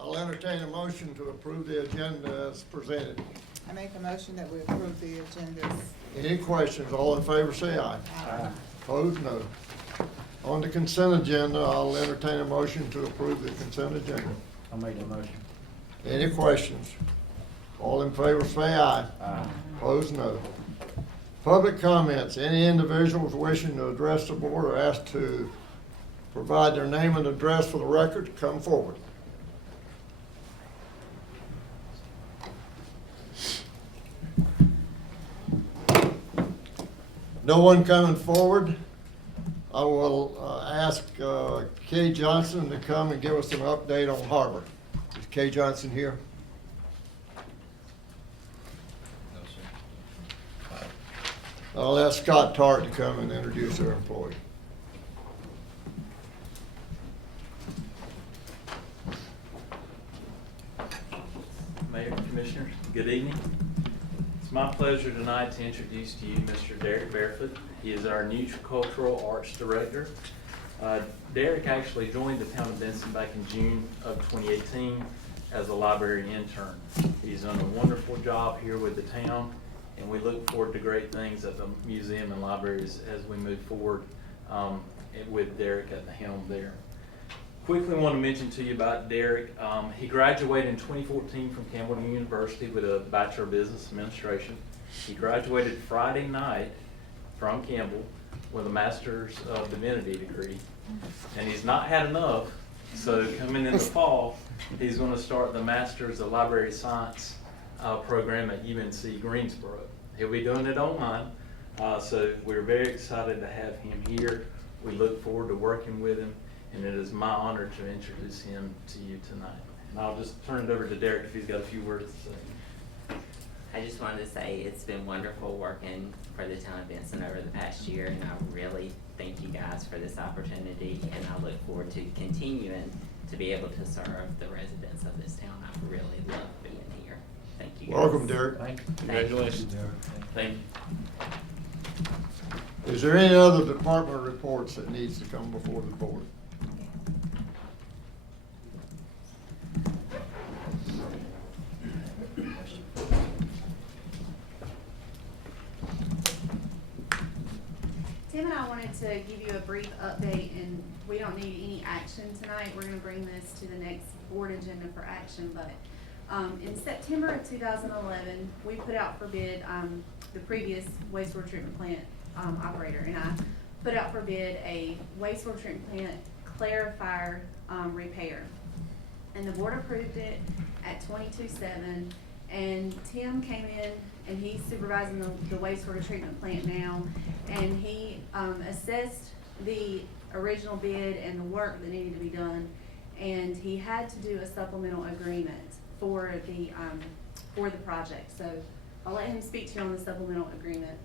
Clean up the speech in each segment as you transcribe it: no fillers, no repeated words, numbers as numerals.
I'll entertain a motion to approve the agenda as presented. I make a motion that we approve the agendas. Any questions? All in favor say aye. Aye. Opposed, no. On the consent agenda, I'll entertain a motion to approve the consent agenda. I'll make the motion. Any questions? All in favor say aye. Aye. Opposed, no. Public comments. Any individuals wishing to address the board are asked to provide their name and address for the record to come forward. No one coming forward. I will ask Kay Johnson to come and give us an update on Harbor. Is Kay Johnson here? No, sir. I'll ask Scott Tart to come and introduce our employee. Mayor, Commissioners, good evening. It's my pleasure tonight to introduce to you Mr. Derek Barefoot. He is our new Cultural Arts Director. Derek actually joined the town of Benson back in June of 2018 as a library intern. He's done a wonderful job here with the town, and we look forward to great things at the museum and libraries as we move forward with Derek at the helm there. Quickly want to mention to you about Derek. He graduated in 2014 from Campbell University with a Bachelor of Business Administration. He graduated Friday night from Campbell with a Master's of Divinity degree. And he's not had enough, so coming in the fall, he's going to start the Master's of Library Science program at UNC Greensboro. He'll be doing it online, so we're very excited to have him here. We look forward to working with him, and it is my honor to introduce him to you tonight. And I'll just turn it over to Derek if he's got a few words to say. I just wanted to say it's been wonderful working for the town of Benson over the past year, and I really thank you guys for this opportunity, and I look forward to continuing to be able to serve the residents of this town. I really love being here. Thank you guys. Welcome, Derek. Thank you. Congratulations, Derek. Thank you. Is there any other department reports that needs to come before the board? Tim and I wanted to give you a brief update, and we don't need any action tonight. We're gonna bring this to the next board agenda for action, but in September of 2011, we put out for bid, the previous wastewater treatment plant operator and I put out for bid a wastewater treatment plant clarifier repair. And the board approved it at 22.7, and Tim came in and he's supervising the wastewater treatment plant now, and he assessed the original bid and the work that needed to be done, and he had to do a supplemental agreement for the project. So I'll let him speak to you on the supplemental agreement.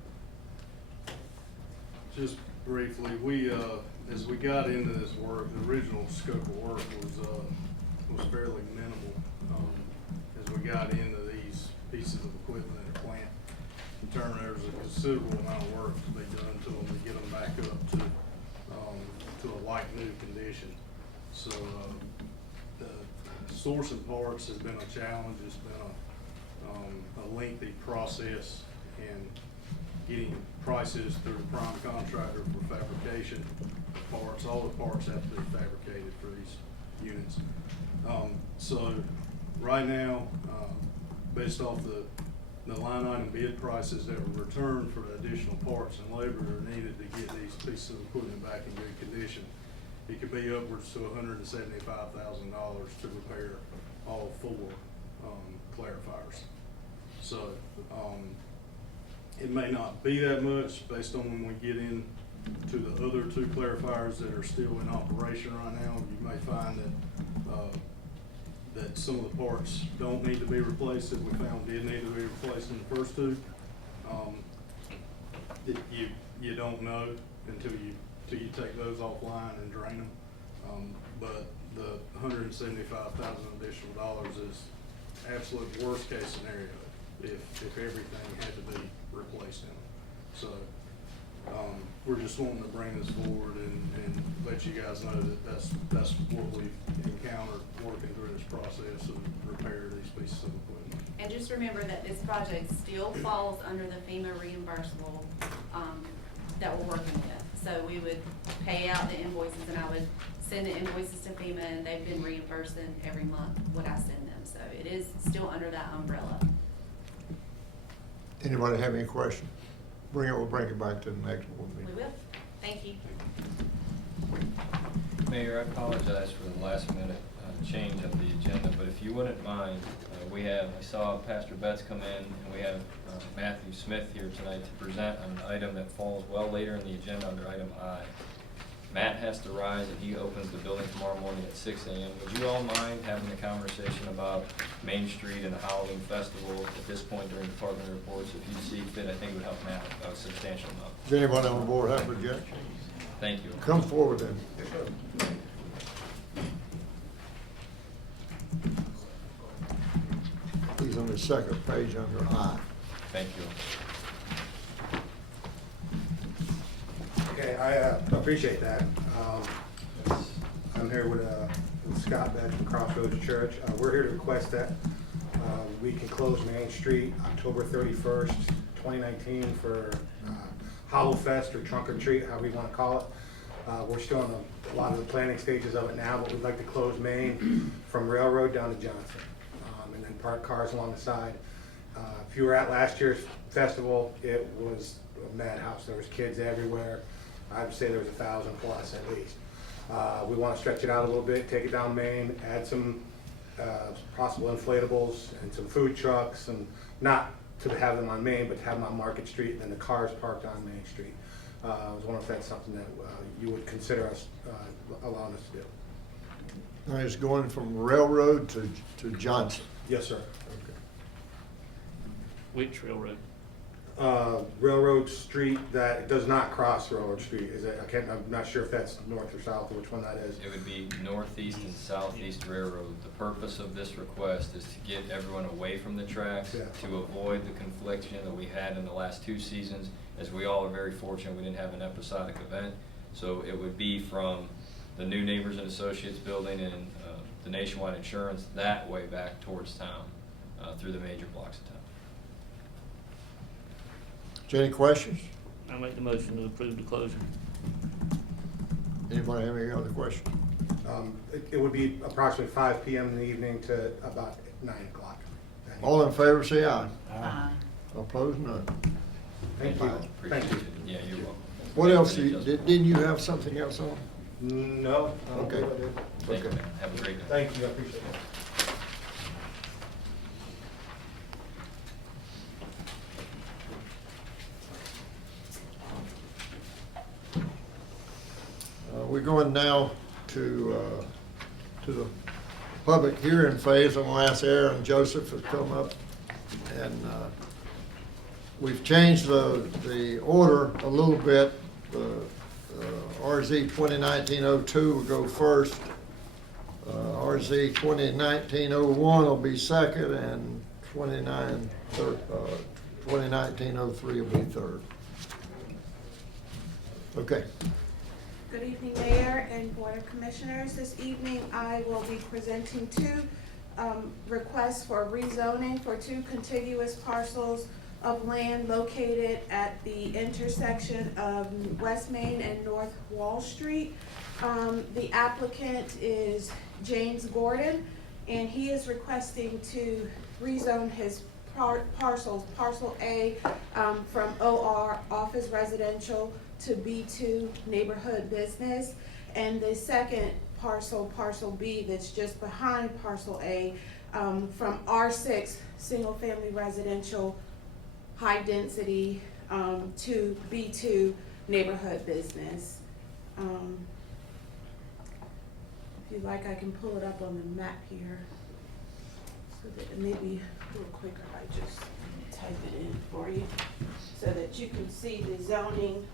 Just briefly, we, as we got into this work, the original scope of work was fairly minimal. As we got into these pieces of equipment in the plant, determined there was a considerable amount of work to be done to them to get them back up to a like new condition. So, the sourcing parts has been a challenge. It's been a lengthy process, and getting prices through the prime contractor for fabrication of parts. All the parts have to be fabricated for these units. So right now, based off the line item bid prices that were returned for the additional parts and labor that are needed to get these pieces of equipment back in good condition, it could be upwards to $175,000 to repair all four clarifiers. So it may not be that much based on when we get in to the other two clarifiers that are still in operation right now. You may find that some of the parts don't need to be replaced that we found did need to be replaced in the first two. You don't know until you take those offline and drain them. But the $175,000 additional dollars is absolute worst case scenario if everything had to be replaced in them. So We're just wanting to bring this forward and let you guys know that that's what we've encountered working through this process of repair these pieces of equipment. And just remember that this project still falls under the FEMA reimbursable, that we're working with. So we would pay out the invoices and I would send the invoices to FEMA and they've been reimbursing every month what I send them. So it is still under that umbrella. Anybody have any questions? We'll bring it back to the next board We meeting. will. Thank you. Mayor, I apologize for the last minute change of the agenda, but if you wouldn't mind, I saw Pastor Betts come in, and we have Matthew Smith here tonight to present an item that falls well later in the agenda under item I. Matt has to rise, and he opens the building tomorrow morning at 6 a.m. Would you all mind having a conversation about Main Street and the Halloween Festival at this point during department reports? If you see fit, I think it would help Matt a substantial amount. Does anybody on the board have objection? Thank you. Come forward then. He's on the second page under I. Thank you. Okay, I appreciate that. I'm here with Scott Betts from Crossroads Church. We're here to request that we can close Main Street October 31st, 2019 for Hollow Fest or Trunk or Treat, however you want to call it. We're still in a lot of the planning stages of it now, but we'd like to close Main from Railroad down to Johnson, and then park cars along the side. If you were at last year's festival, it was a madhouse. There was kids everywhere. I'd say there was 1,000 plus at least. We want to stretch it out a little bit, take it down Main, add some possible inflatables and some food trucks, and not to have them on Main, but to have them on Market Street and then the cars parked on Main Street. I was wondering if that's something that you would consider us allowing us to do. Now it's going from Railroad to Johnson. Yes, sir. Which railroad? Railroad Street that does not cross Railroad Street. Is it? I'm not sure if that's north or south or which one that is. It would be northeast and southeast railroad. The purpose of this request is to get everyone away from the tracks, Yeah. to avoid the confliction that we had in the last 2 seasons. As we all are very fortunate, we didn't have an episodic event. So it would be from the new Neighbors and Associates building and the Nationwide Insurance that way back towards town, through the major blocks of town. Is there any questions? I make the motion to approve the closure. Anybody have any other questions? It would be approximately 5 p.m. in the evening to about 9 o'clock. All in favor, say aye. Aye. Opposed, none. Thank you. Appreciate Thank you. it. Yeah, you're welcome. What else, Just- didn't you have something else on? No. I don't Okay. think I did. Thank you, Okay. man. Have a great day. Thank you, I appreciate it. We're going now to the public hearing phase. I'm gonna ask Aaron and Joseph to come up. And we've changed the order a little bit. The RZ 2019-02 will go first. RZ 2019-01 will be second, and 2019-03 will be third. Okay. Good evening, Mayor and Board of Commissioners. This evening, I will be presenting 2 requests for rezoning for 2 contiguous parcels of land located at the intersection of West Main and North Wall Street. The applicant is James Gordon, and he is requesting to rezone his parcels, parcel A, from OR, office residential, to B2, neighborhood business, and the second parcel, parcel B, that's just behind parcel A, from R6, single-family residential, high density, to B2, neighborhood business. If you'd like, I can pull it up on the map here, so that it may be a little quicker. I just type it in for you, so that you can see the zoning.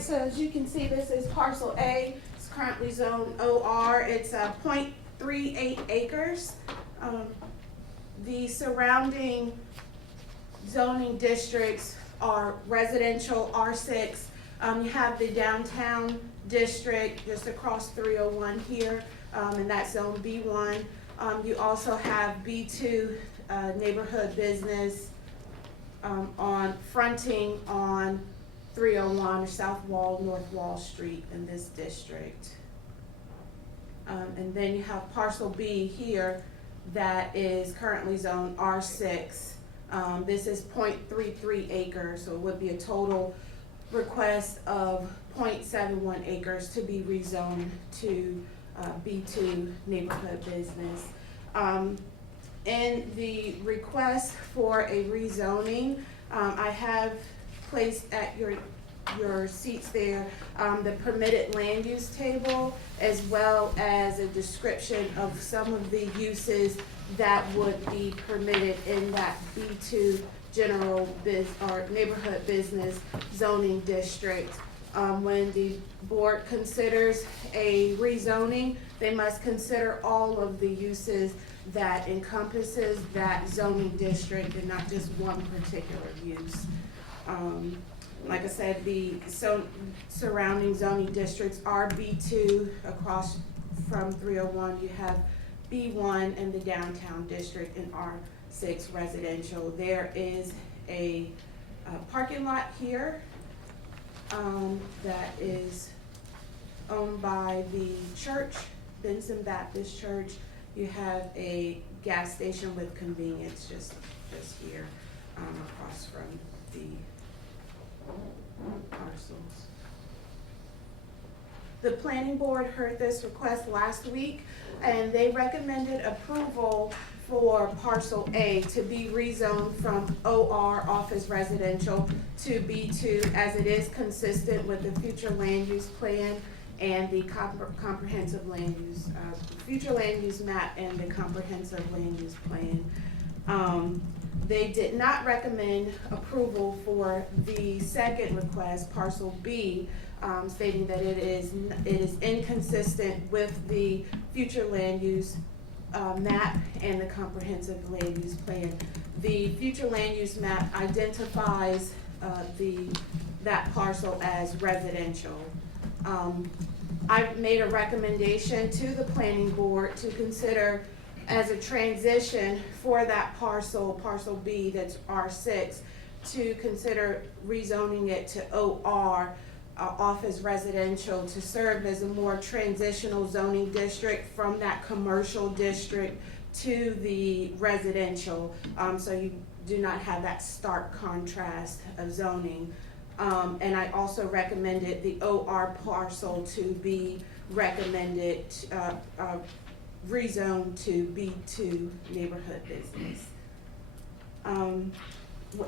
right, so as you can see, this is parcel A. It's currently zone OR. It's 0.38 acres. The surrounding zoning districts are residential R6. You have the downtown district just across 301 here, and that's zone B1. You also have B2 neighborhood business on fronting on 301 or South Wall, North Wall Street in this district. And then you have parcel B here that is currently zone R6. This is 0.33 acres, so it would be a total request of 0.71 acres to be rezoned to B2 neighborhood business. In the request for a rezoning, I have placed at your seats there the permitted land use table, as well as a description of some of the uses that would be permitted in that B2 general or neighborhood business zoning district. When the board considers a rezoning, they must consider all of the uses that encompasses that zoning district and not just one particular use. Like I said, the surrounding zoning districts are B2 across from 301. You have B1 and the downtown district in R6 residential. There is a parking lot here that is owned by the church, Benson Baptist Church. You have a gas station with convenience just here across from the parcels. The planning board heard this request last week, and they recommended approval for parcel A to be rezoned from OR office residential to B2, as it is consistent with the future land use plan and the comprehensive land use, future land use map and the comprehensive land use plan. They did not recommend approval for the second request, parcel B, stating that it is inconsistent with the future land use map and the comprehensive land use plan. The future land use map identifies that parcel as residential. I've made a recommendation to the planning board to consider as a transition for that parcel B that's R6, to consider rezoning it to OR, office residential, to serve as a more transitional zoning district from that commercial district to the residential, so you do not have that stark contrast of zoning. And I also recommended the OR parcel to be recommended rezoned to B2 neighborhood business.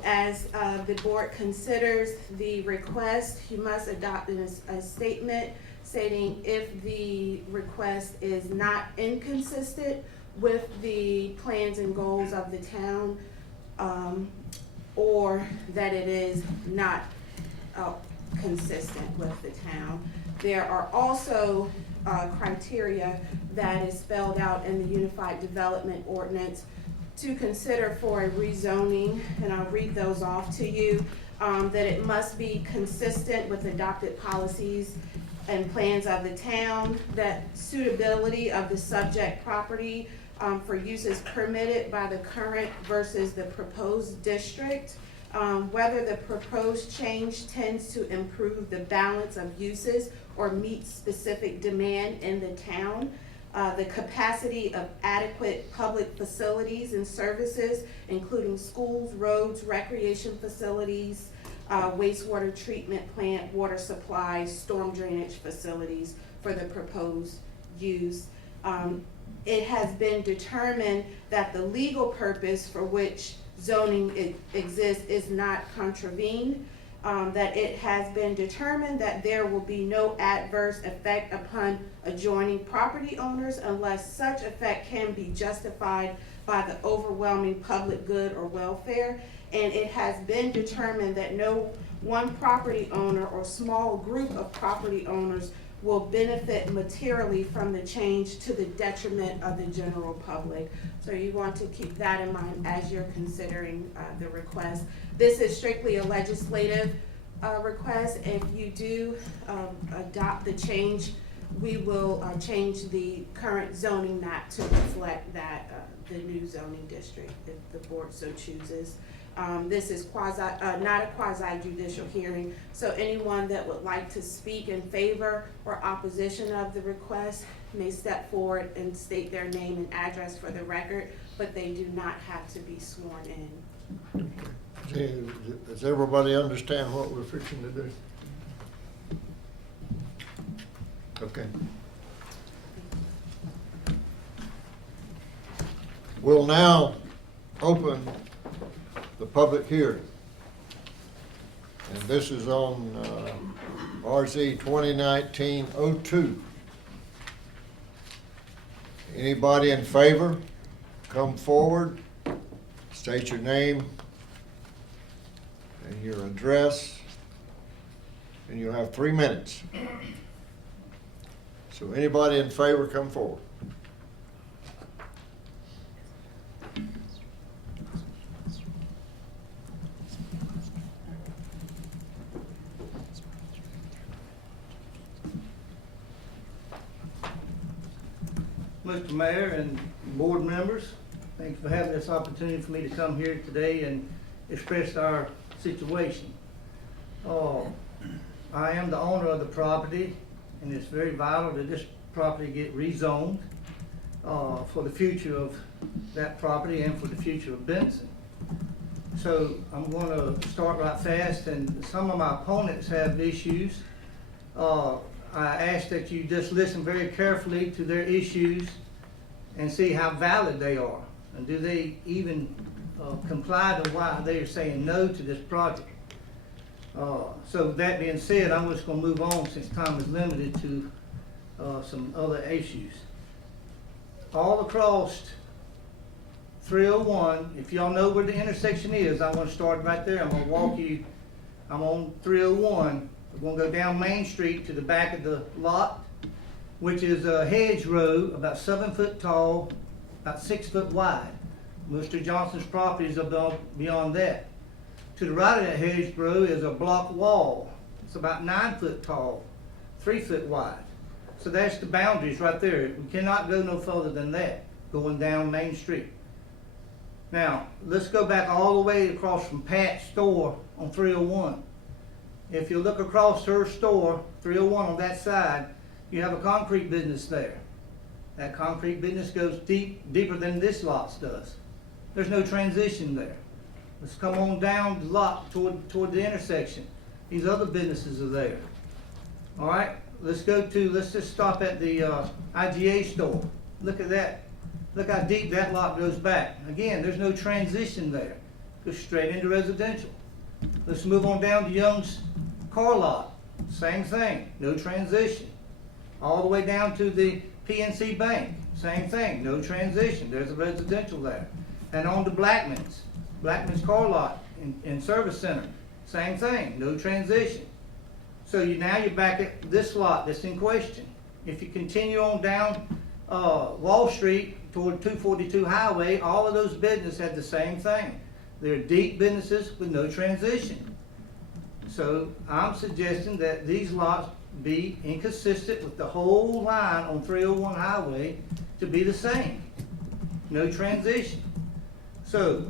As the board considers the request, you must adopt a statement stating if the request is not inconsistent with the plans and goals of the town, or that it is not consistent with the town. There are also criteria that is spelled out in the Unified Development Ordinance to consider for a rezoning, and I'll read those off to you. That it must be consistent with adopted policies and plans of the town, that suitability of the subject property for uses permitted by the current versus the proposed district, whether the proposed change tends to improve the balance of uses or meet specific demand in the town, the capacity of adequate public facilities and services, including schools, roads, recreation facilities, wastewater treatment plant, water supply, storm drainage facilities for the proposed use. It has been determined that the legal purpose for which zoning exists is not contravened, that it has been determined that there will be no adverse effect upon adjoining property owners unless such effect can be justified by the overwhelming public good or welfare, and it has been determined that no one property owner or small group of property owners will benefit materially from the change to the detriment of the general public. So you want to keep that in mind as you're considering the request. This is strictly a legislative request. If you do adopt the change, we will change the current zoning map to reflect that, the new zoning district, if the board so chooses. This is not a quasi judicial hearing, so anyone that would like to speak in favor or opposition of the request may step forward and state their name and address for the record, but they do not have to be sworn in. Does everybody understand what we're fixing to do? Okay. We'll now open the public hearing. And this is on RZ 2019-02. Anybody in favor, come forward, state your name and your address, and you'll have 3 minutes. So anybody in favor, come forward. Mr. Mayor and board members, thanks for having this opportunity for me to come here today and express our situation. I am the owner of the property, and it's very vital that this property get rezoned for the future of that property and for the future of Benson. So I'm going to start right fast, and some of my opponents have issues. I ask that you just listen very carefully to their issues and see how valid they are, and do they even comply to why they are saying no to this project. So that being said, I'm just going to move on since time is limited to some other issues. All across 301, if y'all know where the intersection is, I'm going to start right there. I'm going to walk you. I'm on 301. We're going to go down Main Street to the back of the lot, which is a hedge row about 7 foot tall, about 6 foot wide. Mr. Johnson's property is beyond that. To the right of that hedge row is a block wall. It's about 9 foot tall, 3 foot wide. So that's the boundaries right there. We cannot go no further than that, going down Main Street. Now, let's go back all the way across from Pat's store on 301. If you look across her store, 301 on that side, you have a concrete business there. That concrete business goes deeper than this lot does. There's no transition there. Let's come on down the lot toward the intersection. These other businesses are there. All right, let's just stop at the IGA store. Look at that. Look how deep that lot goes back. Again, there's no transition there. Goes straight into residential. Let's move on down to Young's car lot. Same thing, no transition. All the way down to the PNC Bank. Same thing, no transition. There's a residential there. And on to Blackman's car lot in Service Center. Same thing, no transition. So now you're back at this lot that's in question. If you continue on down Wall Street toward 242 Highway, all of those businesses have the same thing. They're deep businesses with no transition. So I'm suggesting that these lots be inconsistent with the whole line on 301 Highway to be the same. No transition. So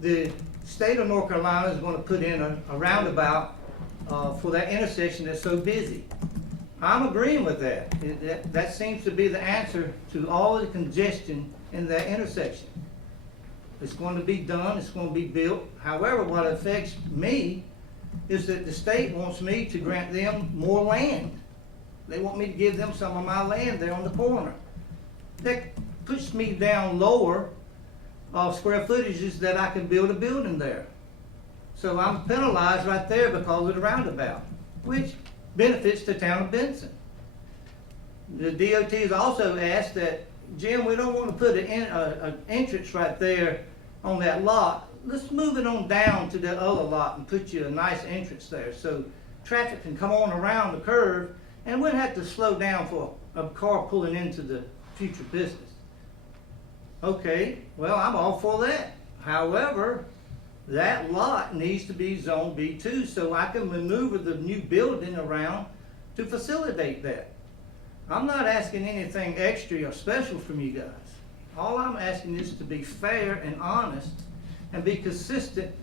the state of North Carolina is going to put in a roundabout for that intersection that's so busy. I'm agreeing with that. That seems to be the answer to all of the congestion in that intersection. It's going to be done, it's going to be built. However, what affects me is that the state wants me to grant them more land. They want me to give them some of my land there on the corner. That puts me down lower of square footages that I can build a building there. So I'm penalized right there because of the roundabout, which benefits the town of Benson. The DOT has also asked that, Jim, we don't want to put an entrance right there on that lot. let's move it on down to the other lot and put you a nice entrance there, so traffic can come on around the curve, and we wouldn't have to slow down for a car pulling into the future business. Okay, well, I'm all for that. However, that lot needs to be zone B2, so I can maneuver the new building around to facilitate that. I'm not asking anything extra or special from you guys. All I'm asking is to be fair and honest and be consistent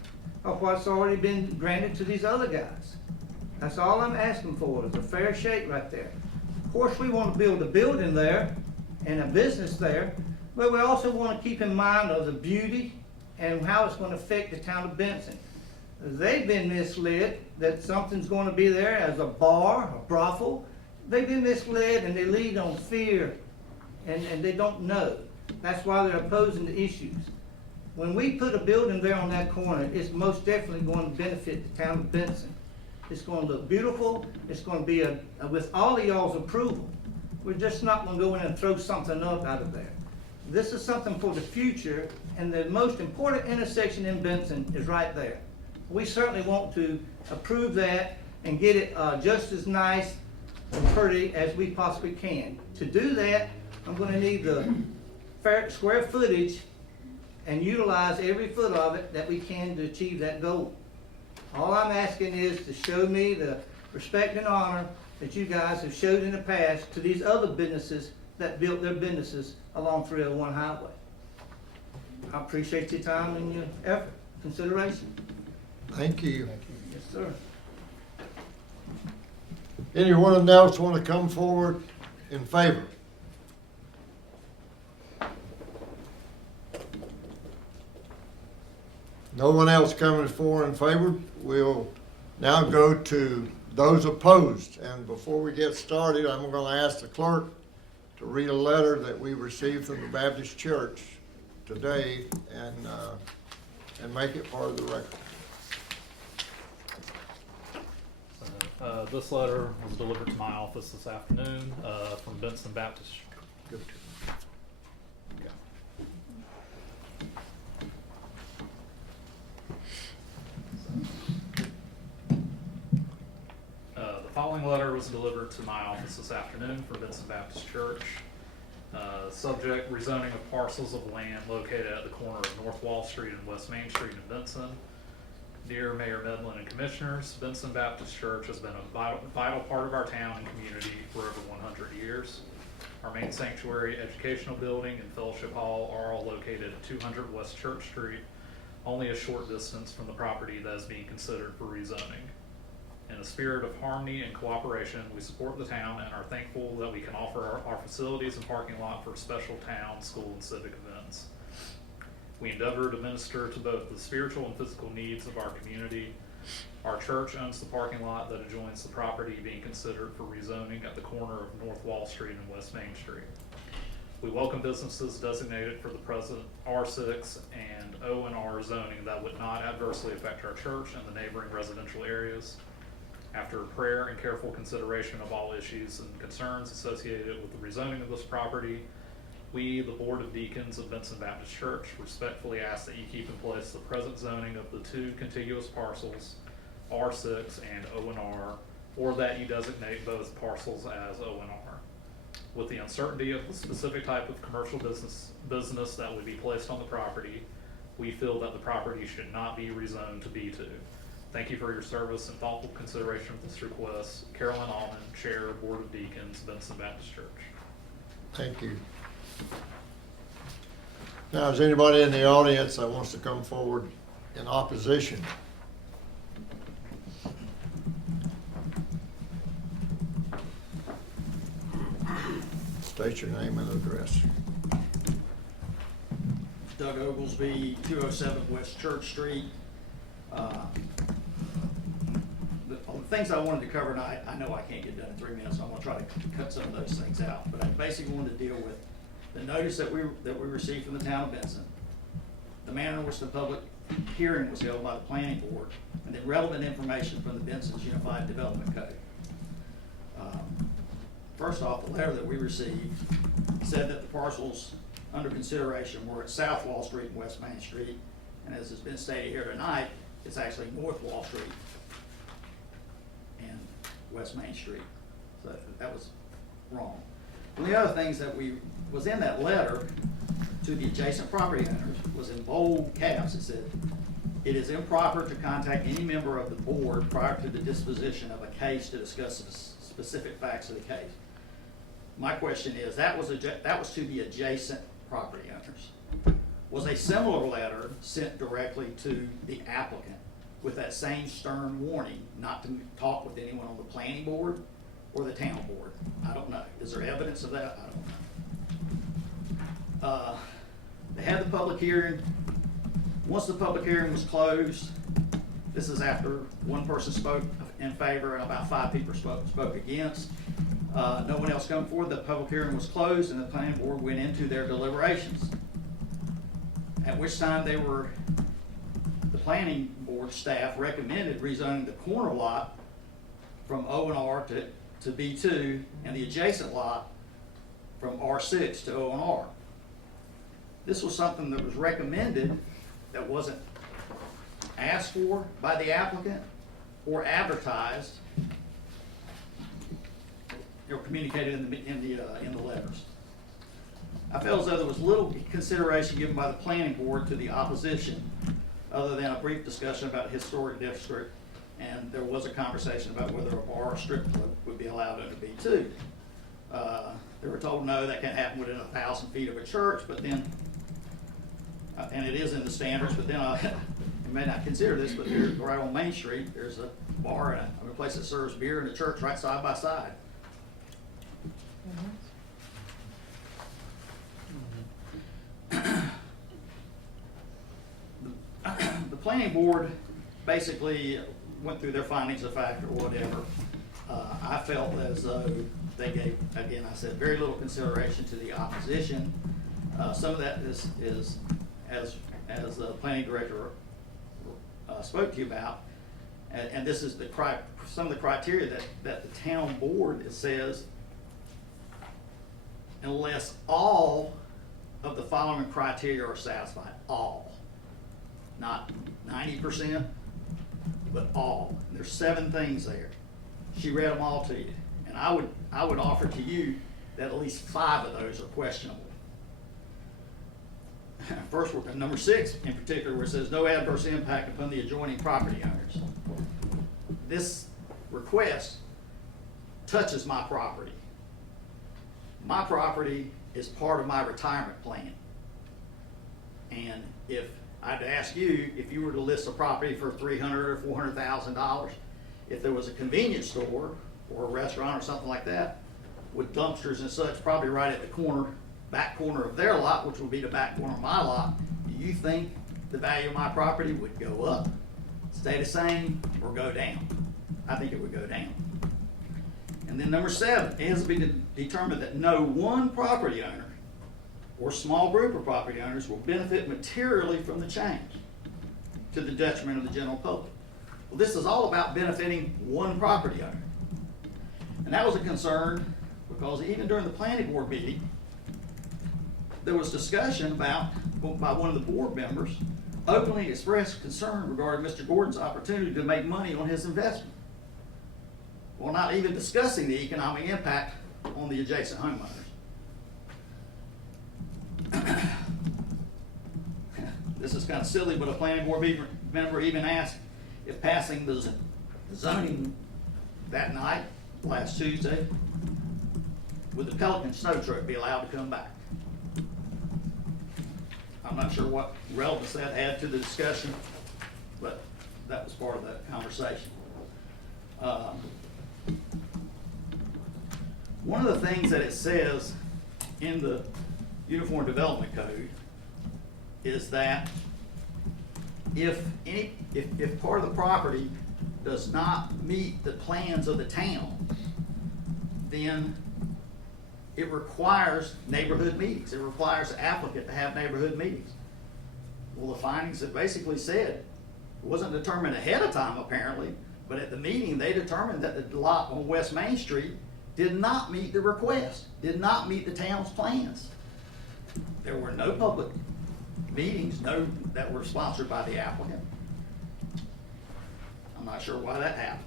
of what's already been granted to these other guys. That's all I'm asking for, is a fair shake right there. Of course, we want to build a building there and a business there, but we also want to keep in mind of the beauty and how it's going to affect the town of Benson. They've been misled that something's going to be there as a bar, a brothel. They've been misled and they lead on fear and they don't know. That's why they're opposing the issues. When we put a building there on that corner, it's most definitely going to benefit the town of Benson. It's going to look beautiful. It's going to be with all of y'all's approval. We're just not going to go in and throw something up out of there. This is something for the future, and the most important intersection in Benson is right there. We certainly want to approve that and get it just as nice and pretty as we possibly can. To do that, I'm going to need the fair square footage and utilize every foot of it that we can to achieve that goal. All I'm asking is to show me the respect and honor that you guys have showed in the past to these other businesses that built their businesses along 301 Highway. I appreciate your time and your effort, consideration. Thank you. Yes, sir. Anyone else want to come forward in favor? No one else coming forward in favor? We'll now go to those opposed. And before we get started, I'm going to ask the clerk to read a letter that we received from the Baptist Church today and make it part of the record. This letter was delivered to my office this afternoon from Benson Baptist. Go to it. Okay. The following letter was delivered to my office this afternoon from Benson Baptist Church. Subject: rezoning of parcels of land located at the corner of North Wall Street and West Main Street in Benson. Dear Mayor Medlin and Commissioners, Benson Baptist Church has been a vital part of our town and community for over 100 years. Our main sanctuary, educational building, and fellowship hall are all located at 200 West Church Street, only a short distance from the property that is being considered for rezoning. In a spirit of harmony and cooperation, we support the town and are thankful that we can offer our facilities and parking lot for special town, school, and civic events. We endeavor to minister to both the spiritual and physical needs of our community. Our church owns the parking lot that adjoins the property being considered for rezoning at the corner of North Wall Street and West Main Street. We welcome businesses designated for the present R6 and O&R zoning that would not adversely affect our church and the neighboring residential areas. After prayer and careful consideration of all issues and concerns associated with the rezoning of this property, we, the Board of Deacons of Benson Baptist Church, respectfully ask that you keep in place the present zoning of the two contiguous parcels, R6 and O&R, or that you designate both parcels as O&R. With the uncertainty of the specific type of commercial business that would be placed on the property, we feel that the property should not be rezoned to B2. Thank you for your service and thoughtful consideration of this request. Carolyn Allman, Chair, Board of Deacons, Benson Baptist Church. Thank you. Now, is anybody in the audience that wants to come forward in opposition? State your name and address. Doug Oglesby, 207 West Church Street. The things I wanted to cover, and I know I can't get done in 3 minutes, so I'm gonna try to cut some of those things out. But I basically wanted to deal with the notice that we received from the town of Benson, the manner in which the public hearing was held by the planning board, and the relevant information from the Benson's Unified Development Code. First off, the letter that we received said that the parcels under consideration were at South Wall Street and West Main Street, And as has been stated here tonight, it's actually North Wall Street and West Main Street. So that was wrong. One of the other things that was in that letter to the adjacent property owners was in bold caps. It said, "It is improper to contact any member of the board prior to the disposition of a case to discuss the specific facts of the case." My question is, that was to the adjacent property owners. Was a similar letter sent directly to the applicant with that same stern warning not to talk with anyone on the planning board or the town board? I don't know. Is there evidence of that? I don't know. They had the public hearing. Once the public hearing was closed, this is after one person spoke in favor and about 5 people spoke against. No one else come forward. The public hearing was closed and the planning board went into their deliberations. At which time the planning board staff recommended rezoning the corner lot from O&R to B2 and the adjacent lot from R6 to O&R. This was something that was recommended, that wasn't asked for by the applicant or advertised or communicated in the letters. I felt as though there was little consideration given by the planning board to the opposition, other than a brief discussion about historic district, and there was a conversation about whether a bar or strip club would be allowed under B2. They were told no, that can't happen within 1,000 feet of a church, but then, and it is in the standards, but then you may not consider this, but here, right on Main Street, there's a bar and a place that serves beer and a church right side by side. The planning board basically went through their findings of fact or whatever. I felt as though they gave, again, I said, very little consideration to the opposition. Some of that is as the planning director spoke to you about, and this is some of the criteria that the town board says, unless all of the following criteria are satisfied, all, not 90%, but all. There's 7 things there. She read them all to you, and I would offer to you that at least 5 of those are questionable. First, number 6 in particular, where it says no adverse impact upon the adjoining property owners. This request touches my property. My property is part of my retirement plan. And if I'd ask you, if you were to list a property for $300,000 or $400,000, if there was a convenience store or a restaurant or something like that with dumpsters and such, probably right at the back corner of their lot, which would be the back corner of my lot, do you think the value of my property would go up, stay the same, or go down? I think it would go down. And then number 7, it has to be determined that no one property owner or small group of property owners will benefit materially from the change to the detriment of the general public. Well, this is all about benefiting one property owner. And that was a concern because even during the planning board meeting, there was discussion about, by one of the board members, openly expressed concern regarding Mr. Gordon's opportunity to make money on his investment, while not even discussing the economic impact on the adjacent homeowners. This is kind of silly, but a planning board member even asked if passing the zoning that night, last Tuesday, would the Pelican snow truck be allowed to come back? I'm not sure what relevance that had to the discussion, but that was part of that conversation. One of the things that it says in the Uniform Development Code is that if part of the property does not meet the plans of the town, then it requires neighborhood meetings. It requires the applicant to have neighborhood meetings. Well, the findings have basically said, it wasn't determined ahead of time apparently, but at the meeting they determined that the lot on West Main Street did not meet the request, did not meet the town's plans. There were no public meetings, no, that were sponsored by the applicant. I'm not sure why that happened.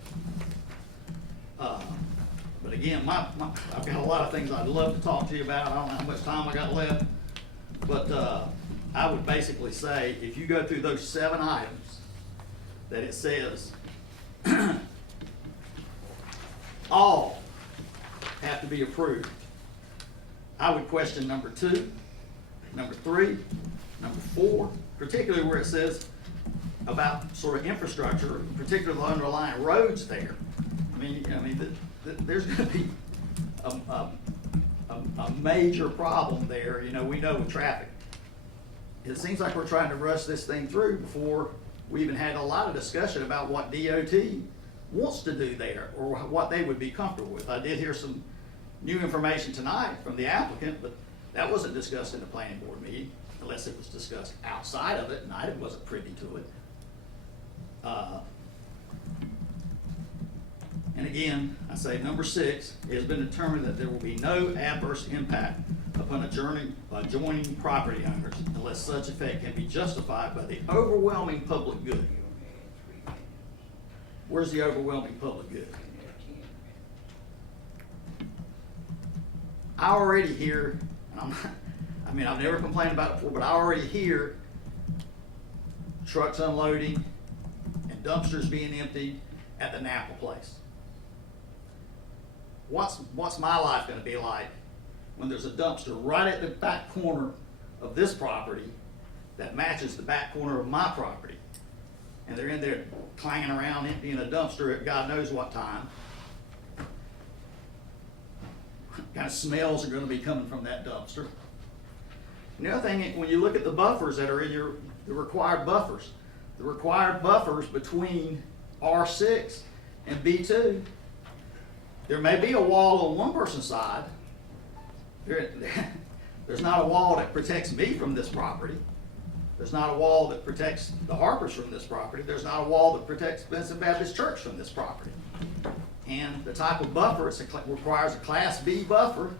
But again, I've got a lot of things I'd love to talk to you about. I don't know how much time I got left. But I would basically say, if you go through those 7 items that it says, all have to be approved, I would question number 2, number 3, number 4, particularly where it says about sort of infrastructure, particularly the underlying roads there. I mean, there's going to be a major problem there. You know, we know with traffic. It seems like we're trying to rush this thing through before we even had a lot of discussion about what DOT wants to do there or what they would be comfortable with. I did hear some new information tonight from the applicant, but that wasn't discussed in the planning board meeting unless it was discussed outside of it, and I wasn't privy to it. And again, I say number 6, it has been determined that there will be no adverse impact upon adjoining property owners unless such effect can be justified by the overwhelming public good. Where's the overwhelming public good? I already hear, and I've never complained about it before, but I already hear trucks unloading and dumpsters being emptied at the Napa place. What's my life going to be like when there's a dumpster right at the back corner of this property that matches the back corner of my property, and they're in there clanging around emptying a dumpster at God knows what time? What kind of smells are going to be coming from that dumpster? And the other thing, when you look at the buffers that are in the required buffers between R6 and B2, there may be a wall on one person's side. There's not a wall that protects me from this property. There's not a wall that protects the Harpers from this property. There's not a wall that protects Benson Baptist Church from this property. And the type of buffer, it requires a Class B buffer.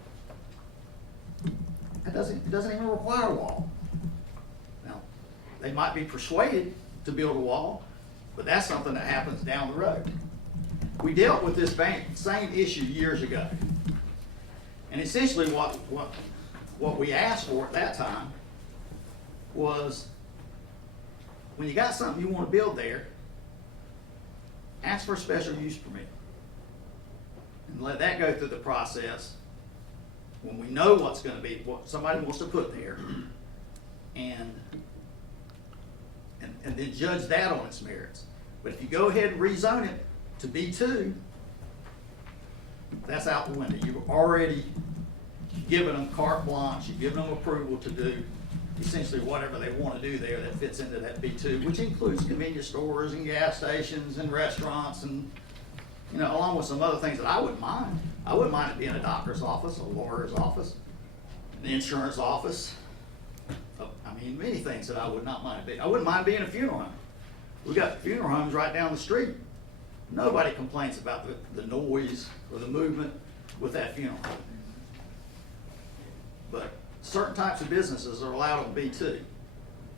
It doesn't even require a wall. Now, they might be persuaded to build a wall, but that's something that happens down the road. We dealt with this same issue years ago. And essentially what we asked for at that time was, when you got something you want to build there, ask for a special use permit. And let that go through the process when we know what's going to be, what somebody wants to put there, and then judge that on its merits. But if you go ahead and rezone it to B2, that's out the window. You've already given them carte blanche, you've given them approval to do essentially whatever they want to do there that fits into that B2, which includes convenience stores and gas stations and restaurants and, along with some other things that I wouldn't mind. I wouldn't mind it being a doctor's office, a lawyer's office, an insurance office. Many things that I would not mind being. I wouldn't mind being a funeral home. We got funeral homes right down the street. Nobody complains about the noise or the movement with that funeral home. But certain types of businesses are allowed on B2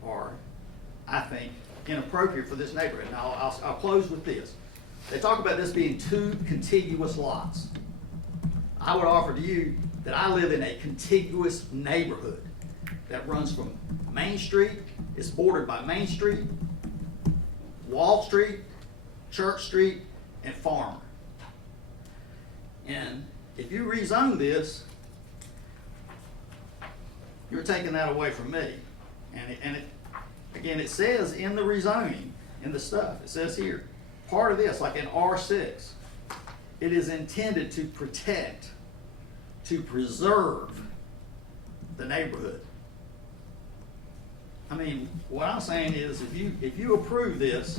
are, I think, inappropriate for this neighborhood. Now, I'll close with this. They talk about this being 2 contiguous lots. I would offer to you that I live in a contiguous neighborhood that runs from Main Street, it's bordered by Main Street, Wall Street, Church Street, and Farmer. And if you rezone this, you're taking that away from me. And again, it says in the rezoning, in the stuff, it says here, part of this, like in R6, it is intended to protect, to preserve the neighborhood. What I'm saying is, if you approve this,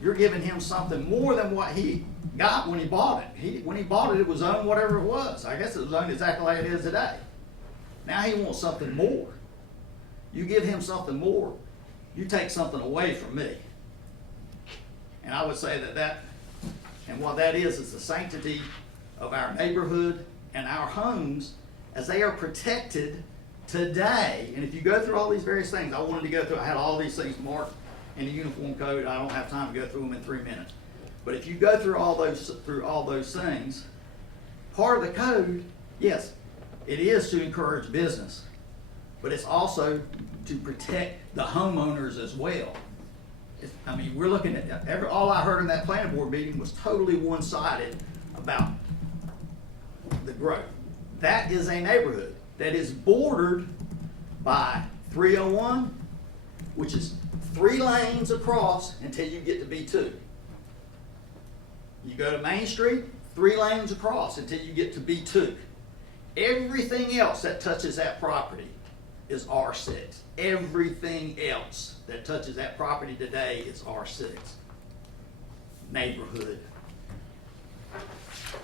you're giving him something more than what he got when he bought it. When he bought it, it was owned whatever it was. I guess it was owned exactly like it is today. Now he wants something more. You give him something more, you take something away from me. And I would say and what that is the sanctity of our neighborhood and our homes as they are protected today, and if you go through all these various things, I wanted to go through, I had all these things marked in the uniform code. I don't have time to go through them in 3 minutes. But if you go through all those things, part of the code, yes, it is to encourage business, but it's also to protect the homeowners as well. I mean, we're looking at all I heard in that planning board meeting was totally one-sided about the growth. That is a neighborhood that is bordered by 301, which is 3 lanes across until you get to B2. You go to Main Street, 3 lanes across until you get to B2. Everything else that touches that property is R6. Everything else that touches that property today is R6. Neighborhood.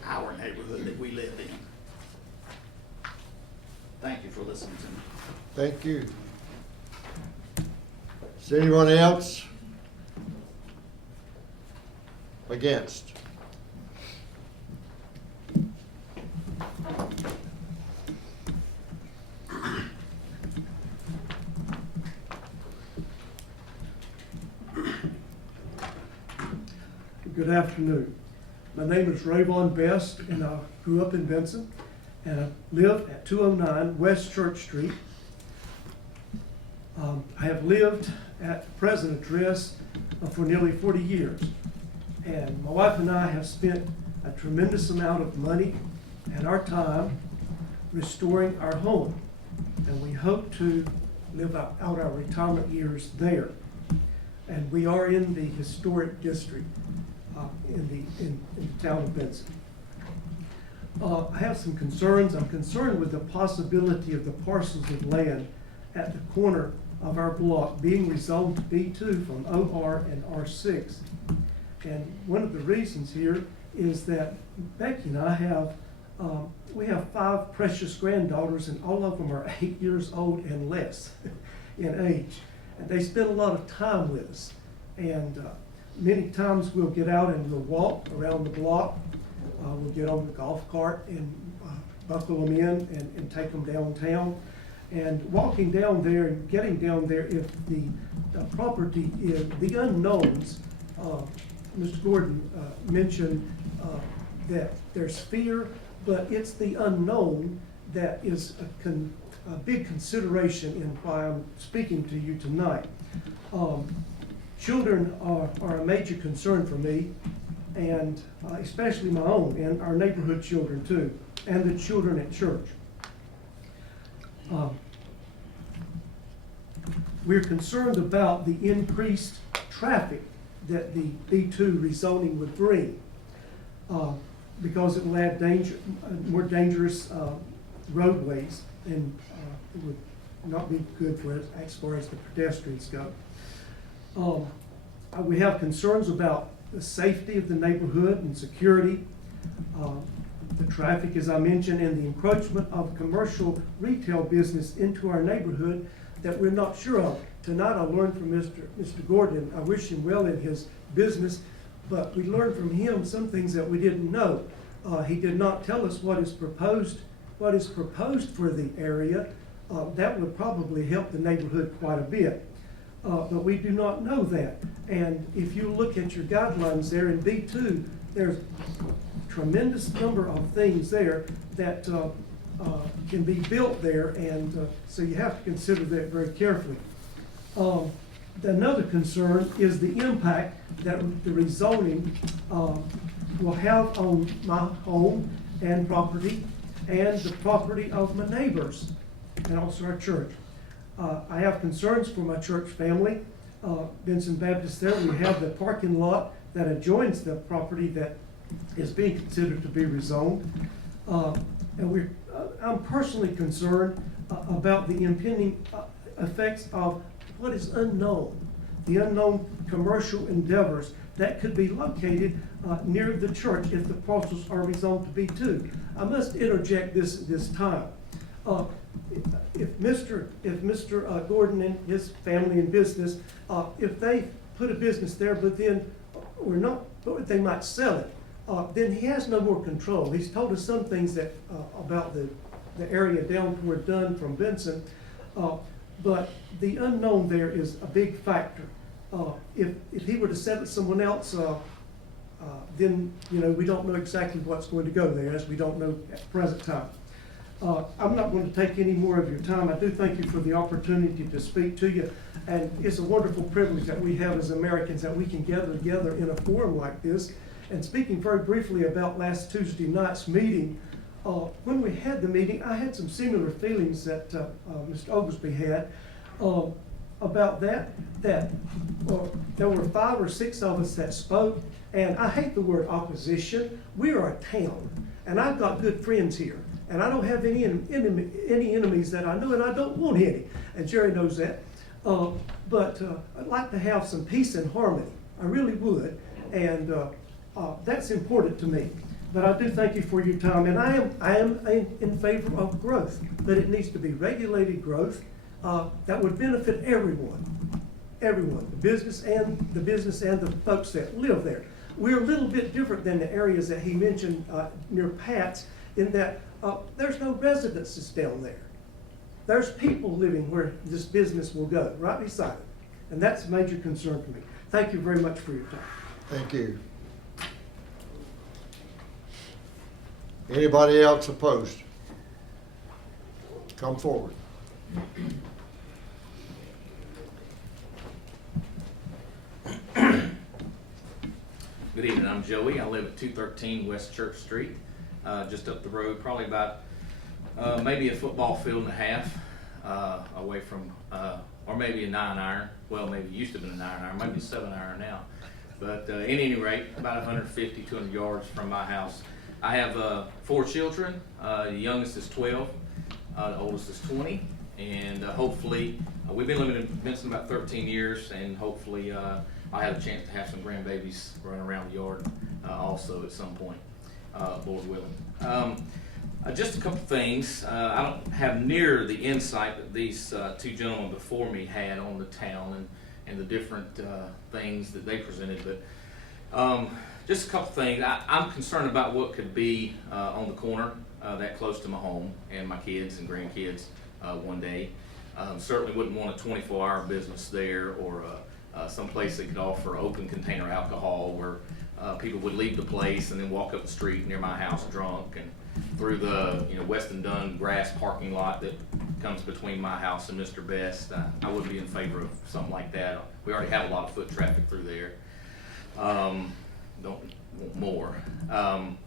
Our neighborhood that we live in. Thank you for listening to me. Thank you. Is anyone else against? Good afternoon. My name is Rayvon Best, and I grew up in Benson, and I live at 209 West Church Street. I have lived at the present address for nearly 40 years, and my wife and I have spent a tremendous amount of money and our time restoring our home, and we hope to live out our retirement years there. And we are in the historic district in the town of Benson. I have some concerns. I'm concerned with the possibility of the parcels of land at the corner of our block being rezoned to B2 from OR and R6. And one of the reasons here is that Becky and I have, we have 5 precious granddaughters, and all of them are 8 years old and less in age. And they spend a lot of time with us. And many times we'll get out and we'll walk around the block. We'll get on the golf cart and buckle them in and take them downtown. And walking down there and getting down there, if the property is the unknowns, Mr. Gordon mentioned that there's fear, but it's the unknown that is a big consideration in why I'm speaking to you tonight. Children are a major concern for me, and especially my own, and our neighborhood children too, and the children at church. We're concerned about the increased traffic that the B2 rezoning would bring, because it will add more dangerous roadways, and it would not be good for us as far as the pedestrians go. We have concerns about the safety of the neighborhood and security, the traffic, as I mentioned, and the encroachment of commercial retail business into our neighborhood that we're not sure of. Tonight I learned from Mr. Gordon. I wish him well in his business, but we learned from him some things that we didn't know. He did not tell us what is proposed for the area. That would probably help the neighborhood quite a bit. But we do not know that. And if you look at your guidelines there in B2, there's a tremendous number of things there that can be built there, and so you have to consider that very carefully. Another concern is the impact that the rezoning will have on my home and property and the property of my neighbors and also our church. I have concerns for my church family. Benson Baptist there, we have the parking lot that adjoins the property that is being considered to be rezoned. And I'm personally concerned about the impending effects of what is unknown, the unknown commercial endeavors that could be located near the church if the parcels are rezoned to B2. I must interject this time. If Mr. Gordon and his family and business, if they put a business there, but then they might sell it, then he has no more control. He's told us some things that about the the area down toward Dunn from Benson. But the unknown there is a big factor. If he were to sell it to someone else, then, you know, we don't know exactly what's going to go there, as we don't know at the present time. I'm not going to take any more of your time. I do thank you for the opportunity to speak to you. And it's a wonderful privilege that we have as Americans, that we can gather together in a forum like this. And speaking very briefly about last Tuesday night's meeting, when we had the meeting, I had some similar feelings that Mr. Oglesby had about that there were 5 or 6 of us that spoke, and I hate the word opposition. We are a town, and I've got good friends here, and I don't have any enemies that I know, and I don't want any, and Jerry knows that. But I'd like to have some peace and harmony. I really would, and that's important to me. But I do thank you for your time, and I am in favor of growth, but it needs to be regulated growth that would benefit everyone, the business and the folks that live there. We're a little bit different than the areas that he mentioned near Pat's, in that there's no residences down there. There's people living where this business will go, right beside it, and that's a major concern for me. Thank you very much for your time. Thank you. Anybody else opposed? Come forward. Good evening, I'm Joey. I live at 213 West Church Street, just up the road, probably about maybe a football field and a half away from, or maybe a 9-iron. Well, maybe it used to have been a 9-iron, maybe a 7-iron now. But at any rate, about 150, 200 yards from my house. I have 4 children. The youngest is 12, the oldest is 20, and hopefully, we've been living in Benson about 13 years, and hopefully I have a chance to have some grandbabies running around the yard also at some point, Lord willing. Just a couple things. I don't have near the insight that these 2 gentlemen before me had on the town and the different things that they presented, but just a couple things. I'm concerned about what could be on the corner that close to my home and my kids and grandkids one day. Certainly wouldn't want a 24-hour business there, or some place that could offer open container alcohol where people would leave the place and then walk up the street near my house drunk, and through the Weston Dunn grass parking lot that comes between my house and Mr. Best. I wouldn't be in favor of something like that. We already have a lot of foot traffic through there. Don't want more. An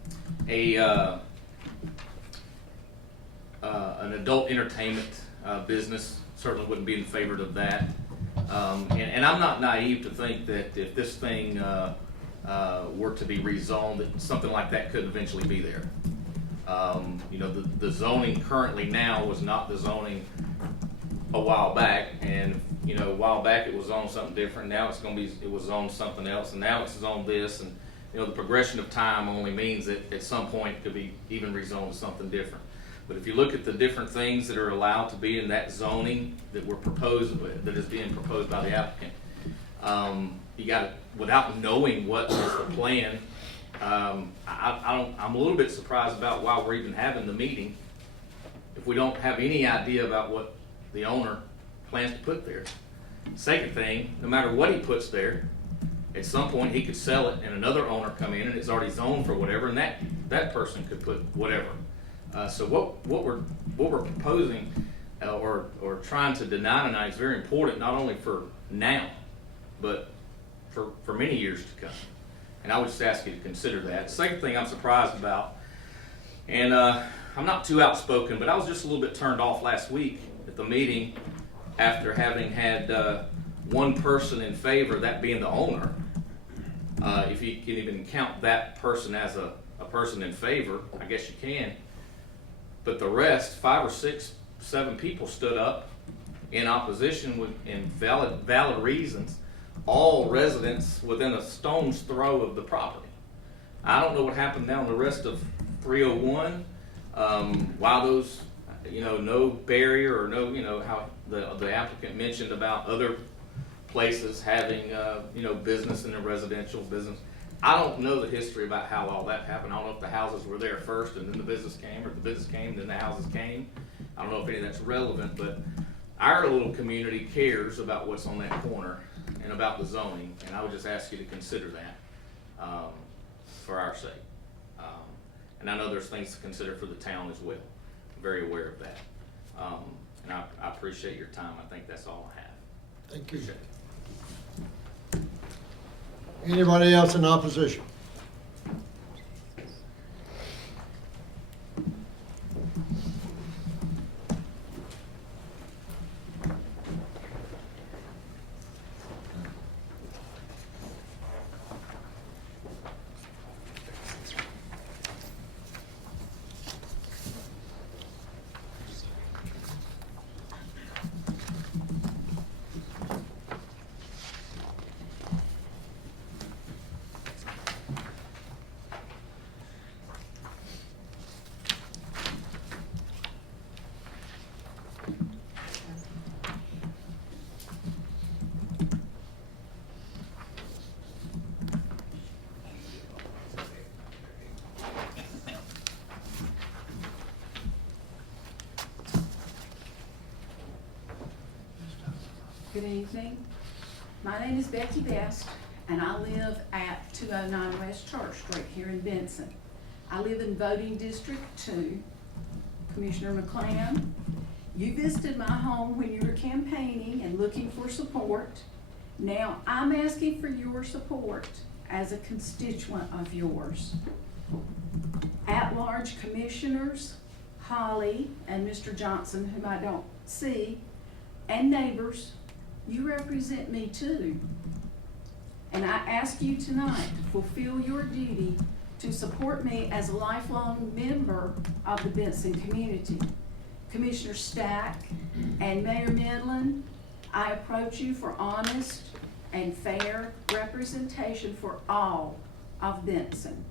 adult entertainment business, certainly wouldn't be in favor of that. And I'm not naive to think that if this thing were to be rezoned, that something like that could eventually be there. The zoning currently now was not the zoning a while back, and a while back it was on something different. Now it was on something else, and now it's on this, and the progression of time only means that at some point it could be even rezoned to something different. But if you look at the different things that are allowed to be in that zoning that is being proposed by the applicant, you got to, without knowing what is the plan, I'm a little bit surprised about why we're even having the meeting if we don't have any idea about what the owner plans to put there. Second thing, no matter what he puts there, at some point he could sell it and another owner come in and it's already zoned for whatever, and that person could put whatever. So what we're proposing or trying to deny tonight is very important, not only for now, but for many years to come. And I would just ask you to consider that. Second thing I'm surprised about, and I'm not too outspoken, but I was just a little bit turned off last week at the meeting after having had one person in favor, that being the owner. If you can even count that person as a person in favor, I guess you can. But the rest, 5 or 6, 7 people stood up in opposition in valid reasons, all residents within a stone's throw of the property. I don't know what happened down the rest of 301, why those, no barrier or no, how the applicant mentioned about other places having, business in a residential business. I don't know the history about how all that happened. I don't know if the houses were there first and then the business came, or the business came and then the houses came. I don't know if any of that's relevant, but our little community cares about what's on that corner and about the zoning, and I would just ask you to consider that, for our sake. And I know there's things to consider for the town as well. I'm very aware of that. And I appreciate your time. I think that's all I have. Thank you. Anybody else in opposition? Good evening. My name is Becky Best, and I live at 209 West Church Street here in Benson. I live in voting District 2. Commissioner McClam, you visited my home when you were campaigning and looking for support. Now I'm asking for your support as a constituent of yours. At-large commissioners, Holly and Mr. Johnson, whom I don't see, and neighbors, you represent me too. And I ask you tonight to fulfill your duty to support me as a lifelong member of the Benson community. Commissioner Stack and Mayor Midland, I approach you for honest and fair representation for all of Benson.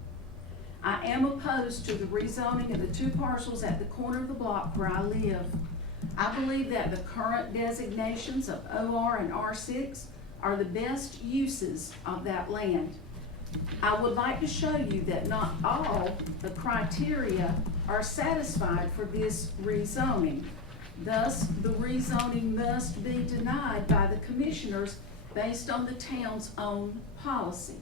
I am opposed to the rezoning of the 2 parcels at the corner of the block where I live. I believe that the current designations of OR and R6 are the best uses of that land. I would like to show you that not all the criteria are satisfied for this rezoning. Thus, the rezoning must be denied by the commissioners based on the town's own policy.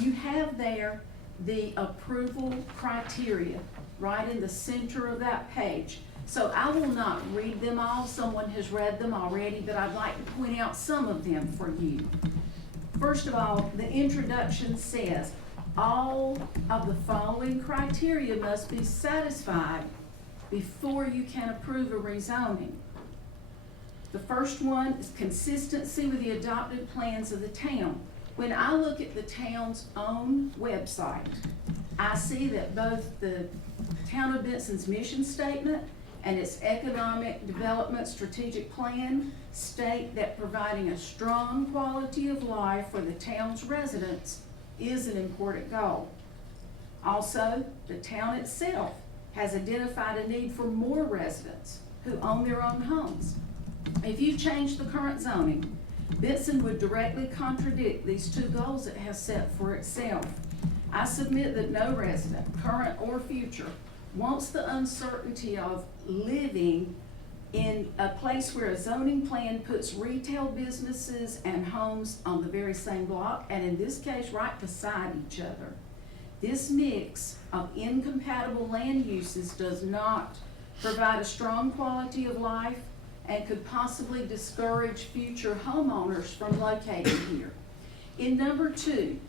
You have there the approval criteria right in the center of that page. So I will not read them all. Someone has read them already, but I'd like to point out some of them for you. First of all, the introduction says, all of the following criteria must be satisfied before you can approve a rezoning. The first one is consistency with the adopted plans of the town. When I look at the town's own website, I see that both the Town of Benson's mission statement and its economic development strategic plan state that providing a strong quality of life for the town's residents is an important goal. Also, the town itself has identified a need for more residents who own their own homes. If you change the current zoning, Benson would directly contradict these 2 goals it has set for itself. I submit that no resident, current or future, wants the uncertainty of living in a place where a zoning plan puts retail businesses and homes on the very same block, and in this case, right beside each other. This mix of incompatible land uses does not provide a strong quality of life and could possibly discourage future homeowners from locating here. In number 2,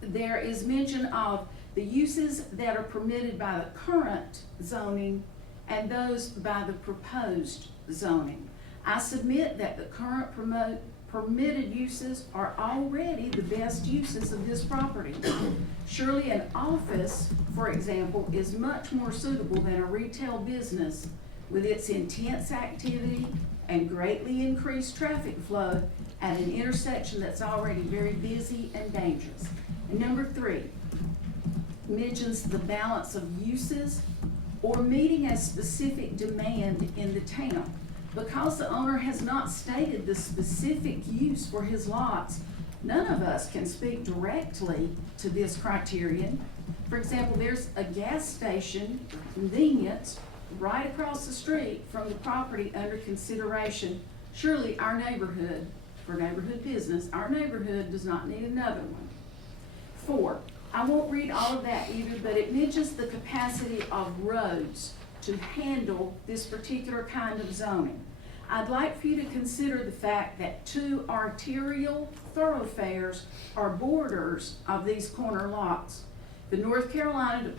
there is mention of the uses that are permitted by the current zoning and those by the proposed zoning. I submit that the current permitted uses are already the best uses of this property. Surely an office, for example, is much more suitable than a retail business with its intense activity and greatly increased traffic flow at an intersection that's already very busy and dangerous. And number 3, mentions the balance of uses or meeting a specific demand in the town. Because the owner has not stated the specific use for his lots, None of us can speak directly to this criterion. For example, there's a gas station, convenience, right across the street from the property under consideration. Surely our neighborhood, for neighborhood business, our neighborhood does not need another one. 4, I won't read all of that either, but it mentions the capacity of roads to handle this particular kind of zoning. I'd like for you to consider the fact that 2 arterial thoroughfares are borders of these corner lots. The North Carolina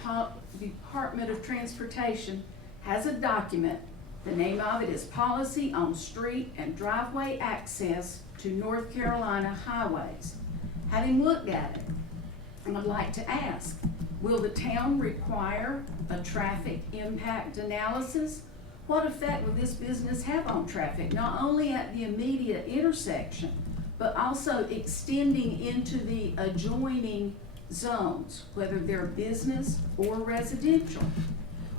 Department of Transportation has a document. The name of it is Policy on Street and Driveway Access to North Carolina Highways. Having looked at it, I'd like to ask, will the town require a traffic impact analysis? What effect will this business have on traffic, not only at the immediate intersection, but also extending into the adjoining zones, whether they're business or residential?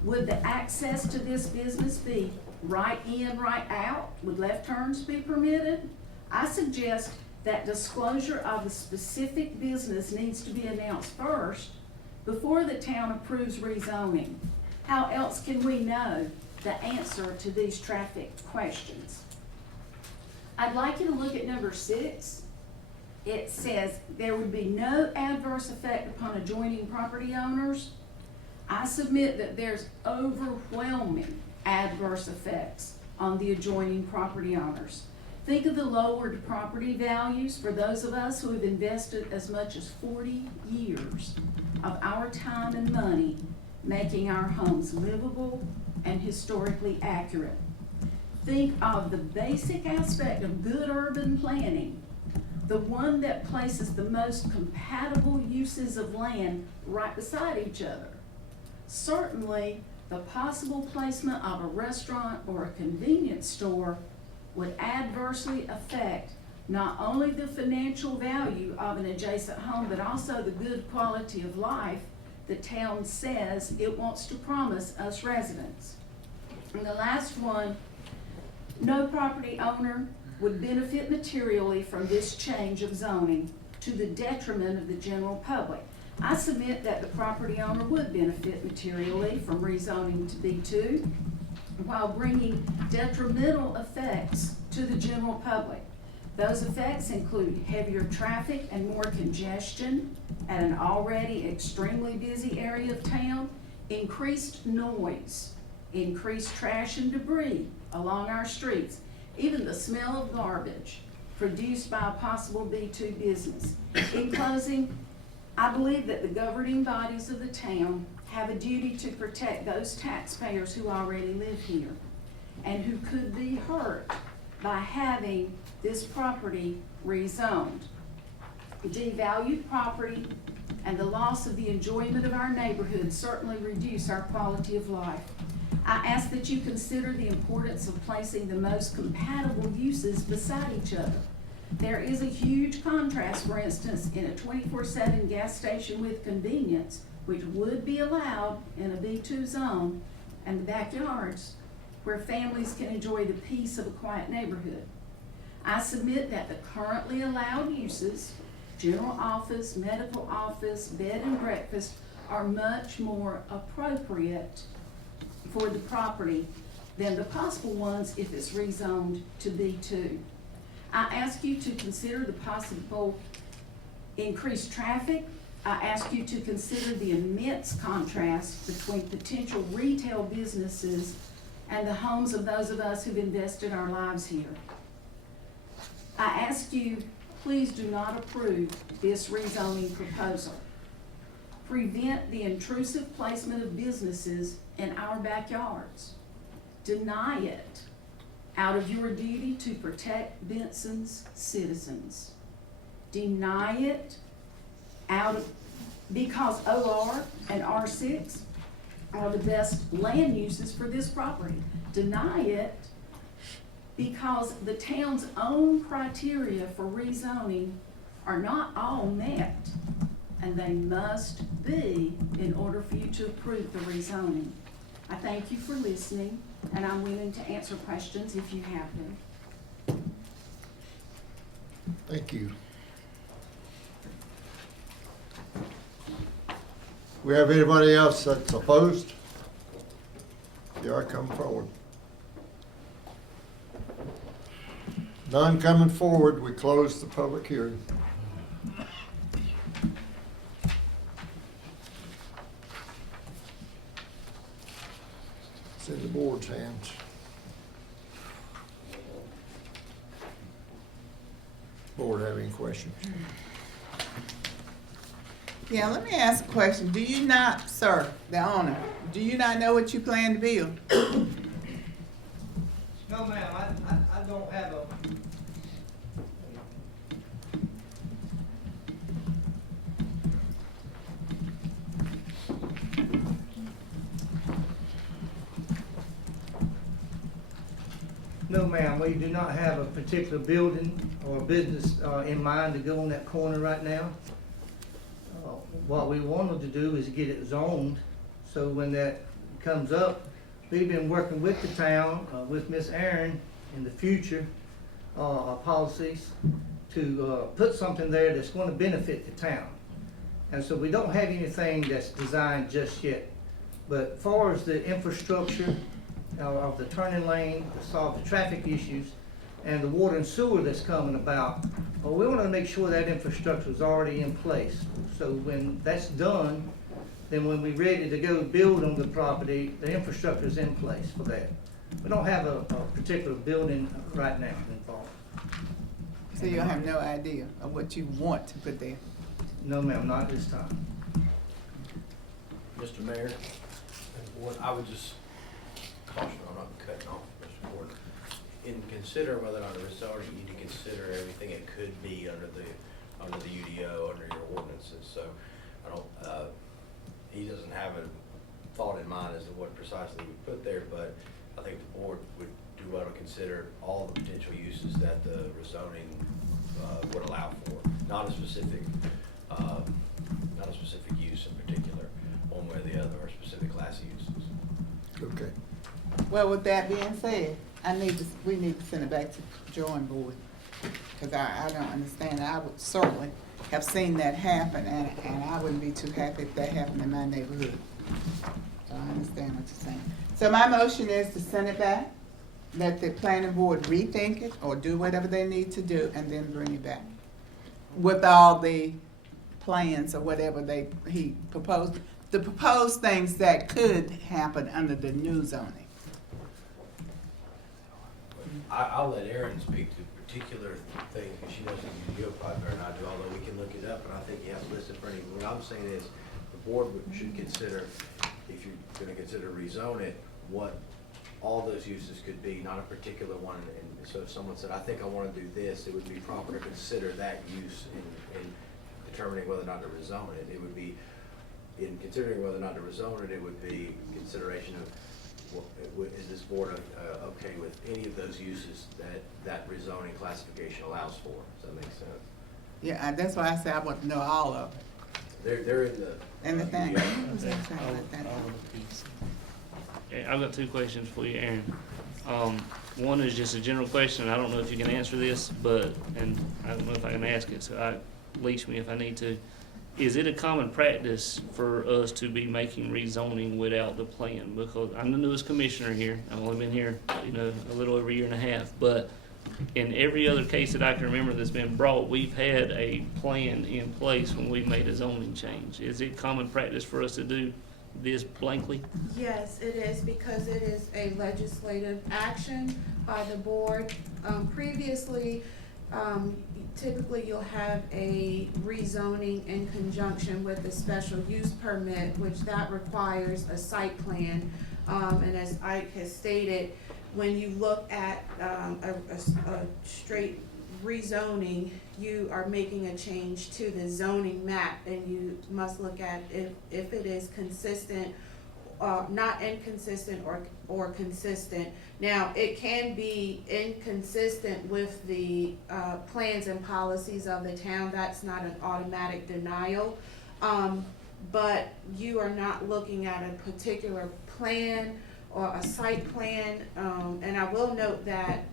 Would the access to this business be right in, right out? Would left turns be permitted? I suggest that disclosure of the specific business needs to be announced first before the town approves rezoning. How else can we know the answer to these traffic questions? I'd like you to look at number 6. It says there would be no adverse effect upon adjoining property owners. I submit that there's overwhelming adverse effects on the adjoining property owners. Think of the lowered property values for those of us who have invested as much as 40 years of our time and money making our homes livable and historically accurate. Think of the basic aspect of good urban planning, the one that places the most compatible uses of land right beside each other. Certainly, the possible placement of a restaurant or a convenience store would adversely affect not only the financial value of an adjacent home, but also the good quality of life the town says it wants to promise us residents. And the last one, no property owner would benefit materially from this change of zoning to the detriment of the general public. I submit that the property owner would benefit materially from rezoning to B2 while bringing detrimental effects to the general public. Those effects include heavier traffic and more congestion at an already extremely busy area of town, increased noise, increased trash and debris along our streets, even the smell of garbage produced by a possible B2 business. In closing, I believe that the governing bodies of the town have a duty to protect those taxpayers who already live here and who could be hurt by having this property rezoned. Devalued property and the loss of the enjoyment of our neighborhood certainly reduce our quality of life. I ask that you consider the importance of placing the most compatible uses beside each other. There is a huge contrast, for instance, in a 24/7 gas station with convenience, which would be allowed in a B2 zone, and the backyards where families can enjoy the peace of a quiet neighborhood. I submit that the currently allowed uses, general office, medical office, bed and breakfast, are much more appropriate for the property than the possible ones if it's rezoned to B2. I ask you to consider the possible increased traffic. I ask you to consider the immense contrast between potential retail businesses and the homes of those of us who've invested our lives here. I ask you, please do not approve this rezoning proposal. Prevent the intrusive placement of businesses in our backyards. Deny it out of your duty to protect Benson's citizens. Deny it because OR and R6 are the best land uses for this property. Deny it because the town's own criteria for rezoning are not all met, and they must be in order for you to approve the rezoning. I thank you for listening, and I'm willing to answer questions if you have them. Thank you. We have anybody else that's opposed? You are coming forward. None coming forward, we close the public hearing. It's in the board's hands. Board have any questions? Yeah, let me ask a question. Do you not, sir, the owner, do you not know what you plan to build? No, ma'am, I don't have a. No, ma'am, we do not have a particular building or business in mind to go on that corner right now. What we wanted to do is get it zoned, so when that comes up, we've been working with the town, with Miss Aaron in the future, policies to put something there that's going to benefit the town. And so we don't have anything that's designed just yet. But as far as the infrastructure of the turning lane to solve the traffic issues and the water and sewer that's coming about, we want to make sure that infrastructure is already in place. So when that's done, then when we're ready to go build on the property, the infrastructure is in place for that. We don't have a particular building right now involved. So you have no idea of what you want to put there? No, ma'am, not this time. Mr. Mayor, and Board, I would just caution on not cutting off Mr. Board. In considering whether or not to rezoning, you need to consider everything it could be under the UDO, under your ordinances. So I don't, he doesn't have a thought in mind as to what precisely we put there, but I think the board would do well to consider all the potential uses that the rezoning would allow for, not a specific use in particular, one way or the other, or specific class of uses. Okay. Well, with that being said, we need to send it back to the drawing board, because I don't understand. I would certainly have seen that happen, and I wouldn't be too happy if that happened in my neighborhood. So I understand what you're saying. So my motion is to send it back, let the planning board rethink it, or do whatever they need to do, and then bring it back with all the plans or whatever he proposed, the proposed things that could happen under the new zoning. I'll let Erin speak to particular things, because she knows the UDO probably better than I do, although we can look it up, and I think you have to listen for any. What I'm saying is, the board should consider, if you're gonna consider rezone it, what all those uses could be, not a particular one. And so if someone said, I think I wanna do this, it would be proper to consider that use in determining whether or not to rezone it. It would be, in considering whether or not to rezone it, it would be consideration of, is this board okay with any of those uses that rezoning classification allows for? Does that make sense? Yeah, that's why I said I want to know all of it. They're in the thing. Yeah, I've got two questions for you, Aaron. One is just a general question. I don't know if you can answer this, and I don't know if I can ask it, so leash me if I need to. Is it a common practice for us to be making rezoning without the plan? Because I'm the newest commissioner here. I've only been here, a little over a year and a half. But in every other case that I can remember that's been brought, we've had a plan in place when we made a zoning change. Is it common practice for us to do this blankly? Yes, it is, because it is a legislative action by the board. Previously, typically you'll have a rezoning in conjunction with a special use permit, which that requires a site plan. And as Ike has stated, when you look at a straight rezoning, you are making a change to the zoning map, and you must look at if it is consistent, not inconsistent or consistent. Now, it can be inconsistent with the plans and policies of the town. That's not an automatic denial. But you are not looking at a particular plan or a site plan. And I will note that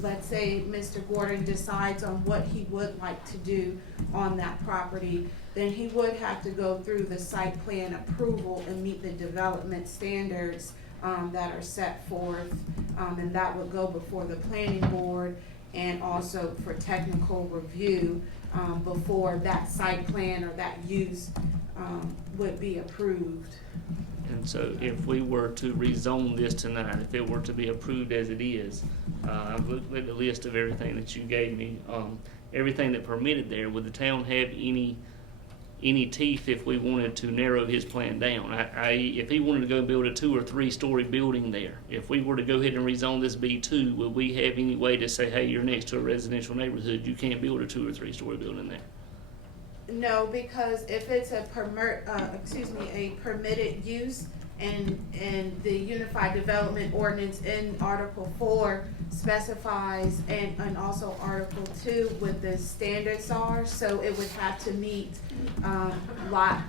let's say Mr. Gordon decides on what he would like to do on that property, then he would have to go through the site plan approval and meet the development standards that are set forth, and that would go before the planning board and also for technical review before that site plan or that use would be approved. And so if we were to rezone this tonight, if it were to be approved as it is, I've looked at the list of everything that you gave me, everything that permitted there, would the town have any teeth if we wanted to narrow his plan down? If he wanted to go build a 2 or 3 story building there, if we were to go ahead and rezone this B2, would we have any way to say, hey, you're next to a residential neighborhood, you can't build a 2 or 3 story building there? No, because if it's a permitted use and the Unified Development Ordinance in Article 4 specifies and also Article 2 what the standards are, so it would have to meet lot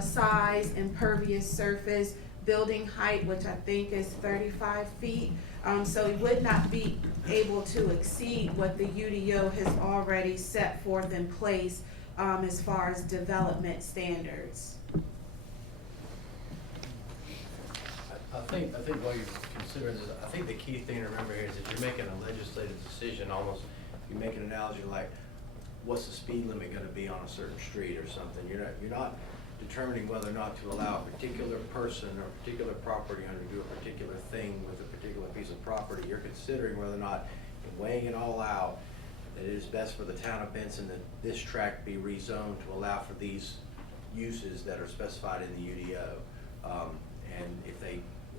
size, impervious surface, building height, which I think is 35 feet. So it would not be able to exceed what the UDO has already set forth in place as far as development standards. I think while you're considering this, I think the key thing to remember here is that you're making a legislative decision, almost, you make an analogy like, what's the speed limit gonna be on a certain street or something? You're not determining whether or not to allow a particular person or a particular property owner to do a particular thing with a particular piece of property. You're considering whether or not, in weighing it all out, that it is best for the town of Benson that this tract be rezoned to allow for these uses that are specified in the UDO.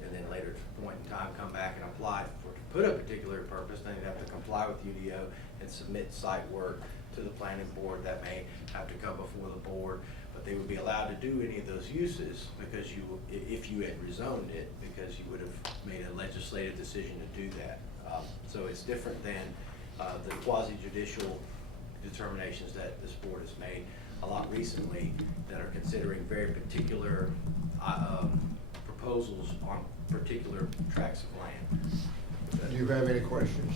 And then later point in time, come back and apply to put a particular purpose, then you'd have to comply with UDO and submit site work to the planning board. That may have to come before the board, but they would be allowed to do any of those uses because if you had rezoned it, because you would have made a legislative decision to do that. So it's different than the quasi-judicial determinations that this board has made a lot recently that are considering very particular proposals on particular tracts of land. Do you have any questions?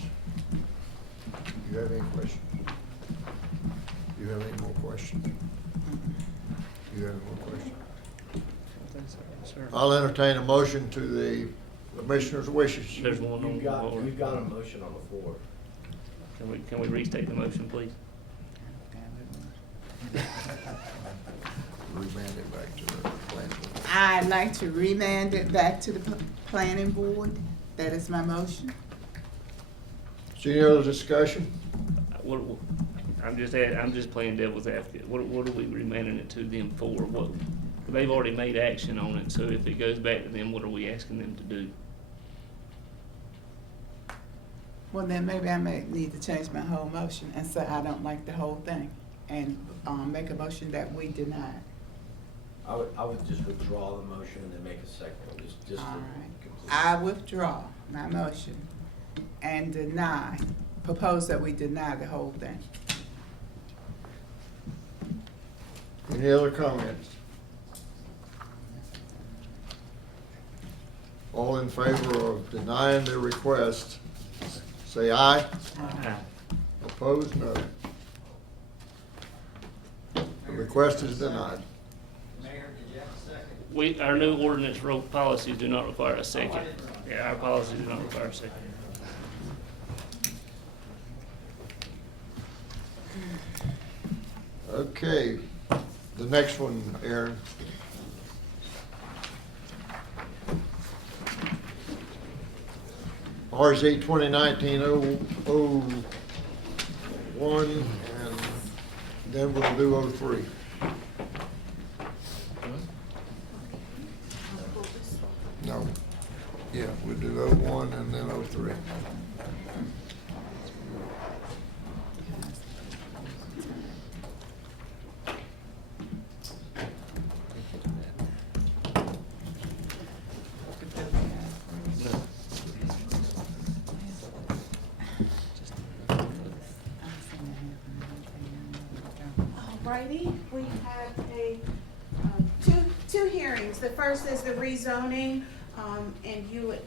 Do you have any questions? Do you have any more questions? Do you have any more questions? I'll entertain a motion to the commissioner's wishes. There's one on You've the floor. got a motion on the floor. Can we restate the motion, please? Remand it back to the planning board. I'd like to remand it back to the planning board. That is my motion. Is there any other discussion? I'm just playing devil's advocate. What are we remanding it to them for? They've already made action on it, so if it goes back to them, what are we asking them to do? Well, then maybe I may need to change my whole motion and say I don't like the whole thing and make a motion that we deny. I would just withdraw the motion and then make a second one, just All for right. complete. I withdraw my motion and propose that we deny the whole thing. Any other comments? All in favor of denying the request, say aye. Aye. Opposed, no. The request is denied. Mayor, did you have a second? Our new ordinance policies do not require a second. Yeah, our policies do not require a second. Okay, the next one, Aaron. RZ 2019-001, and then we'll do 03. No, yeah, we'll do 01 and then 03. Alrighty, we have two hearings. The first is the rezoning, and you would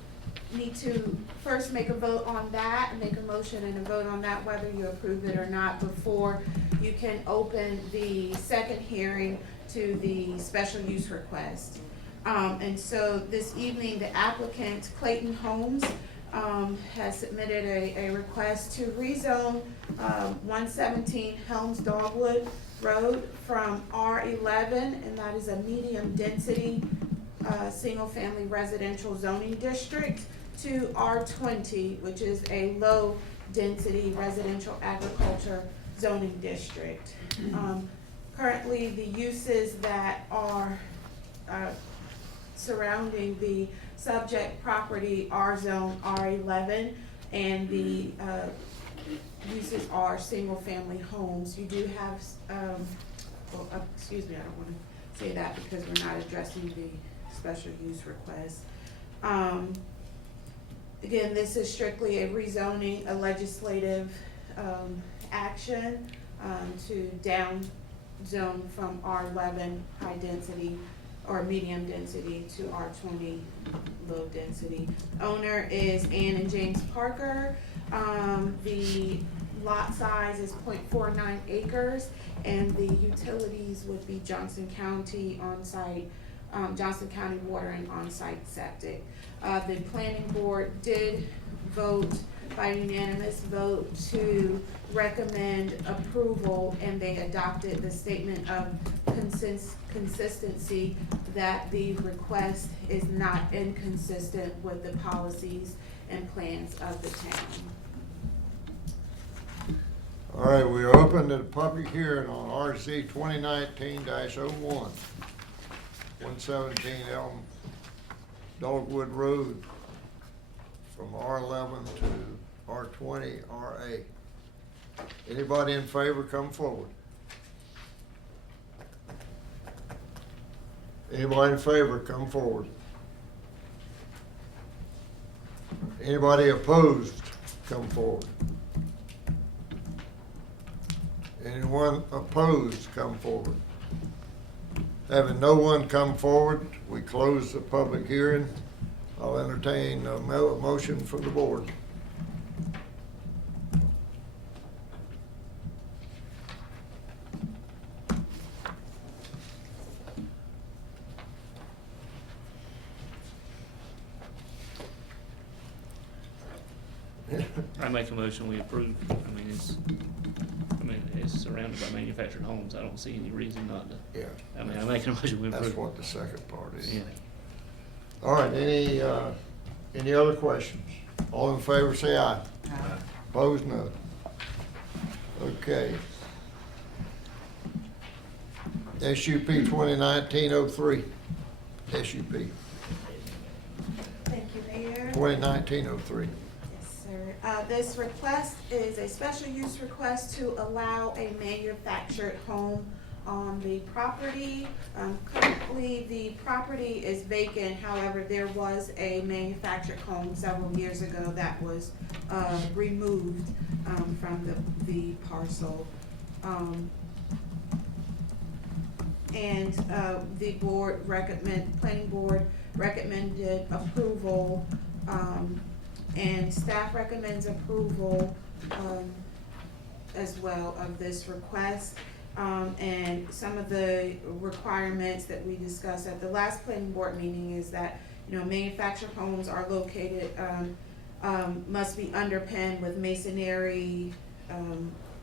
need to first make a vote on that, make a motion and a vote on that, whether you approve it or not, before you can open the second hearing to the special use request. And so this evening, the applicant, Clayton Holmes, has submitted a request to rezone 117 Helms Dogwood Road from R11, and that is a medium-density single-family residential zoning district, to R20, which is a low-density residential agriculture zoning district. Currently, the uses that are surrounding the subject property are zone R11, and the uses are single-family homes. You do have, excuse me, I don't want to say that because we're not addressing the special use request. Again, this is strictly a rezoning, a legislative action to down zone from R11 high density or medium density to R20 low density. Owner is Ann and James Parker. The lot size is 0.49 acres, and the utilities would be Johnson County on-site, Johnson County water and on-site septic. The planning board did vote by unanimous vote to recommend approval, and they adopted the statement of consistency that the request is not inconsistent with the policies and plans of the town. All right, we are open to the public hearing on RZ 2019-01, 117 Elm Dogwood Road from R11 to R20 RA. Anybody in favor, come forward. Anybody in favor, come forward. Anybody opposed, come forward. Anyone opposed, come forward. Having no one come forward, we close the public hearing. I'll entertain a motion from the board. I make a motion, we approve. I mean, it's surrounded by manufactured homes. I don't see any reason not to. Yeah. I mean, I make a motion, we approve. That's what the second part is. Yeah. All right, any other questions? All in favor, say aye. Aye. Opposed, no. Okay. SUP 2019-03. SUP Thank you, Mayor. 2019-03. Yes, sir. This request is a special use request to allow a manufactured home on the property. Currently, the property is vacant. However, there was a manufactured home several years ago that was removed from the parcel. And the planning board recommended approval, and staff recommends approval as well of this request. And some of the requirements that we discussed at the last planning board meeting is that, manufactured homes are located, must be underpinned with masonry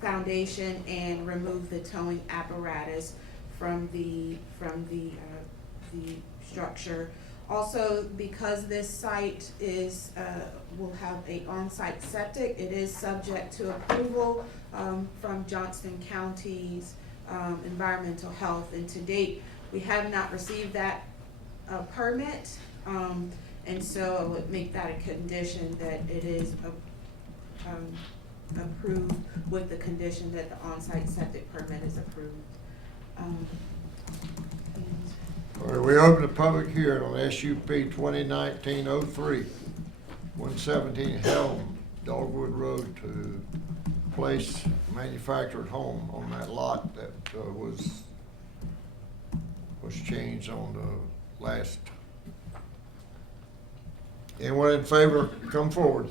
foundation and remove the towing apparatus from the structure. Also, because this site is will have a on-site septic, it is subject to approval from Johnson County's environmental health. And to date, we have not received that permit, and so I would make that a condition that it is approved with the condition that the on-site septic permit is approved. All right, we open the public hearing on SUP 2019-03, 117 Helm Dogwood Road to place manufactured home on that lot that was changed on the last Anyone in favor, come forward.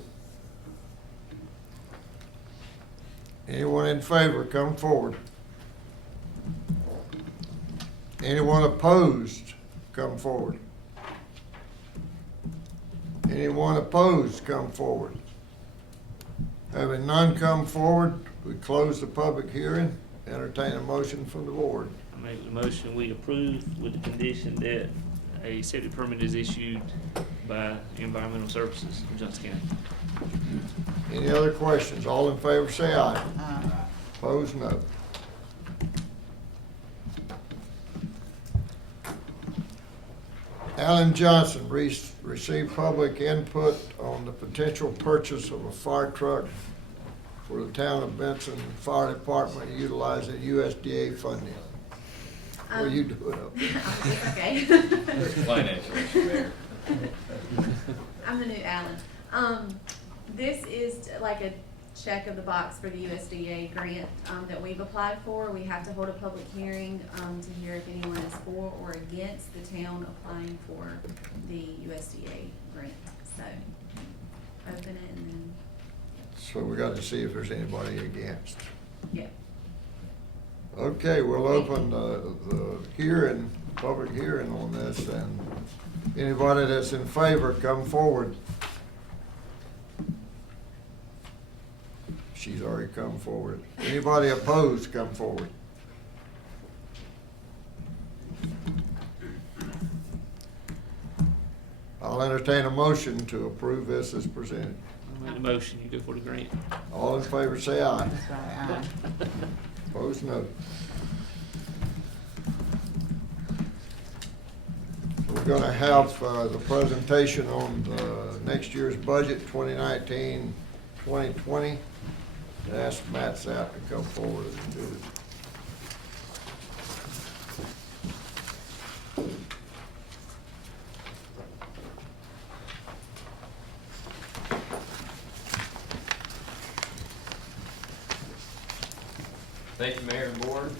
Anyone in favor, come forward. Anyone opposed, come forward. Anyone opposed, come forward. Having none come forward, we close the public hearing. Entertain a motion from the board. I make the motion, we approve with the condition that a septic permit is issued by Environmental Services in Johnson County. Any other questions? All in favor say aye. Opposed, no. Alan Johnson received public input on the potential purchase of a fire truck for the town of Benson Fire Department utilizing USDA funding. What are you doing up there? Okay. Financial issue, Mayor. I'm the new Alan. This is like a check of the box for the USDA grant that we've applied for. We have to hold a public hearing to hear if anyone is for or against the town applying for the USDA grant. So open it and then, So we got to see if there's anybody against. yeah. Okay, we'll open the hearing, public hearing on this, and anybody that's in favor, come forward. She's already come forward. Anybody opposed, come forward. I'll entertain a motion to approve this as presented. I make the motion, you go for the grant. All in favor say aye. That's right, aye. Opposed, no. We're gonna have the presentation on next year's budget, 2019, 2020. Ask Matt Sapp to come forward and do it. Thank you, Mayor and Board.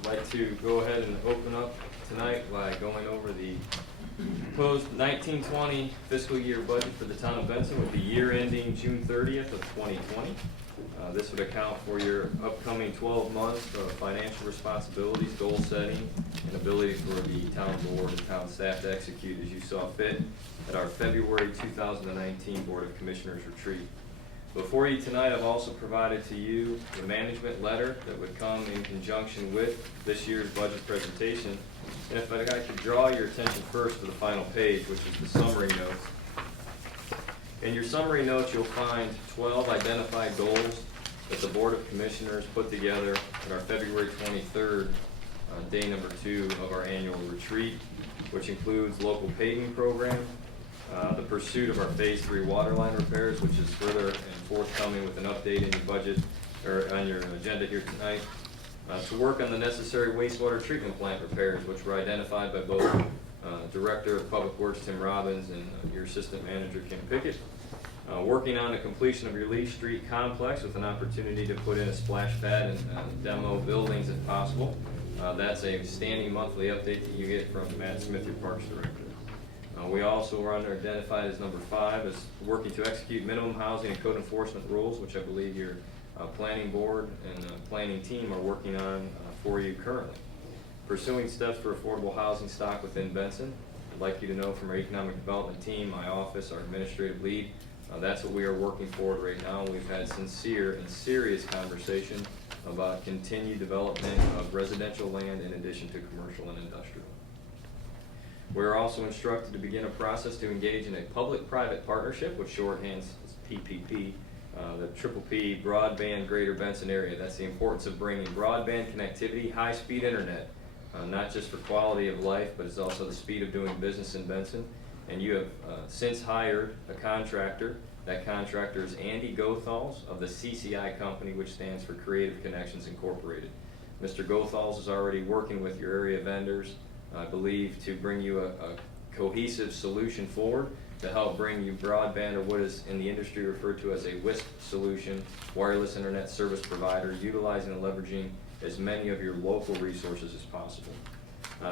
I'd like to go ahead and open up tonight by going over the proposed 1920 fiscal year budget for the town of Benson with the year ending June 30th of 2020. This would account for your upcoming 12 months of financial responsibilities, goal setting, and ability for the town board and town staff to execute as you saw fit at our February 2019 Board of Commissioners retreat. Before you tonight, I've also provided to you the management letter that would come in conjunction with this year's budget presentation. And if I could draw your attention first to the final page, which is the summary notes. In your summary notes, you'll find 12 identified goals that the Board of Commissioners put together at our February 23rd, day number 2 of our annual retreat, which includes local paving program, the pursuit of our Phase 3 water line repairs, which is further and forthcoming with an update in your budget, or on your agenda here tonight, to work on the necessary wastewater treatment plant repairs, which were identified by both Director of Public Works Tim Robbins and your Assistant Manager Kim Pickett. Working on the completion of your Lee Street complex with an opportunity to put in a splash pad and demo buildings if possible. That's a standing monthly update that you get from Matt Smith, your Parks Director. We also were identified as number 5 as working to execute minimum housing and code enforcement rules, which I believe your planning board and planning team are working on for you currently. Pursuing steps for affordable housing stock within Benson. I'd like you to know from our economic development team, my office, our administrative lead, that's what we are working forward right now. We've had sincere and serious conversation about continued development of residential land in addition to commercial and industrial. We're also instructed to begin a process to engage in a public-private partnership, which shorthands PPP, the Triple P Broadband Greater Benson Area. That's the importance of bringing broadband connectivity, high-speed internet, not just for quality of life, but it's also the speed of doing business in Benson. And you have since hired a contractor. That contractor is Andy Gothals of the CCI company, which stands for Creative Connections Incorporated. Mr. Gothals is already working with your area vendors, I believe, to bring you a cohesive solution forward to help bring you broadband, or what is in the industry referred to as a WISP solution, wireless internet service provider, utilizing and leveraging as many of your local resources as possible.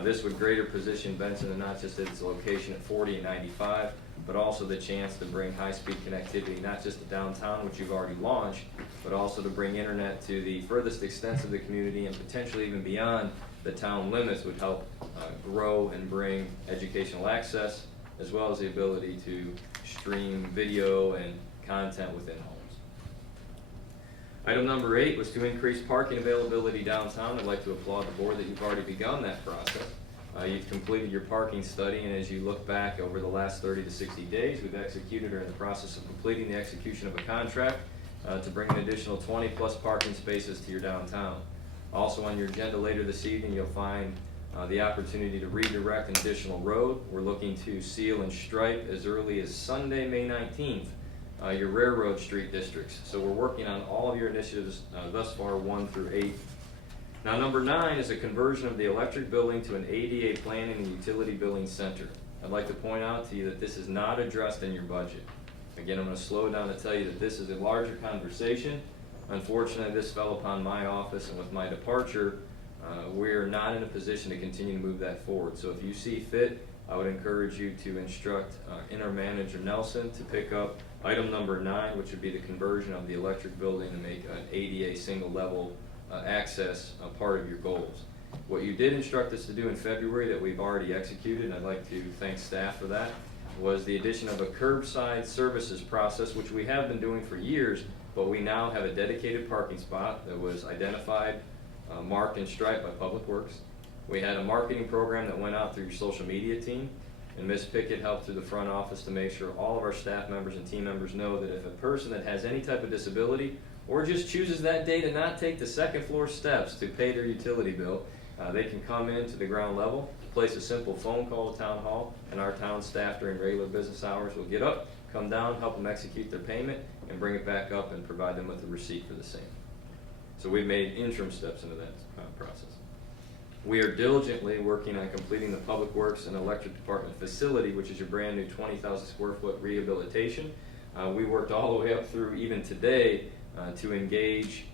This would greater position Benson and not just its location at 40 and 95, but also the chance to bring high-speed connectivity, not just to downtown, which you've already launched, but also to bring internet to the furthest extents of the community and potentially even beyond the town limits would help grow and bring educational access, as well as the ability to stream video and content within homes. Item number 8 was to increase parking availability downtown. I'd like to applaud the board that you've already begun that process. You've completed your parking study, and as you look back over the last 30 to 60 days, we've executed or in the process of completing the execution of a contract to bring an additional 20 plus parking spaces to your downtown. Also on your agenda later this evening, you'll find the opportunity to redirect an additional road. We're looking to seal and stripe as early as Sunday, May 19th, your Railroad Street districts. So we're working on all of your initiatives thus far, 1 through 8. Now, number 9 is a conversion of the electric building to an ADA planning and utility billing center. I'd like to point out to you that this is not addressed in your budget. Again, I'm going to slow down to tell you that this is a larger conversation. Unfortunately, this fell upon my office, and with my departure, we're not in a position to continue to move that forward. So if you see fit, I would encourage you to instruct Interim Manager Nelson to pick up item number 9, which would be the conversion of the electric building to make an ADA single level access a part of your goals. What you did instruct us to do in February that we've already executed, and I'd like to thank staff for that, was the addition of a curbside services process, which we have been doing for years, but we now have a dedicated parking spot that was identified, marked and striped by Public Works. We had a marketing program that went out through your social media team, and Ms. Pickett helped through the front office to make sure all of our staff members and team members know that if a person that has any type of disability or just chooses that day to not take the second floor steps to pay their utility bill, they can come in to the ground level, place a simple phone call to Town Hall, and our town staff during regular business hours will get up, come down, help them execute their payment, and bring it back up and provide them with a receipt for the same. So we've made interim steps into that process. We are diligently working on completing the Public Works and Electric Department facility, which is your brand new 20,000 square foot rehabilitation. We worked all the way up through even today to engage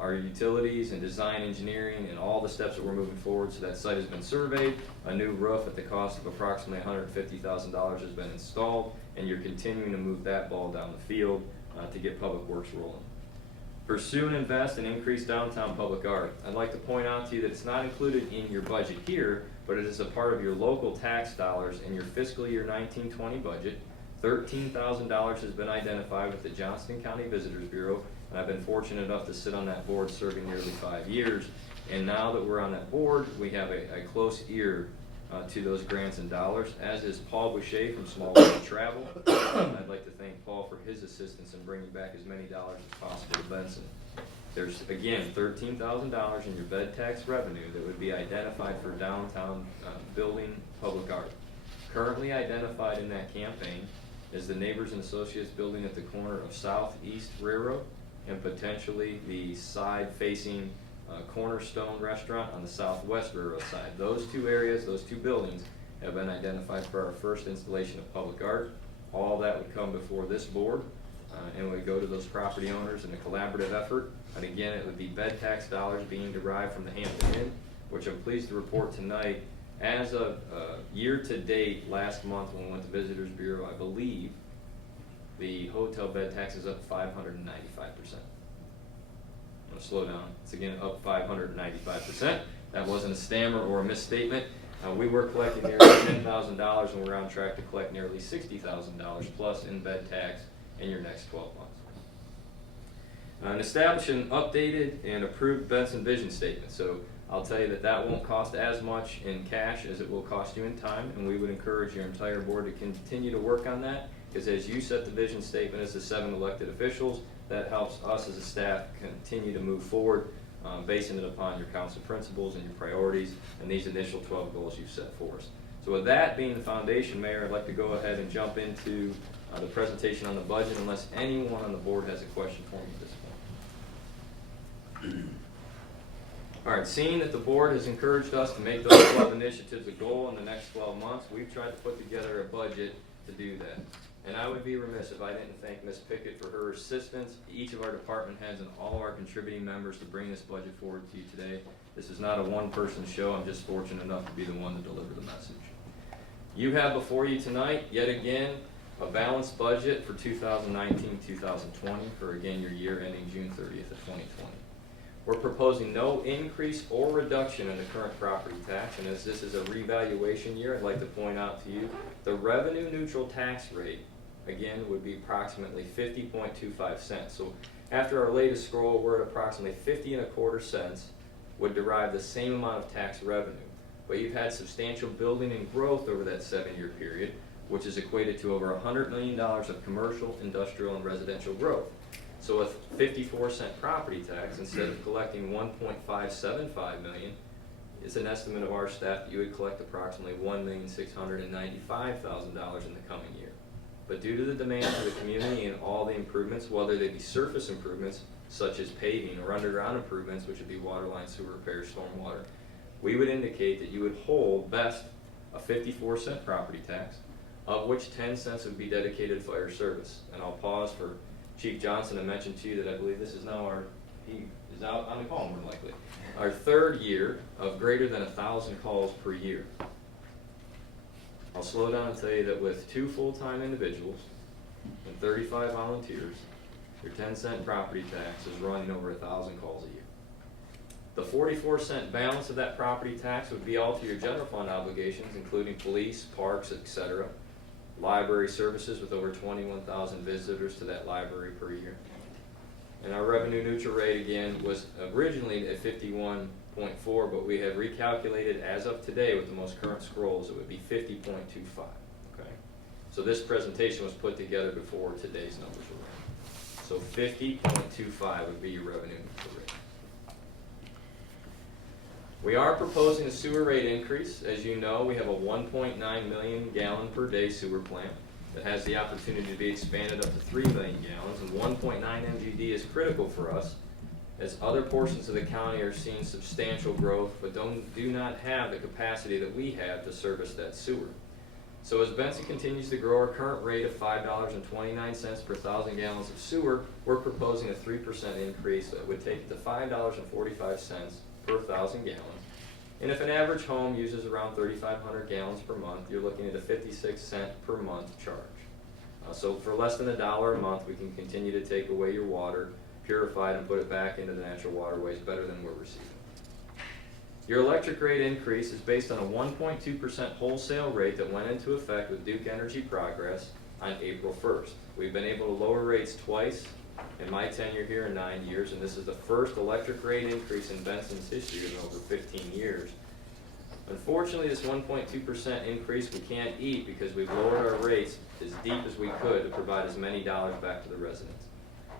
our utilities and design engineering and all the steps that we're moving forward. So that site has been surveyed, a new roof at the cost of approximately $150,000 has been installed, and you're continuing to move that ball down the field to get Public Works rolling. Pursue and invest in increased downtown public art. I'd like to point out to you that it's not included in your budget here, but it is a part of your local tax dollars in your fiscal year 1920 budget. $13,000 has been identified with the Johnston County Visitors Bureau, and I've been fortunate enough to sit on that board serving nearly 5 years. And now that we're on that board, we have a close ear to those grants and dollars, as is Paul Boucher from Small World Travel. I'd like to thank Paul for his assistance in bringing back as many dollars as possible to Benson. There's, again, $13,000 in your bed tax revenue that would be identified for downtown building public art. Currently identified in that campaign is the Neighbors and Associates building at the corner of Southeast Railroad and potentially the side-facing Cornerstone restaurant on the Southwest Railroad side. Those two areas, those two buildings, have been identified for our first installation of public art. All that would come before this board and would go to those property owners in a collaborative effort. And again, it would be bed tax dollars being derived from the Hampton Inn, which I'm pleased to report tonight. As of year-to-date, last month when we went to Visitors Bureau, I believe the hotel bed tax is up 595%. I'm going to slow down. It's again up 595%. That wasn't a stammer or a misstatement. We were collecting nearly $10,000 and we're on track to collect nearly $60,000 plus in bed tax in your next 12 months. And establish an updated and approved Benson vision statement. So I'll tell you that that won't cost as much in cash as it will cost you in time, and we would encourage your entire board to continue to work on that, because as you set the vision statement as the 7 elected officials, that helps us as a staff continue to move forward, basing it upon your council principles and your priorities and these initial 12 goals you've set for us. So with that being the foundation, Mayor, I'd like to go ahead and jump into the presentation on the budget, unless anyone on the board has a question for me at this point. All right, seeing that the board has encouraged us to make those 12 initiatives a goal in the next 12 months, we've tried to put together a budget to do that. And I would be remiss if I didn't thank Ms. Pickett for her assistance, each of our department heads and all of our contributing members to bring this budget forward to you today. This is not a one-person show. I'm just fortunate enough to be the one to deliver the message. You have before you tonight, yet again, a balanced budget for 2019-2020 for, again, your year ending June 30th of 2020. We're proposing no increase or reduction in the current property tax, and as this is a revaluation year, I'd like to point out to you, the revenue neutral tax rate, again, would be approximately 50.25 cents. So after our latest scroll, we're at approximately 50.25 cents, would derive the same amount of tax revenue. But you've had substantial building and growth over that 7-year period, which is equated to over $100 million of commercial, industrial, and residential growth. So with 54-cent property tax, instead of collecting $1.575 million, it's an estimate of our staff that you would collect approximately $1,695,000 in the coming year. But due to the demand for the community and all the improvements, whether they be surface improvements, such as paving, or underground improvements, which would be water line, sewer repairs, stormwater, we would indicate that you would hold best a 54-cent property tax, of which 10 cents would be dedicated to fire service. And I'll pause for Chief Johnson to mention to you that I believe this is now he is out on the call more likely, our 3rd year of greater than 1,000 calls per year. I'll slow down and tell you that with 2 full-time individuals and 35 volunteers, your 10-cent property tax is running over 1,000 calls a year. The 44-cent balance of that property tax would be all to your general fund obligations, including police, parks, etc., library services with over 21,000 visitors to that library per year. And our revenue neutral rate, again, was originally at 51.4, but we have recalculated as of today with the most current scrolls, it would be 50.25, okay? So this presentation was put together before today's numbers were in. So 50.25 would be your revenue neutral rate. We are proposing a sewer rate increase. As you know, we have a 1.9 million gallon per day sewer plant that has the opportunity to be expanded up to 3 million gallons, and 1.9 MGD is critical for us as other portions of the county are seeing substantial growth but do not have the capacity that we have to service that sewer. So as Benson continues to grow our current rate of $5.29 per 1,000 gallons of sewer, we're proposing a 3% increase that would take it to $5.45 per 1,000 gallons. And if an average home uses around 3,500 gallons per month, you're looking at a 56-cent per month charge. So for less than $1 a month, we can continue to take away your water, purify it, and put it back into the natural waterways better than we're receiving. Your electric rate increase is based on a 1.2% wholesale rate that went into effect with Duke Energy Progress on April 1st. We've been able to lower rates twice in my tenure here in 9 years, and this is the first electric rate increase in Benson's history in over 15 years. Unfortunately, this 1.2% increase we can't eat because we've lowered our rates as deep as we could to provide as many dollars back to the residents.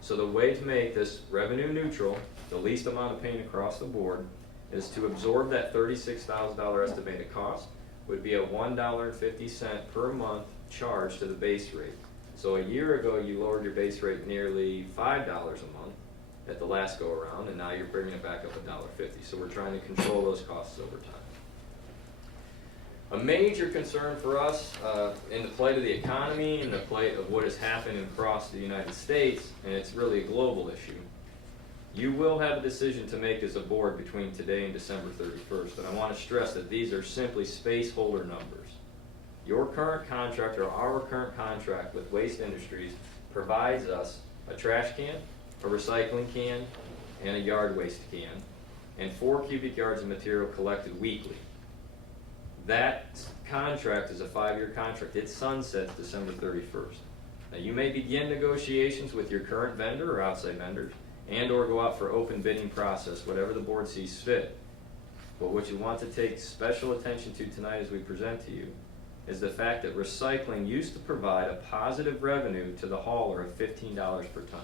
So the way to make this revenue neutral, the least amount of pain across the board, is to absorb that $36,000 estimated cost, would be a $1.50 per month charge to the base rate. So a year ago, you lowered your base rate nearly $5 a month at the last go around, and now you're bringing it back up $1.50. So we're trying to control those costs over time. A major concern for us in the plight of the economy and the plight of what is happening across the United States, and it's really a global issue, you will have a decision to make as a board between today and December 31st. And I want to stress that these are simply space holder numbers. Your current contract, or our current contract with Waste Industries, provides us a trash can, a recycling can, and a yard waste can, and 4 cubic yards of material collected weekly. That contract is a 5-year contract. It sunsets December 31st. Now, you may begin negotiations with your current vendor or outside vendors, and or go out for open bidding process, whatever the board sees fit. But what you want to take special attention to tonight as we present to you is the fact that recycling used to provide a positive revenue to the hauler of $15 per ton.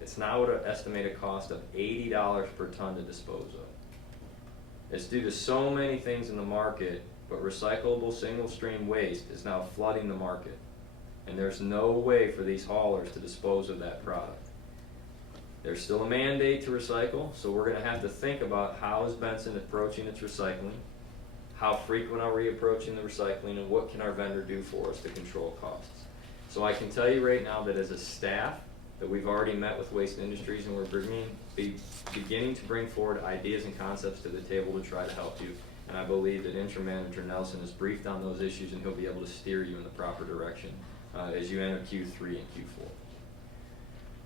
It's now at an estimated cost of $80 per ton to dispose of. It's due to so many things in the market, but recyclable single stream waste is now flooding the market. And there's no way for these haulers to dispose of that product. There's still a mandate to recycle, so we're going to have to think about how is Benson approaching its recycling, how frequent are we approaching the recycling, and what can our vendor do for us to control costs. So I can tell you right now that as a staff, that we've already met with Waste Industries, and we're beginning to bring forward ideas and concepts to the table to try to help you. And I believe that Interim Manager Nelson is briefed on those issues, and he'll be able to steer you in the proper direction as you enter Q3 and Q4.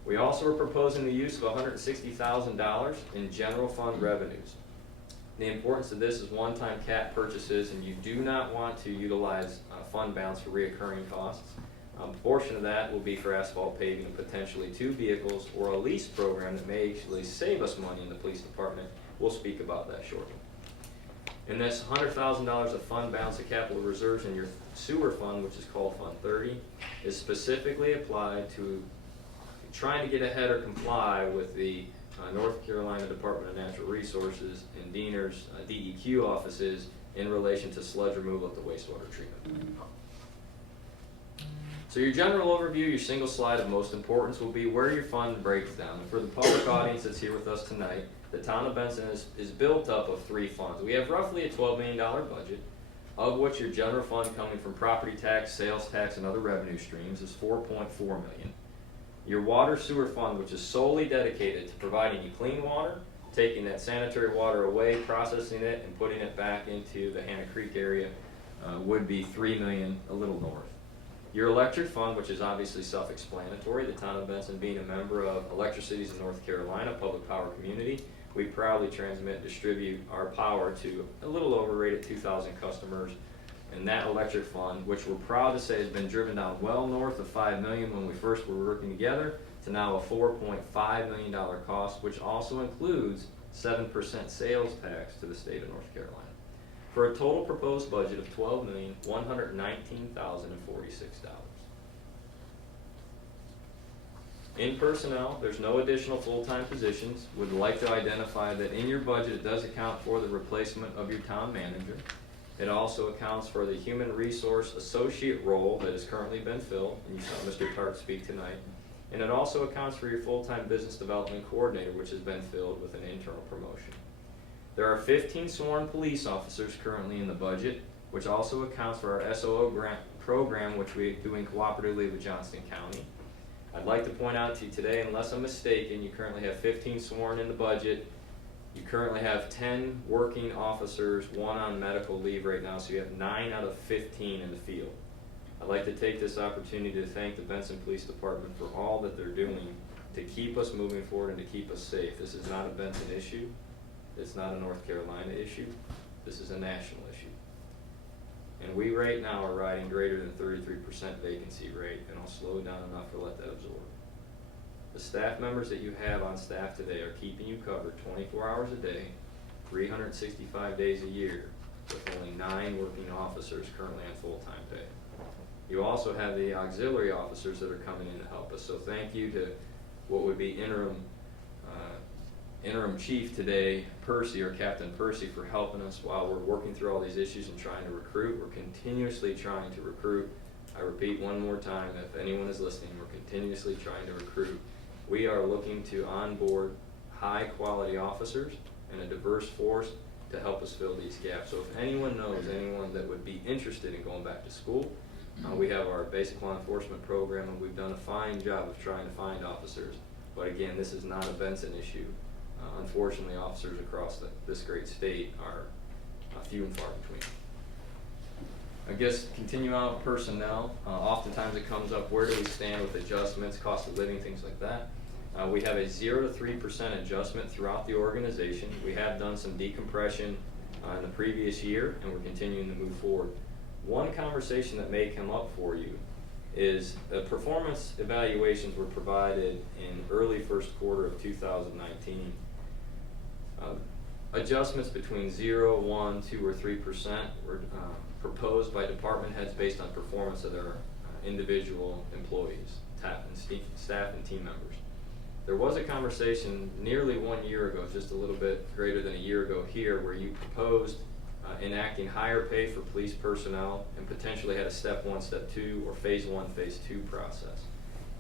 We also are proposing the use of $160,000 in general fund revenues. The importance of this is one-time CAT purchases, and you do not want to utilize fund balance for reoccurring costs. A portion of that will be for asphalt paving and potentially 2 vehicles or a lease program that may actually save us money in the police department. We'll speak about that shortly. And this $100,000 of fund balance of capital reserves in your sewer fund, which is called Fund 30, is specifically applied to trying to get ahead or comply with the North Carolina Department of Natural Resources and Diener's DEQ offices in relation to sludge removal at the wastewater treatment. So your general overview, your single slide of most importance will be where your fund breaks down. And for the public audience that's here with us tonight, the town of Benson is built up of 3 funds. We have roughly a $12 million budget, of which your general fund coming from property tax, sales tax, and other revenue streams is $4.4 million. Your water sewer fund, which is solely dedicated to providing you clean water, taking that sanitary water away, processing it, and putting it back into the Hannah Creek area, would be $3 million, a little north. Your electric fund, which is obviously self-explanatory, the town of Benson being a member of Electricities of North Carolina, public power community, we proudly transmit and distribute our power to a little overrated 2,000 customers. And that electric fund, which we're proud to say has been driven down well north of $5 million when we first were working together, to now a $4.5 million cost, which also includes 7% sales tax to the state of North Carolina, for a total proposed budget of $12,119,046. In personnel, there's no additional full-time positions. Would like to identify that in your budget it does account for the replacement of your town manager. It also accounts for the human resource associate role that has currently been filled, and you saw Mr. Tart speak tonight. And it also accounts for your full-time business development coordinator, which has been filled with an internal promotion. There are 15 sworn police officers currently in the budget, which also accounts for our SOO grant program, which we're doing cooperatively with Johnston County. I'd like to point out to you today, unless I'm mistaken, you currently have 15 sworn in the budget. You currently have 10 working officers, 1 on medical leave right now, so you have 9 out of 15 in the field. I'd like to take this opportunity to thank the Benson Police Department for all that they're doing to keep us moving forward and to keep us safe. This is not a Benson issue. It's not a North Carolina issue. This is a national issue. And we right now are riding greater than 33% vacancy rate, and I'll slow down enough to let that absorb. The staff members that you have on staff today are keeping you covered 24 hours a day, 365 days a year, with only 9 working officers currently on full-time pay. You also have the auxiliary officers that are coming in to help us. So thank you to what would be interim chief today, Percy, or Captain Percy, for helping us while we're working through all these issues and trying to recruit. We're continuously trying to recruit. I repeat one more time, if anyone is listening, we're continuously trying to recruit. We are looking to onboard high-quality officers and a diverse force to help us fill these gaps. So if anyone knows anyone that would be interested in going back to school, we have our basic law enforcement program, and we've done a fine job of trying to find officers. But again, this is not a Benson issue. Unfortunately, officers across this great state are few and far between. I guess continue out with personnel. Oftentimes it comes up, where do we stand with adjustments, cost of living, things like that. We have a 0 to 3% adjustment throughout the organization. We have done some decompression in the previous year, and we're continuing to move forward. One conversation that may come up for you is performance evaluations were provided in early first quarter of 2019. Adjustments between 0, 1, 2, or 3% were proposed by department heads based on performance of their individual employees, staff and team members. There was a conversation nearly 1 year ago, just a little bit greater than a year ago here, where you proposed enacting higher pay for police personnel and potentially had a step 1, step 2, or phase 1, phase 2 process.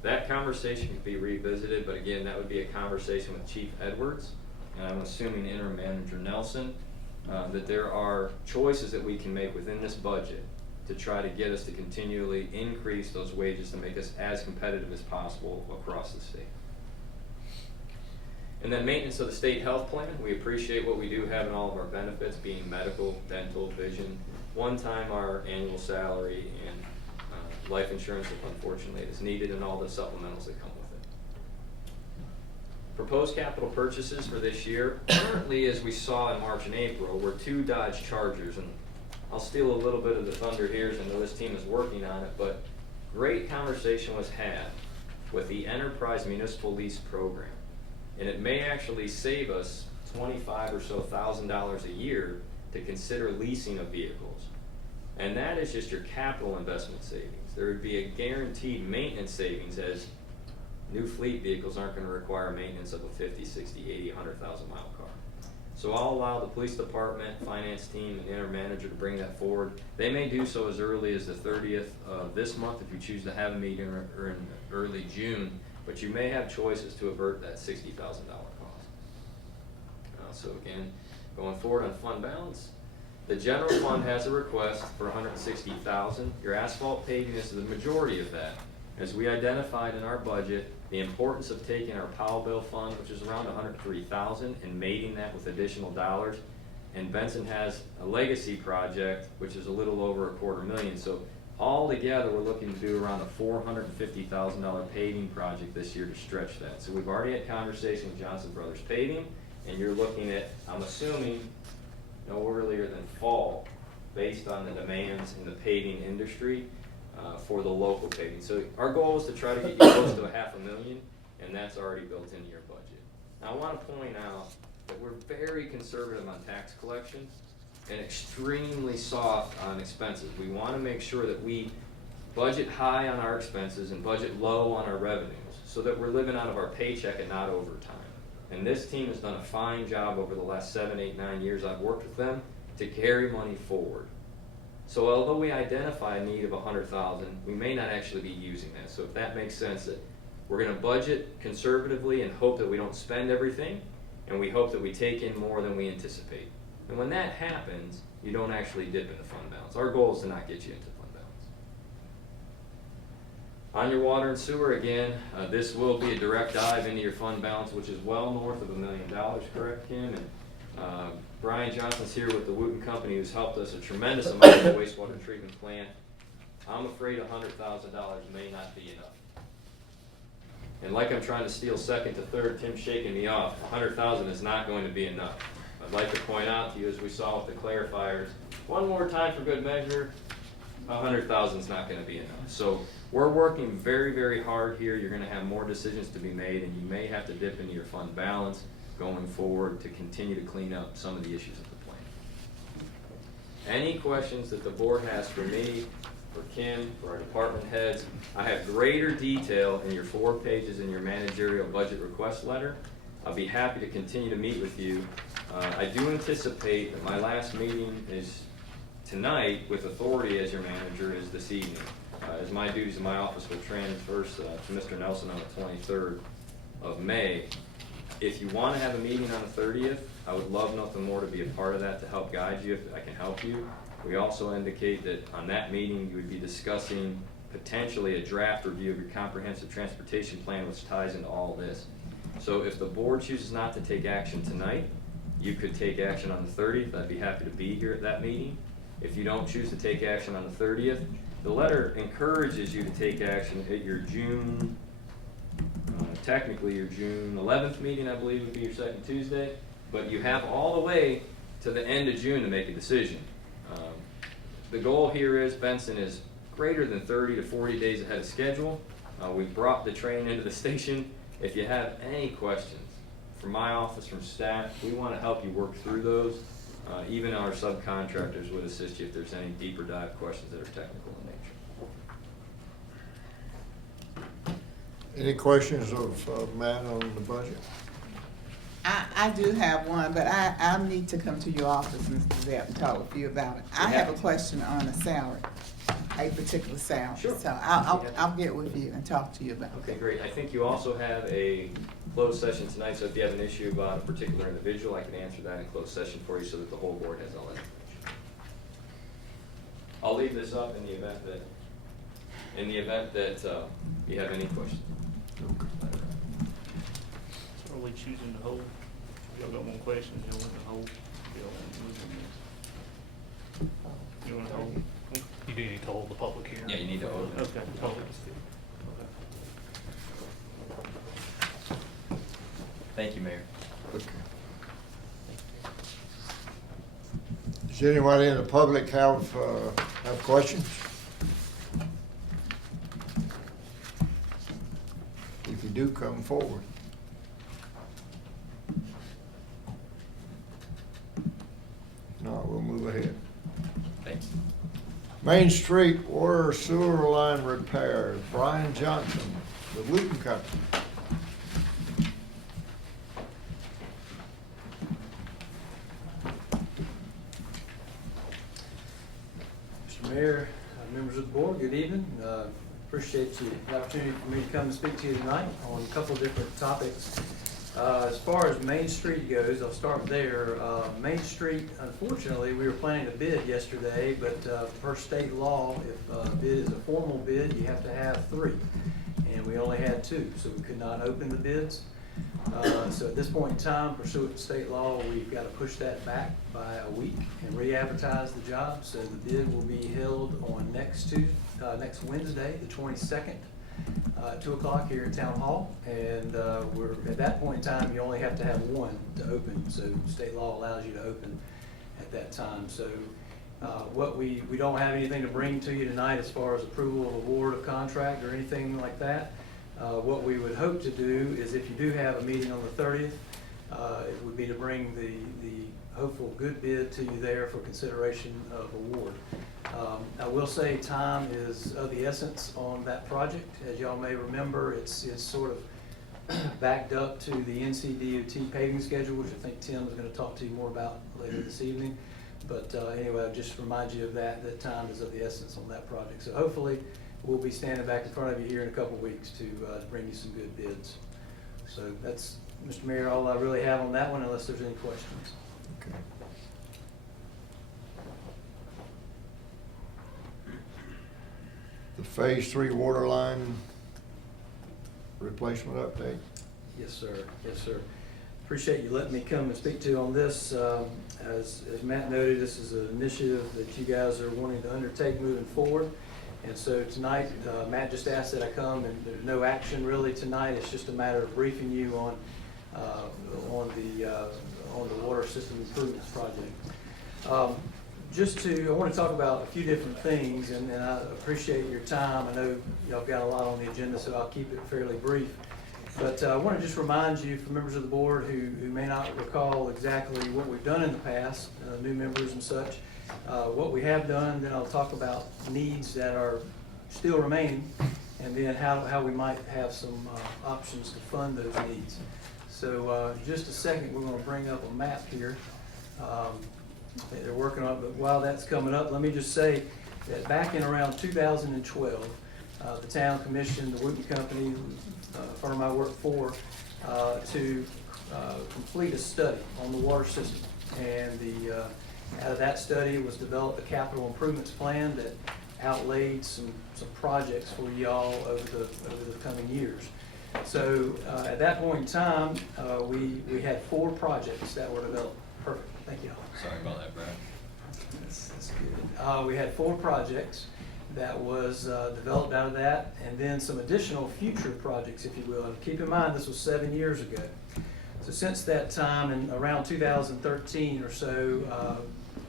That conversation could be revisited, but again, that would be a conversation with Chief Edwards, and I'm assuming Interim Manager Nelson, that there are choices that we can make within this budget to try to get us to continually increase those wages to make us as competitive as possible across the state. And then maintenance of the state health plan. We appreciate what we do have in all of our benefits, being medical, dental, vision, one time our annual salary, and life insurance if unfortunately it is needed, and all the supplementals that come with it. Proposed capital purchases for this year, currently as we saw in March and April, were 2 Dodge Chargers, and I'll steal a little bit of the thunder here as I know this team is working on it, but great conversation was had with the Enterprise Municipal Lease Program. And it may actually save us $25,000 or so a year to consider leasing of vehicles. And that is just your capital investment savings. There would be a guaranteed maintenance savings, as new fleet vehicles aren't going to require maintenance of a 50, 60, 80, 100,000 mile car. So I'll allow the police department, finance team, and interim manager to bring that forward. They may do so as early as the 30th of this month if you choose to have a meeting, or in early June, but you may have choices to avert that $60,000 cost. So again, going forward on fund balance, the general fund has a request for $160,000. Your asphalt paving is the majority of that. As we identified in our budget, the importance of taking our Powell bill fund, which is around $103,000, and mating that with additional dollars. And Benson has a legacy project, which is a little over $250,000. So all together, we're looking to do around a $450,000 paving project this year to stretch that. So we've already had conversation with Johnson Brothers Paving, and you're looking at, I'm assuming, no earlier than fall, based on the demands in the paving industry for the local paving. So our goal is to try to get you close to $500,000, and that's already built into your budget. Now I want to point out that we're very conservative on tax collection and extremely soft on expenses. We want to make sure that we budget high on our expenses and budget low on our revenues, so that we're living out of our paycheck and not overtime. And this team has done a fine job over the last 7, 8, 9 years I've worked with them to carry money forward. So although we identify a need of $100,000, we may not actually be using that. So if that makes sense, that we're going to budget conservatively and hope that we don't spend everything, and we hope that we take in more than we anticipate. And when that happens, you don't actually dip into fund balance. Our goal is to not get you into fund balance. On your water and sewer, again, this will be a direct dive into your fund balance, which is well north of $1 million, correct, Kim? And Brian Johnson's here with the Wooten Company, who's helped us a tremendous amount of the wastewater treatment plant. I'm afraid $100,000 may not be enough. And like I'm trying to steal second to third, Tim's shaking me off. $100,000 is not going to be enough. I'd like to point out to you, as we saw with the clarifiers, one more time for good measure, $100,000 is not going to be enough. So we're working very, very hard here. You're going to have more decisions to be made, and you may have to dip into your fund balance going forward to continue to clean up some of the issues of the plan. Any questions that the board has for me, for Kim, for our department heads? I have greater detail in your 4 pages in your managerial budget request letter. I'll be happy to continue to meet with you. I do anticipate that my last meeting is tonight with authority as your manager is this evening, as my duties in my office will transfer to Mr. Nelson on the 23rd of May. If you want to have a meeting on the 30th, I would love nothing more to be a part of that to help guide you if I can help you. We also indicate that on that meeting you would be discussing potentially a draft review of your comprehensive transportation plan, which ties into all this. So if the board chooses not to take action tonight, you could take action on the 30th. I'd be happy to be here at that meeting. If you don't choose to take action on the 30th, the letter encourages you to take action at your June, technically your June 11th meeting, I believe would be your second Tuesday, but you have all the way to the end of June to make a decision. The goal here is Benson is greater than 30 to 40 days ahead of schedule. We brought the train into the station. If you have any questions from my office, from staff, we want to help you work through those. Even our subcontractors would assist you if there's any deeper dive questions that are technical in nature. Any questions of Matt on the budget? I do have one, but I need to come to your office, Mr. Zepp, and talk with you about it. I have a question on a salary, a particular salary. Sure. So I'll get with you and talk to you about it. Okay, great. I think you also have a closed session tonight, so if you have an issue about a particular individual, I can answer that in closed session for you so that the whole board has all that information. I'll leave this up in the event that you have any questions. So are we choosing to hold? Y'all got one question, y'all want to hold? Y'all want to move on this? You want to hold? You do need to hold the public hearing. Yeah, you need to hold it. Okay, hold. Thank you, Mayor. Okay. Does anybody in the public have questions? If you do, come forward. No, we'll move ahead. Thanks. Main Street water sewer line repairs, Brian Johnson, the Wooten Company. Mr. Mayor, members of the board, good evening. Appreciate the opportunity for me to come and speak to you tonight on a couple of different topics. As far as Main Street goes, I'll start there. Main Street, unfortunately, we were planning to bid yesterday, but per state law, if a bid is a formal bid, you have to have 3. And we only had 2, so we could not open the bids. So at this point in time, pursuant to state law, we've got to push that back by a week and re-advertise the job. So the bid will be held on next Wednesday, the 22nd, 2 o'clock here at Town Hall. And we're at that point in time, you only have to have 1 to open. So state law allows you to open at that time. So we don't have anything to bring to you tonight as far as approval of award of contract or anything like that. What we would hope to do is if you do have a meeting on the 30th, it would be to bring the hopeful good bid to you there for consideration of award. I will say time is of the essence on that project. As y'all may remember, it's sort of backed up to the NCDOT paving schedule, which I think Tim is going to talk to you more about later this evening. But anyway, I'll just remind you of that time is of the essence on that project. So hopefully we'll be standing back in front of you here in a couple of weeks to bring you some good bids. So that's, Mr. Mayor, all I really have on that one, unless there's any questions. Okay. The Phase 3 water line replacement update? Yes, sir. Yes, sir. Appreciate you letting me come and speak to you on this. As Matt noted, this is an initiative that you guys are wanting to undertake moving forward. And so tonight, Matt just asked that I come, and there's no action really tonight. It's just a matter of briefing you on the water system improvements project. I want to talk about a few different things, and I appreciate your time. I know y'all got a lot on the agenda, so I'll keep it fairly brief. But I want to just remind you, for members of the board who may not recall exactly what we've done in the past, new members and such, what we have done, then I'll talk about needs that are still remaining, and then how we might have some options to fund those needs. So just a second, we're going to bring up a map here. They're working on it, but while that's coming up, let me just say that back in around 2012, the town commissioned the Wooten Company, firm I work for, to complete a study on the water system. And out of that study was developed a capital improvements plan that outlaid some projects for y'all over the coming years. So at that point in time, we had 4 projects that were developed. Perfect. Thank you. Sorry about that, Brad. That's good. We had 4 projects that was developed out of that, and then some additional future projects, if you will. And keep in mind, this was 7 years ago. So since that time, in around 2013 or so,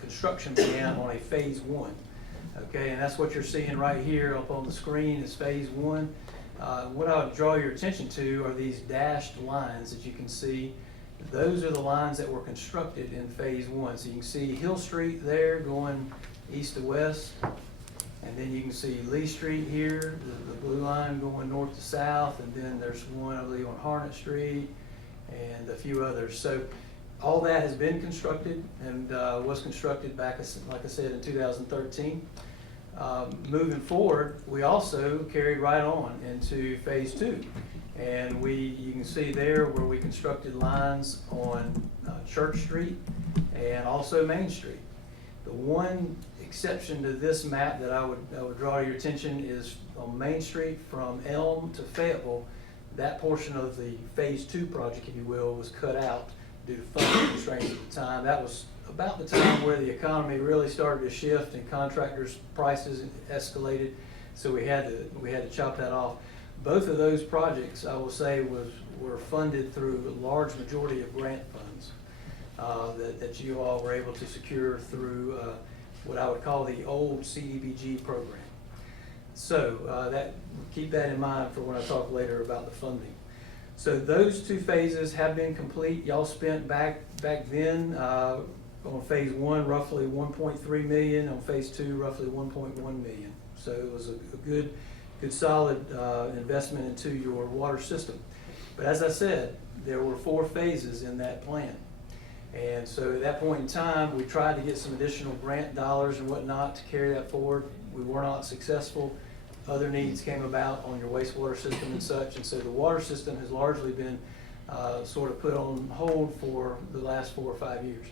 construction began on a phase 1. Okay, and that's what you're seeing right here up on the screen is phase 1. What I would draw your attention to are these dashed lines that you can see. Those are the lines that were constructed in phase 1. So you can see Hill Street there going east to west. And then you can see Lee Street here, the blue line going north to south, and then there's one, I believe, on Harnett Street, and a few others. So all that has been constructed and was constructed back, like I said, in 2013. Moving forward, we also carried right on into phase 2. And you can see there where we constructed lines on Church Street and also Main Street. The one exception to this map that I would draw your attention is on Main Street from Elm to Fayetteville. That portion of the Phase 2 project, if you will, was cut out due to funding constraints at the time. That was about the time where the economy really started to shift and contractors' prices escalated, so we had to chop that off. Both of those projects, I will say, were funded through a large majority of grant funds that you all were able to secure through what I would call the old CDBG program. So keep that in mind for when I talk later about the funding. So those two phases have been complete. Y'all spent back then on Phase 1 roughly 1.3 million, on Phase 2 roughly 1.1 million. So it was a good solid investment into your water system. But as I said, there were 4 phases in that plan. And so at that point in time, we tried to get some additional grant dollars and whatnot to carry that forward. We were not successful. Other needs came about on your wastewater system and such, and so the water system has largely been sort of put on hold for the last 4 or 5 years.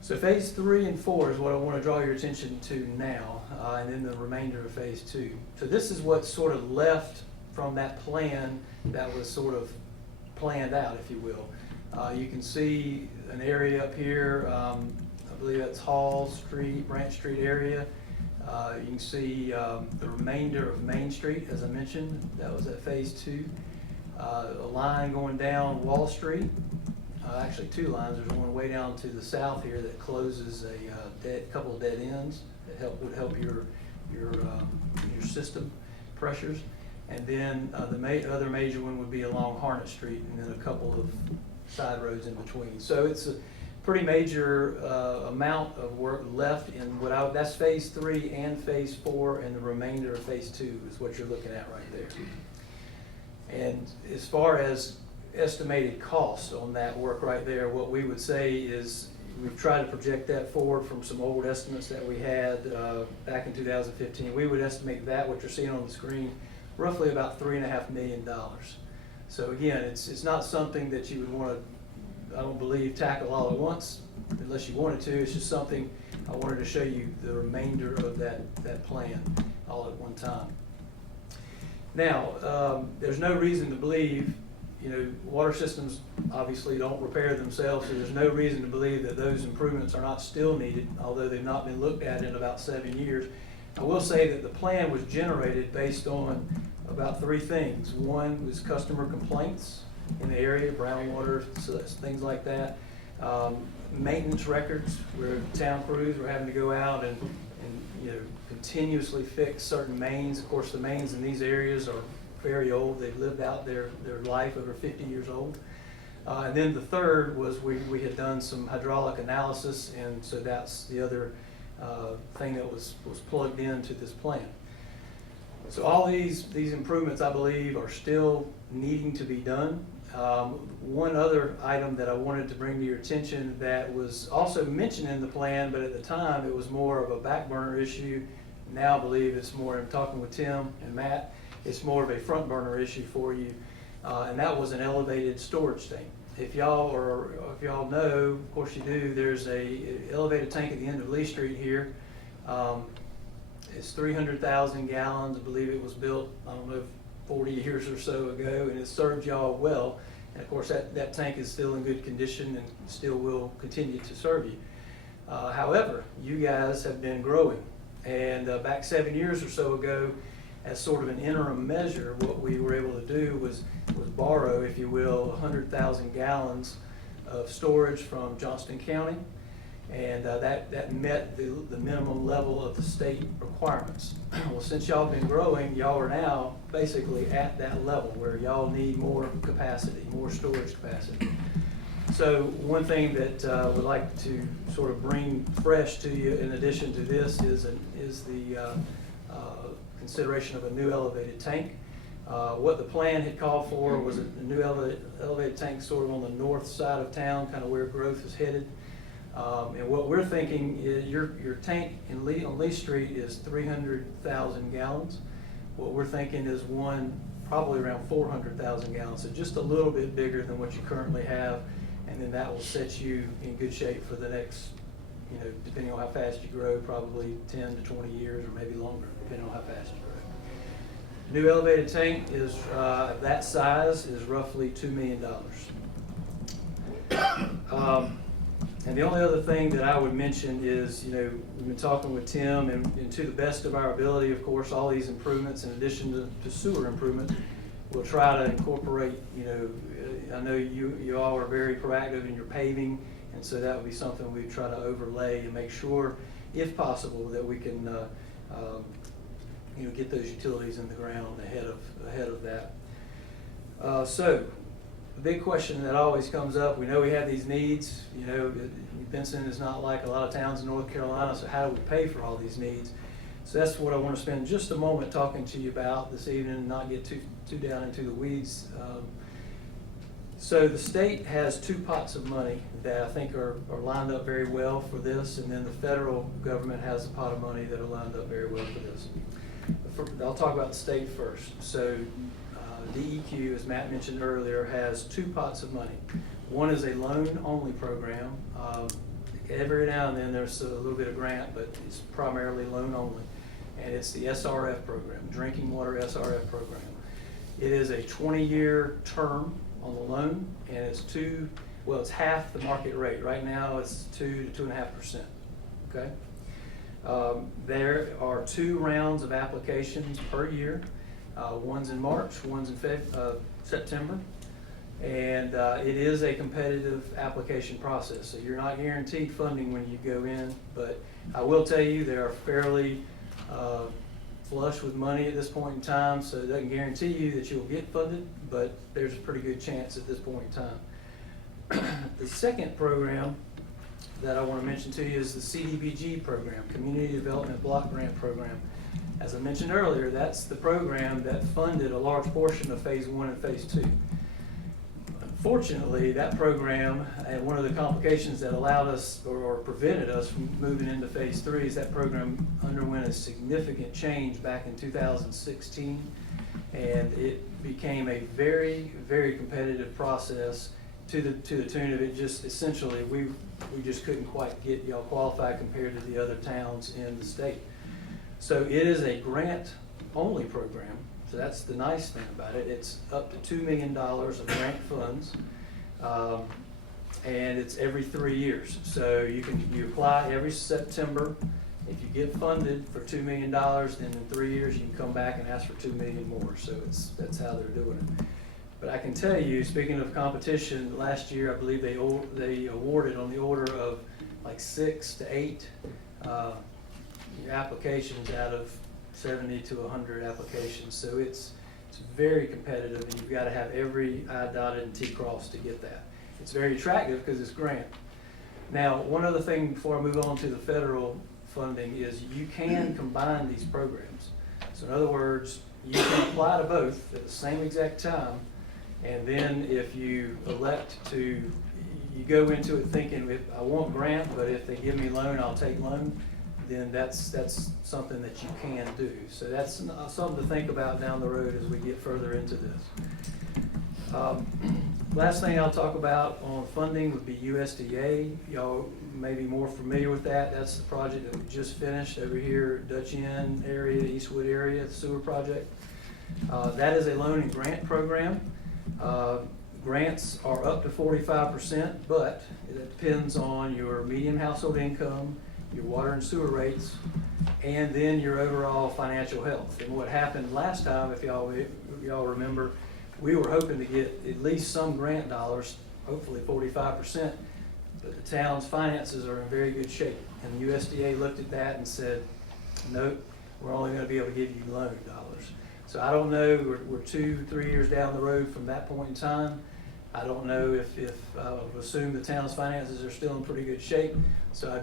So Phase 3 and 4 is what I want to draw your attention to now, and then the remainder of Phase 2. So this is what's sort of left from that plan that was sort of planned out, if you will. You can see an area up here, I believe that's Hall Street, Branch Street area. You can see the remainder of Main Street, as I mentioned, that was at Phase 2. A line going down Wall Street, actually 2 lines. There's one way down to the south here that closes a couple of dead ends that would help your system pressures. And then the other major one would be along Harnett Street, and then a couple of side roads in between. So it's a pretty major amount of work left in that's Phase 3 and Phase 4, and the remainder of Phase 2 is what you're looking at right there. And as far as estimated costs on that work right there, what we would say is we've tried to project that forward from some old estimates that we had back in 2015. We would estimate that, what you're seeing on the screen, roughly about $3.5 million. So again, it's not something that you would want to, I don't believe, tackle all at once, unless you wanted to. It's just something I wanted to show you the remainder of that plan all at one time. Now, there's no reason to believe, water systems obviously don't repair themselves, so there's no reason to believe that those improvements are not still needed, although they've not been looked at in about 7 years. I will say that the plan was generated based on about 3 things. One was customer complaints in the area, brown water, things like that. Maintenance records, where town crews were having to go out and continuously fix certain mains. Of course, the mains in these areas are very old. They've lived out their life, over 50 years old. And then the third was we had done some hydraulic analysis, and so that's the other thing that was plugged into this plan. So all these improvements, I believe, are still needing to be done. One other item that I wanted to bring to your attention that was also mentioned in the plan, but at the time it was more of a back burner issue. Now I believe it's more, I'm talking with Tim and Matt, it's more of a front burner issue for you, and that was an elevated storage tank. If y'all know, of course you do, there's a elevated tank at the end of Lee Street here. It's 300,000 gallons. I believe it was built, I don't know, 40 years or so ago, and it served y'all well. And of course that tank is still in good condition and still will continue to serve you. However, you guys have been growing, and back 7 years or so ago, as sort of an interim measure, what we were able to do was borrow, if you will, 100,000 gallons of storage from Johnston County, and that met the minimum level of the state requirements. Well, since y'all been growing, y'all are now basically at that level where y'all need more capacity, more storage capacity. So one thing that I would like to sort of bring fresh to you in addition to this is the consideration of a new elevated tank. What the plan had called for was a new elevated tank sort of on the north side of town, kind of where growth is headed. And what we're thinking is your tank on Lee Street is 300,000 gallons. What we're thinking is one probably around 400,000 gallons, so just a little bit bigger than what you currently have, and then that will set you in good shape for the next you know, depending on how fast you grow, probably 10 to 20 years or maybe longer, depending on how fast you grow. New elevated tank is, that size is roughly $2 million. And the only other thing that I would mention is, you know, we've been talking with Tim, and to the best of our ability, of course, all these improvements, in addition to sewer improvements, we'll try to incorporate, you know, I know you all are very proactive in your paving, and so that would be something we try to overlay and make sure, if possible, that we can, you know, get those utilities in the ground ahead of that. So, the big question that always comes up, we know we have these needs, you know, Benson is not like a lot of towns in North Carolina, so how do we pay for all these needs? So that's what I want to spend just a moment talking to you about this evening and not get too down into the weeds. So the state has two pots of money that I think are lined up very well for this, and then the federal government has a pot of money that are lined up very well for this. I'll talk about the state first. So DEQ, as Matt mentioned earlier, has two pots of money. One is a loan-only program. Every now and then there's a little bit of grant, but it's primarily loan-only. And it's the SRF program, Drinking Water SRF program. It is a 20-year term on the loan, and it's half the market rate. Right now it's 2 to 2.5%, okay? There are 2 rounds of applications per year. One's in March, one's in September, and it is a competitive application process. So you're not guaranteed funding when you go in, but I will tell you they are fairly flush with money at this point in time, so it doesn't guarantee you that you'll get funded, but there's a pretty good chance at this point in time. The second program that I want to mention to you is the CDBG program, Community Development Block Grant Program. As I mentioned earlier, that's the program that funded a large portion of Phase 1 and Phase 2. Unfortunately, that program, and one of the complications that allowed us or prevented us from moving into Phase 3 is that program underwent a significant change back in 2016, and it became a very, very competitive process to the tune of it just essentially, we just couldn't quite get y'all qualified compared to the other towns in the state. So it is a grant-only program. So that's the nice thing about it. It's up to $2 million of grant funds, and it's every 3 years. So you apply every September. If you get funded for $2 million, then in 3 years you can come back and ask for $2 million more. So that's how they're doing it. But I can tell you, speaking of competition, last year I believe they awarded on the order of like 6 to 8 applications out of 70 to 100 applications. So it's very competitive, and you've got to have every I dotted and T crossed to get that. It's very attractive because it's grant. Now, one other thing before I move on to the federal funding is you can combine these programs. So in other words, you can apply to both at the same exact time, and then if you elect to, you go into it thinking, if I want grant, but if they give me loan, I'll take loan, then that's something that you can do. So that's something to think about down the road as we get further into this. Last thing I'll talk about on funding would be USDA. Y'all may be more familiar with that. That's the project that we just finished over here, Dutch Inn area, Eastwood area, the sewer project. That is a loan and grant program. Grants are up to 45%, but it depends on your median household income, your water and sewer rates, and then your overall financial health. And what happened last time, if y'all remember, we were hoping to get at least some grant dollars, hopefully 45%, but the town's finances are in very good shape. And the USDA looked at that and said, nope, we're only going to be able to give you loan dollars. So I don't know, we're 2-3 years down the road from that point in time. I don't know if I would assume the town's finances are still in pretty good shape. So I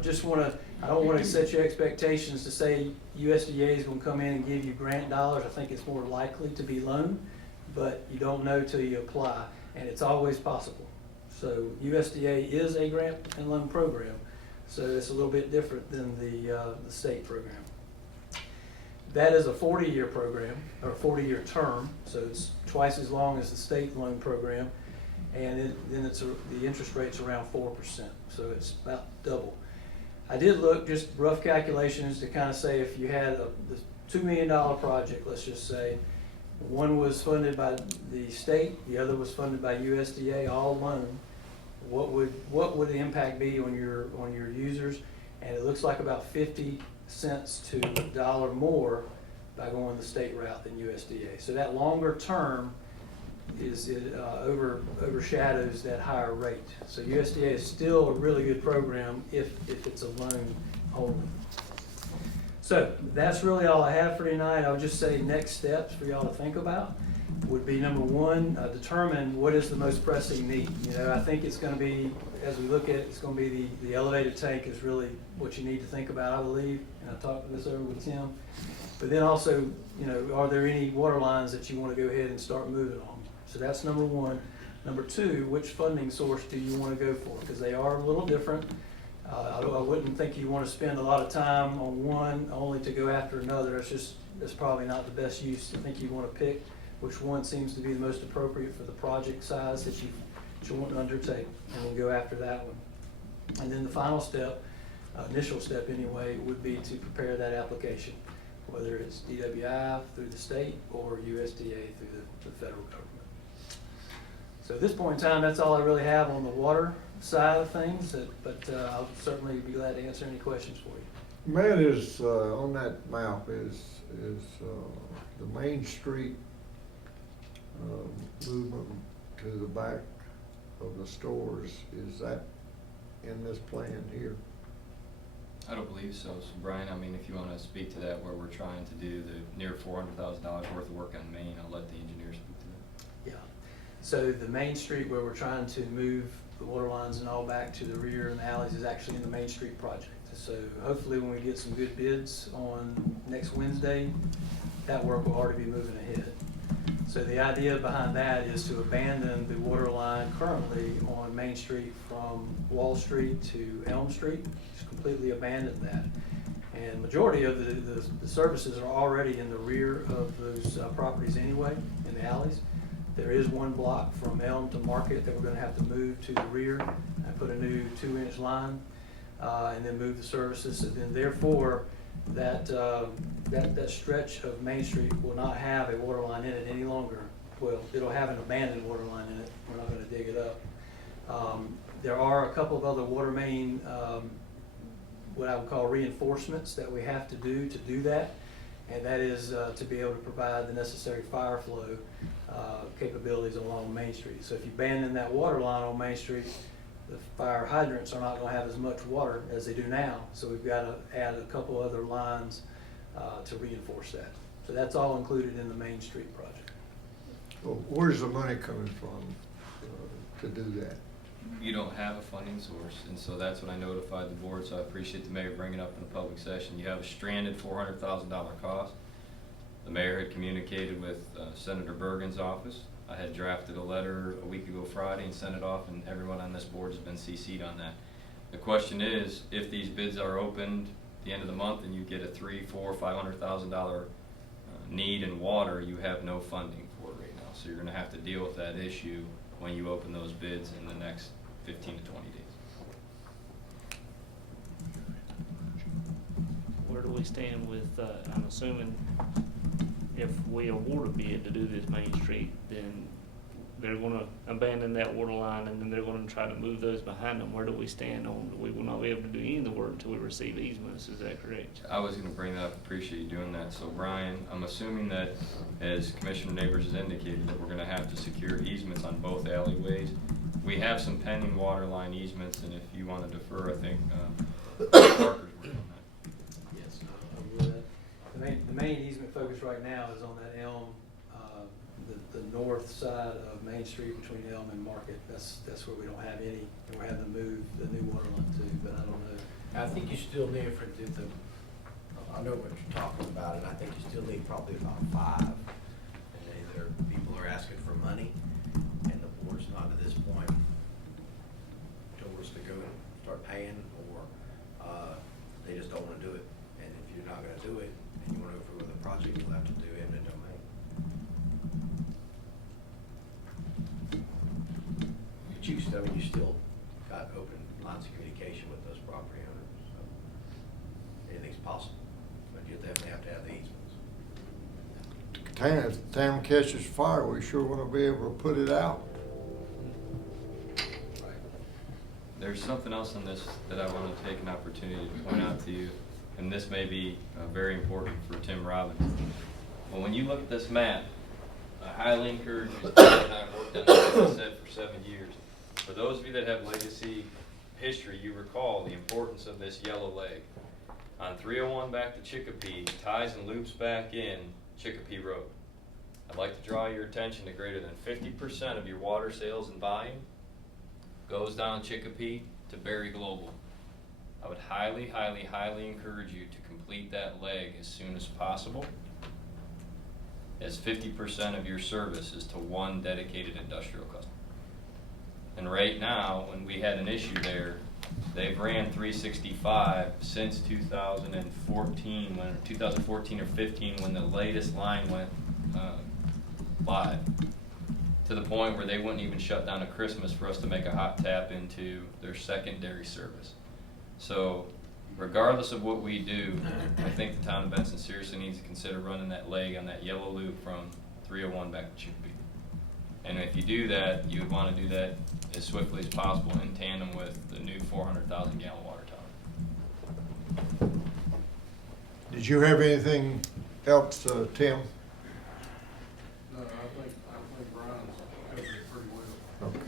don't want to set your expectations to say USDA is going to come in and give you grant dollars. I think it's more likely to be loan, but you don't know till you apply, and it's always possible. So USDA is a grant and loan program, so it's a little bit different than the state program. That is a 40-year program, or 40-year term, so it's twice as long as the state loan program, and then the interest rate's around 4%, so it's about double. I did look, just rough calculations to kind of say if you had the $2 million project, let's just say, one was funded by the state, the other was funded by USDA, all alone, what would the impact be on your users? And it looks like about 50 cents to $1 more by going the state route than USDA. So that longer term overshadows that higher rate. So USDA is still a really good program if it's a loan only. So that's really all I have for tonight. I'll just say next steps for y'all to think about would be, number one, determine what is the most pressing need. You know, I think it's going to be, as we look at it, it's going to be the elevated tank is really what you need to think about, I believe. And I talked this over with Tim. But then also, you know, are there any water lines that you want to go ahead and start moving on? So that's number one. Number two, which funding source do you want to go for? Because they are a little different. I wouldn't think you want to spend a lot of time on one only to go after another. That's probably not the best use. I think you want to pick which one seems to be the most appropriate for the project size that you want to undertake, and then go after that one. And then the final step, initial step anyway, would be to prepare that application, whether it's DWI through the state or USDA through the federal government. So at this point in time, that's all I really have on the water side of things, but I'll certainly be glad to answer any questions for you. Matt, is, on that map, is the Main Street movement to the back of the stores, is that in this plan here? I don't believe so. So Brian, I mean, if you want to speak to that, where we're trying to do the near $400,000 worth of work on Main, I'll let the engineer speak to that. Yeah. So the Main Street where we're trying to move the water lines and all back to the rear and the alleys is actually in the Main Street project. So hopefully when we get some good bids on next Wednesday, that work will already be moving ahead. So the idea behind that is to abandon the water line currently on Main Street from Wall Street to Elm Street. Just completely abandon that. And majority of the services are already in the rear of those properties anyway, in the alleys. There is one block from Elm to Market that we're going to have to move to the rear and put a new 2-inch line, and then move the services. And then therefore, that stretch of Main Street will not have a water line in it any longer. Well, it'll have an abandoned water line in it. We're not going to dig it up. There are a couple of other water main, what I would call reinforcements that we have to do that. And that is to be able to provide the necessary fire flow capabilities along Main Street. So if you abandon that water line on Main Street, the fire hydrants are not going to have as much water as they do now. So we've got to add a couple other lines to reinforce that. So that's all included in the Main Street project. Well, where's the money coming from to do that? You don't have a funding source, and so that's what I notified the board, so I appreciate the mayor bringing it up in a public session. You have a stranded $400,000 cost. The mayor had communicated with Senator Bergen's office. I had drafted a letter a week ago Friday and sent it off, and everyone on this board has been CC'd on that. The question is, if these bids are opened at the end of the month and you get a $300,000, $400,000, $500,000 need in water, you have no funding for it right now. So you're going to have to deal with that issue when you open those bids in the next 15 to 20 days. Where do we stand with, I'm assuming if we award a bid to do this Main Street, then they're gonna abandon that water line and then they're gonna try to move those behind them. Where do we stand on, we will not be able to do any of the work until we receive easements, is that correct? I was going to bring that up, appreciate you doing that. So Brian, I'm assuming that, as Commissioner Neighbors has indicated, that we're going to have to secure easements on both alleyways. We have some pending water line easements, and if you want to defer, I think Parker's working on that. Yes, I will. The main easement focus right now is on that Elm, the north side of Main Street between Elm and Market. That's where we don't have any, and we're having to move the new water line to, but I don't know. I think you still need I know what you're talking about, and I think you still need probably about 5. And either people are asking for money, and the board's not at this point told us to go and start paying, or they just don't want to do it. And if you're not going to do it, and you want to go through with the project, you'll have to do eminent domain. You still got open lines of communication with those property owners. So. possible, but you definitely have to have the easements. If the town catches fire, we sure wanna be able to put it out. There's something else in this that I want to take an opportunity to point out to you, and this may be very important for Tim Robbins. But when you look at this map, I highly encourage you, and I've worked on this, as I said, for 7 years. For those of you that have legacy history, you recall the importance of this yellow leg. On 301 back to Chicopee, ties and loops back in Chicopee Road. I'd like to draw your attention to greater than 50% of your water sales and volume goes down Chicopee to Berry Global. I would highly, highly, highly encourage you to complete that leg as soon as possible, as 50% of your service is to one dedicated industrial customer. And right now, when we had an issue there, they've ran 365 since 2014, 2014 or 15, when the latest line went live, to the point where they wouldn't even shut down at Christmas for us to make a hot tap into their secondary service. So regardless of what we do, I think the town of Benson seriously needs to consider running that leg on that yellow loop from 301 back to Chicopee. And if you do that, you would want to do that as swiftly as possible in tandem with the new 400,000 gallon water tower. Did you have anything else, Tim? No, I think Brian's covered it pretty well. Okay.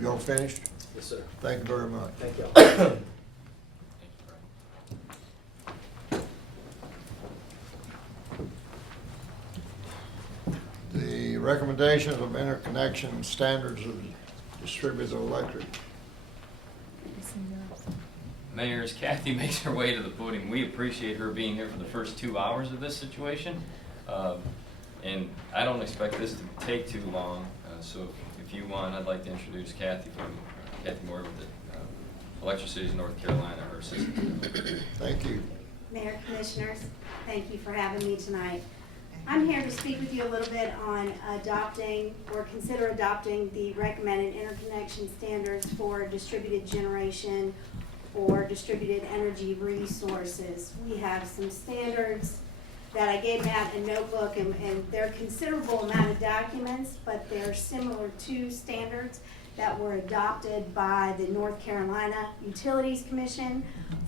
You all finished? Yes, sir. Thank you very much. Thank y'all. Thank you, Brian. The recommendations of interconnection standards of distributed electric. Mayor, as Kathy makes her way to the podium, we appreciate her being here for the first 2 hours of this situation. And I don't expect this to take too long. So if you want, I'd like to introduce Kathy Moore with the Electric Cities of North Carolina, her assistant. Thank you. Mayor, Commissioners, thank you for having me tonight. I'm here to speak with you a little bit on adopting or consider adopting the recommended interconnection standards for distributed generation or distributed energy resources. We have some standards that I gave Matt a notebook, and they're a considerable amount of documents, but they're similar to standards that were adopted by the North Carolina Utilities Commission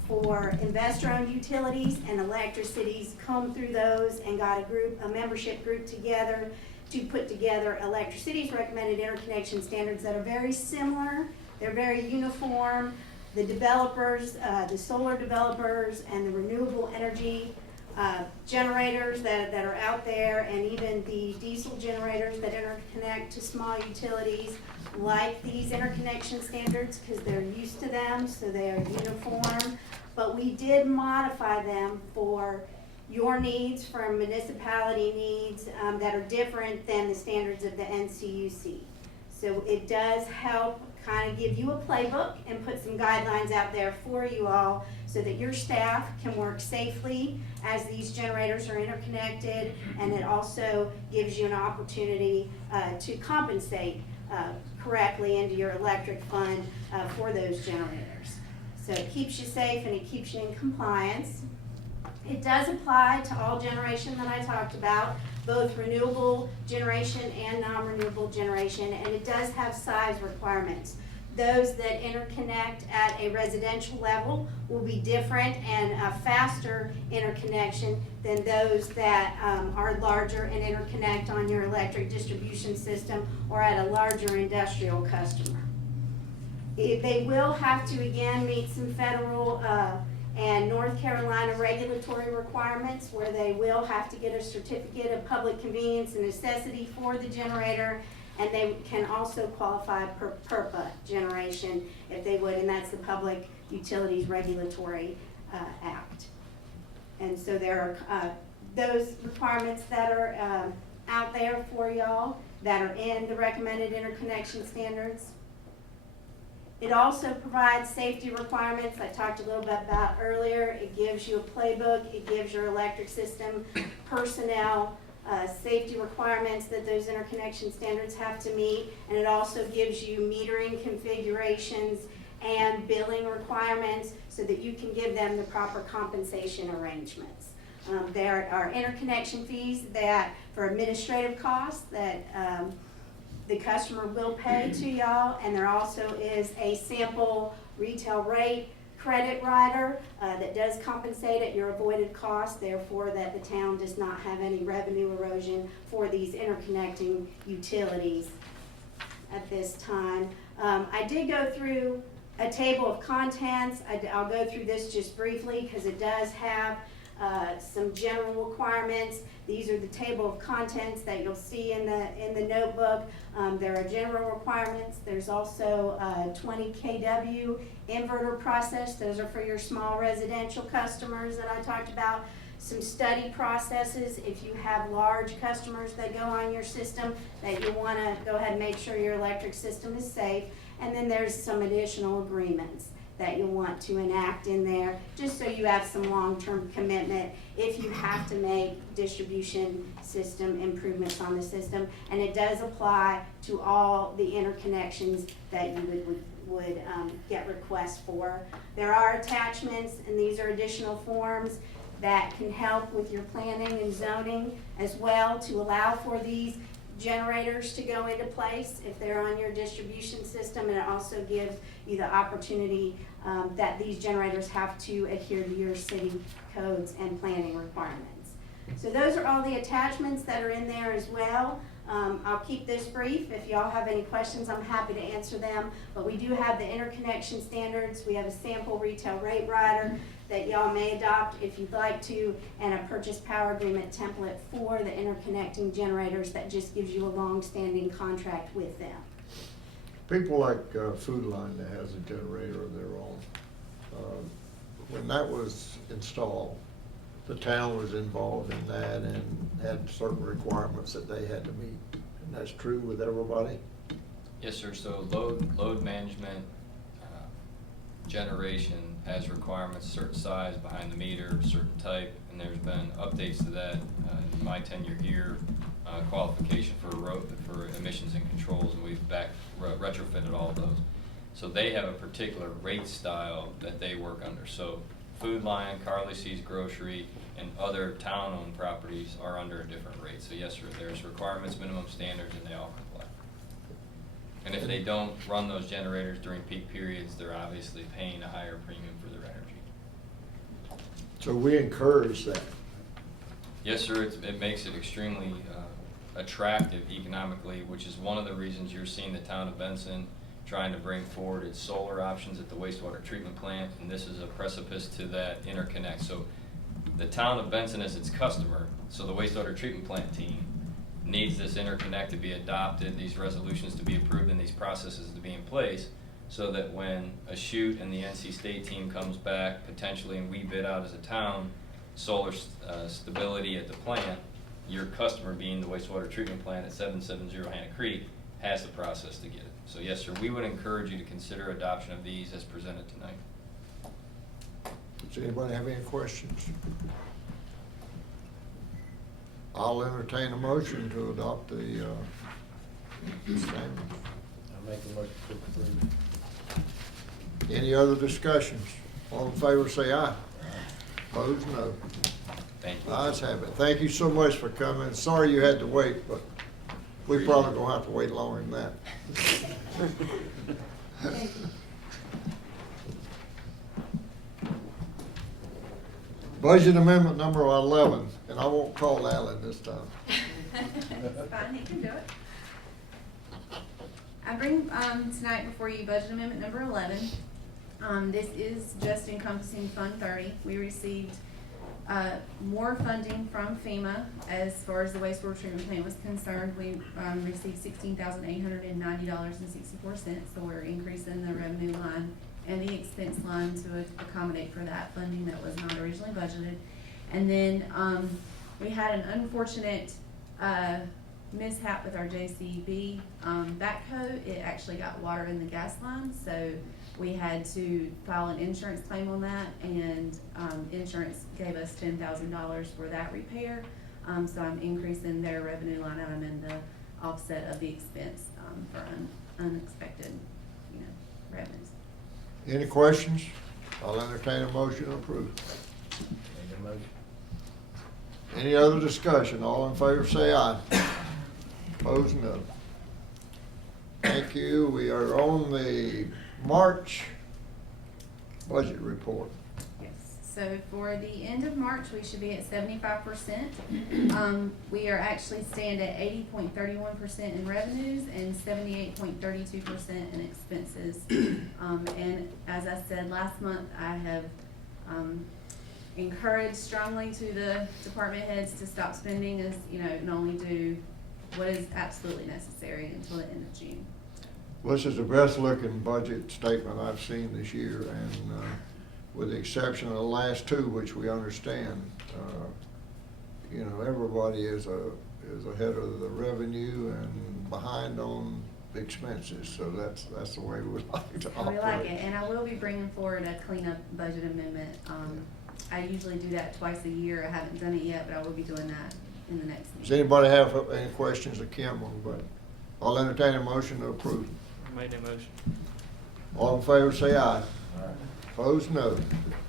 for investor-owned utilities, and electric cities combed through those and got a membership group together to put together electric cities recommended interconnection standards that are very similar. They're very uniform. The developers, the solar developers and the renewable energy generators that are out there, and even the diesel generators that interconnect to small utilities, like these interconnection standards because they're used to them, so they are uniform. But we did modify them for your needs, for municipality needs that are different than the standards of the NCUC. So it does help kind of give you a playbook and put some guidelines out there for you all so that your staff can work safely as these generators are interconnected, and it also gives you an opportunity to compensate correctly into your electric fund for those generators. So it keeps you safe and it keeps you in compliance. It does apply to all generation that I talked about, both renewable generation and non-renewable generation, and it does have size requirements. Those that interconnect at a residential level will be different and a faster interconnection than those that are larger and interconnect on your electric distribution system or at a larger industrial customer. They will have to, again, meet some federal and North Carolina regulatory requirements where they will have to get a certificate of public convenience and necessity for the generator, and they can also qualify for PURPA generation if they would, and that's the Public Utilities Regulatory Act. And so there are those requirements that are out there for y'all that are in the recommended interconnection standards. It also provides safety requirements I talked a little bit about earlier. It gives you a playbook. It gives your electric system personnel safety requirements that those interconnection standards have to meet. And it also gives you metering configurations and billing requirements so that you can give them the proper compensation arrangements. There are interconnection fees that, for administrative costs, that the customer will pay to y'all, and there also is a sample retail rate credit rider that does compensate at your avoided cost, therefore that the town does not have any revenue erosion for these interconnecting utilities at this time. I did go through a table of contents. I'll go through this just briefly because it does have some general requirements. These are the table of contents that you'll see in the notebook. There are general requirements. There's also 20 kW inverter process. Those are for your small residential customers that I talked about. Some study processes if you have large customers that go on your system that you want to go ahead and make sure your electric system is safe. And then there's some additional agreements that you want to enact in there, just so you have some long-term commitment if you have to make distribution system improvements on the system. And it does apply to all the interconnections that you would get requests for. There are attachments, and these are additional forms that can help with your planning and zoning as well to allow for these generators to go into place if they're on your distribution system, and it also gives you the opportunity that these generators have to adhere to your city codes and planning requirements. So those are all the attachments that are in there as well. I'll keep this brief. If y'all have any questions, I'm happy to answer them, but we do have the interconnection standards. We have a sample retail rate rider that y'all may adopt if you'd like to, and a purchase power agreement template for the interconnecting generators that just gives you a long-standing contract with them. People like Food Line that has a generator of their own, when that was installed, the town was involved in that and had certain requirements that they had to meet. And that's true with everybody? Yes, sir. So load management, generation has requirements, certain size, behind the meter, certain type, and there's been updates to that in my tenure here, qualification for emissions and controls, and we've retrofitted all of those. So they have a particular rate style that they work under. So Food Line, Carly C's Grocery, and other town-owned properties are under a different rate. So yes, sir, there's requirements, minimum standards, and they all comply. And if they don't run those generators during peak periods, they're obviously paying a higher premium for their energy. So we encourage that. Yes, sir, it makes it extremely attractive economically, which is one of the reasons you're seeing the town of Benson trying to bring forward its solar options at the wastewater treatment plant, and this is a precipice to that interconnect. So the town of Benson is its customer, so the wastewater treatment plant team needs this interconnect to be adopted, these resolutions to be approved, and these processes to be in place, so that when a shoot and the NC State team comes back potentially and we bid out as a town solar stability at the plant, your customer, being the wastewater treatment plant at 770 Hannah Creek, has the process to get it. So yes, sir, we would encourage you to consider adoption of these as presented tonight. Does anybody have any questions? I'll entertain a motion to adopt the standards. I make a motion to approve. Any other discussions? All in favor say aye. Opposed, no. Thank you. Ayes have it. Thank you so much for coming. Sorry you had to wait, but we probably gonna have to wait longer than that. Budget amendment number 11, and I won't call Alan this time. It's fine, he can do it. I bring tonight before you budget amendment number 11. This is just encompassing Fund 30. We received more funding from FEMA as far as the wastewater treatment plant was concerned. We received $16,890.64, so we're increasing the revenue line and the expense line to accommodate for that funding that was not originally budgeted. And then we had an unfortunate mishap with our JCB backhoe. It actually got water in the gas line, so we had to file an insurance claim on that, and insurance gave us $10,000 for that repair. So I'm increasing their revenue line item and the offset of the expense for unexpected, revenues. Any questions? I'll entertain a motion to approve. Make a motion. Any other discussion? All in favor say aye. Opposed, no. Thank you. We are on the March budget report. Yes, so for the end of March, we should be at 75%. We are actually stand at 80.31% in revenues and 78.32% in expenses. And as I said last month, I have, encouraged strongly to the department heads to stop spending as, and only do what is absolutely necessary until the end of June. Well, this is the best looking budget statement I've seen this year, and with the exception of the last two, which we understand, everybody is ahead of the revenue and behind on expenses. So that's the way we would like to operate. We like it, and I will be bringing forward a cleanup budget amendment. I usually do that twice a year. I haven't done it yet, but I will be doing that in the next Does meeting. anybody have any questions of Kim on the budget? I'll entertain a motion to approve. Made that motion. All in favor say aye. All right. Opposed, no.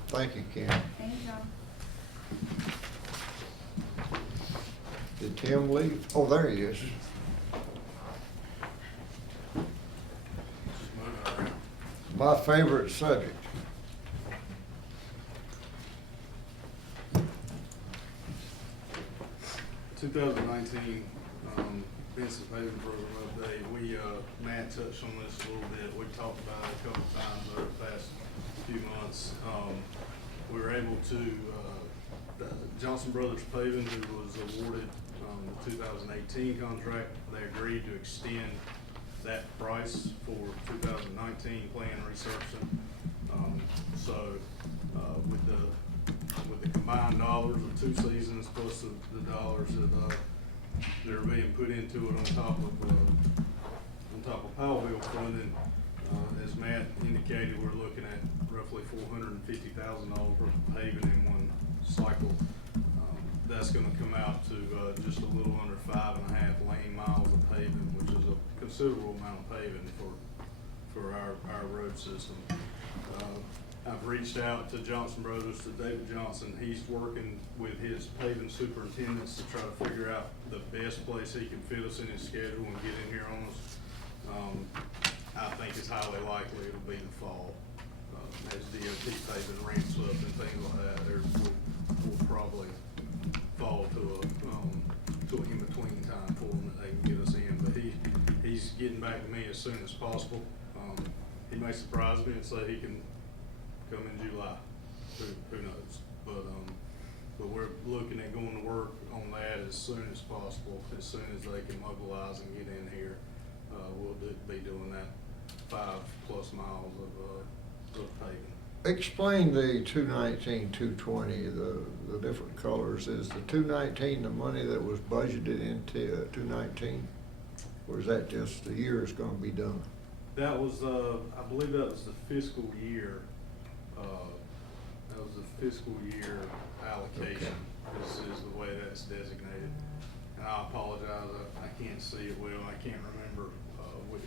Thank you, Kim. Thank you, John. Did Tim leave? Oh, there he is. My favorite subject. In 2019, Benson paving program update, Matt touched on this a little bit. We talked about it a couple of times over the past few months. We were able to, Johnson Brothers Paving, who was awarded the 2018 contract, they agreed to extend that price for 2019 plan resurfacing. With the combined dollars of two seasons plus the dollars that are being put into it on top of Powell bill funding, as Matt indicated, we're looking at roughly $450,000 worth of paving in one cycle. That's going to come out to just a little under 5.5 lane miles of paving, which is a considerable amount of paving for our road system. I've reached out to Johnson Brothers, to David Johnson. He's working with his paving superintendents to try to figure out the best place he can fit us in his schedule and get in here on us. I think it's highly likely it'll be the fall. As DOT paving ramps up and things like that, we'll probably fall to an in-between time for them that they can get us in. But he's getting back to me as soon as possible. He may surprise me and say he can come in July. Who knows? But we're looking at going to work on that as soon as possible. As soon as they can mobilize and get in here, we'll be doing that 5+ miles of paving. Explain the 219, 220, the different colors. Is the 219 the money that was budgeted into 219? Or is that just the year it's gonna be done? That was, I believe that was the fiscal year, allocation, is the way that's designated. And I apologize, I can't see it well, I can't remember, which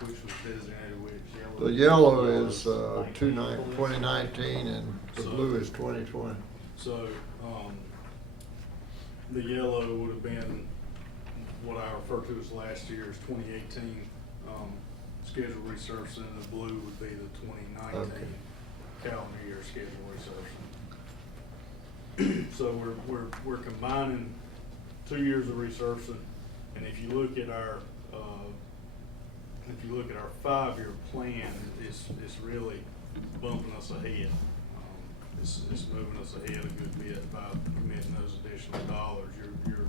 was designated which. The yellow is 2019 and the blue is 2020. So, the yellow would have been what I referred to as last year's 2018 schedule resurfacing, and the blue would be the 2019 calendar year schedule resurfacing. So we're combining 2 years of resurfacing, and if you look at our 5-year plan, it's really bumping us ahead. It's moving us ahead a good bit by committing those additional dollars. You're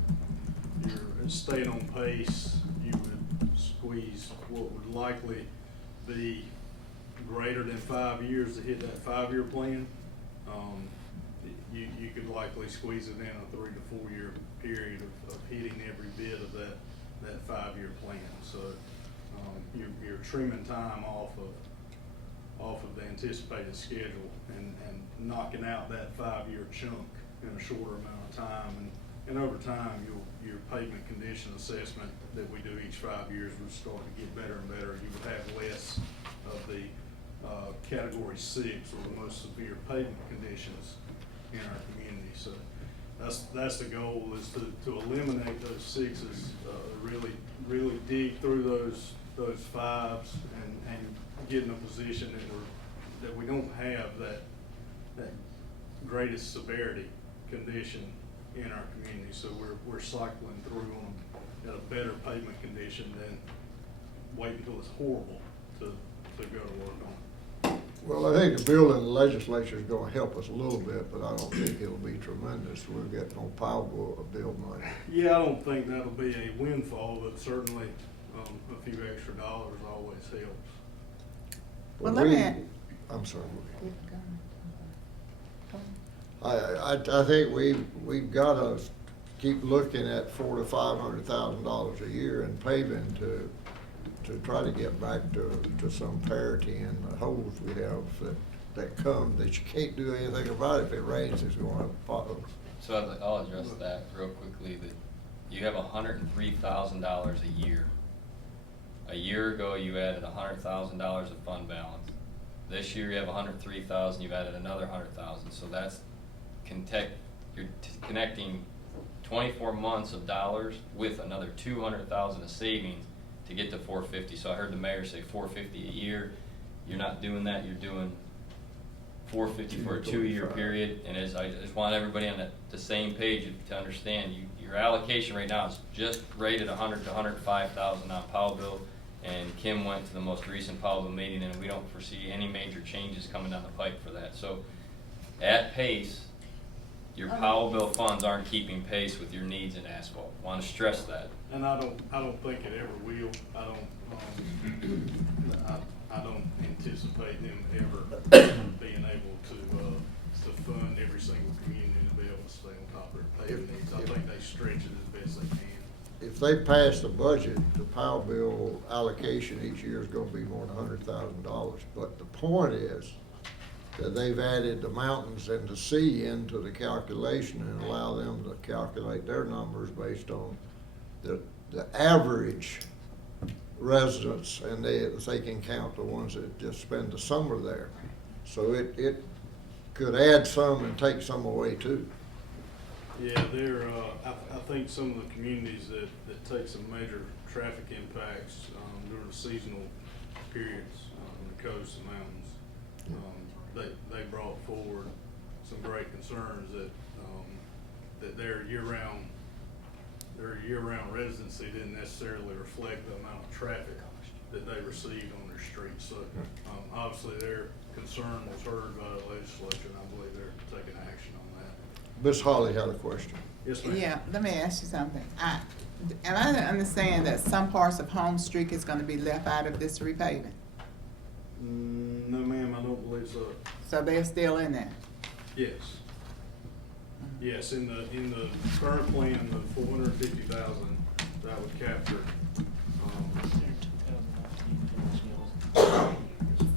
staying on pace. You would squeeze what would likely be greater than 5 years to hit that 5-year plan. You could likely squeeze it in a 3 to 4 year period of hitting every bit of that 5-year plan. So you're trimming time off of the anticipated schedule and knocking out that 5-year chunk in a shorter amount of time. And over time, your pavement condition assessment that we do each 5 years would start to get better and better. You would have less of the Category 6, or the most severe pavement conditions in our community. So that's the goal, is to eliminate those 6s, really dig through those 5s and get in a position that we don't have that greatest severity condition in our community. So we're cycling through them at a better pavement condition than wait until it's horrible to go to work on it. Well, I think the bill in the legislature is gonna help us a little bit, but I don't think it'll be tremendous. We'll get no power bill money. Yeah, I don't think that'll be a windfall, but certainly a few extra dollars always helps. Well, let me. I'm sorry. I think we've gotta keep looking at $400,000 to $500,000 a year in paving to try to get back to some parity in the holes we have that come, that you can't do anything about it. If it rains, it's gonna have potholes. So I'll address that real quickly, that you have $103,000 a year. A year ago, you added $100,000 of fund balance. This year, you have $103,000, you've added another $100,000, so that's you're connecting 24 months of dollars with another $200,000 of savings to get to 450. So I heard the mayor say 450 a year. You're not doing that. You're doing 450 for a 2-year period. And as I just want everybody on the same page to understand, your allocation right now is just rated 100 to 105,000 on Powell bill. And Kim went to the most recent Powell bill meeting, and we don't foresee any major changes coming down the pike for that. So at pace, your Powell bill funds aren't keeping pace with your needs in asphalt. Want to stress that. And I don't think it ever will. I don't anticipate them ever being able to fund every single community to be able to stay on top of their paving needs. I think they stretch it as best they can. If they pass the budget, the Powell bill allocation each year is gonna be more than $100,000. But the point is that they've added the mountains and the sea into the calculation and allow them to calculate their numbers based on the average residents, and they can count the ones that just spend the summer there. So it could add some and take some away too. Yeah, I think some of the communities that take some major traffic impacts during the seasonal periods on the coast and mountains, they brought forward some great concerns that their year-round residency didn't necessarily reflect the amount of traffic that they received on their streets. So obviously their concern was heard by the legislature, and I believe they're taking action on that. Ms. Holly had a question. Yes, ma'am. Yeah, let me ask you something. Am I to understand that some parts of Home Street is gonna be left out of this repaving? No, ma'am, I don't believe so. So they're still in there? Yes. Yes, in the current plan, the 450,000, that would capture.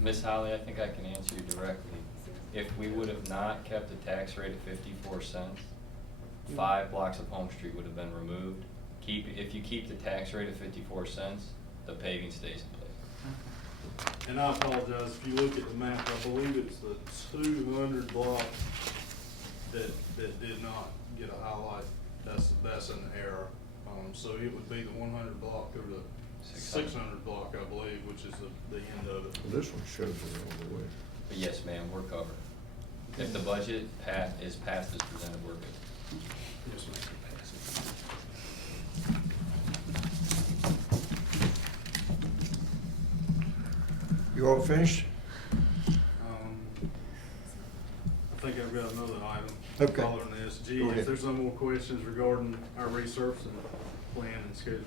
Ms. Holly, I think I can answer you directly. If we would have not kept the tax rate at 54 cents, 5 blocks of Home Street would have been removed. If you keep the tax rate at 54 cents, the paving stays in place. And I apologize, if you look at the map, I believe it's the 200 block that did not get a highlight. That's an error. So it would be the 100 block or the 600 block, I believe, which is the end of it. Well, this one shows it all the way. But yes, ma'am, we're covered. If the budget is passed as presented, we're good. Yes, ma'am. You all finished? I think I've got another item. Okay. Following this. Go Gee, ahead. if there's no more questions regarding our resurfacing plan and schedule.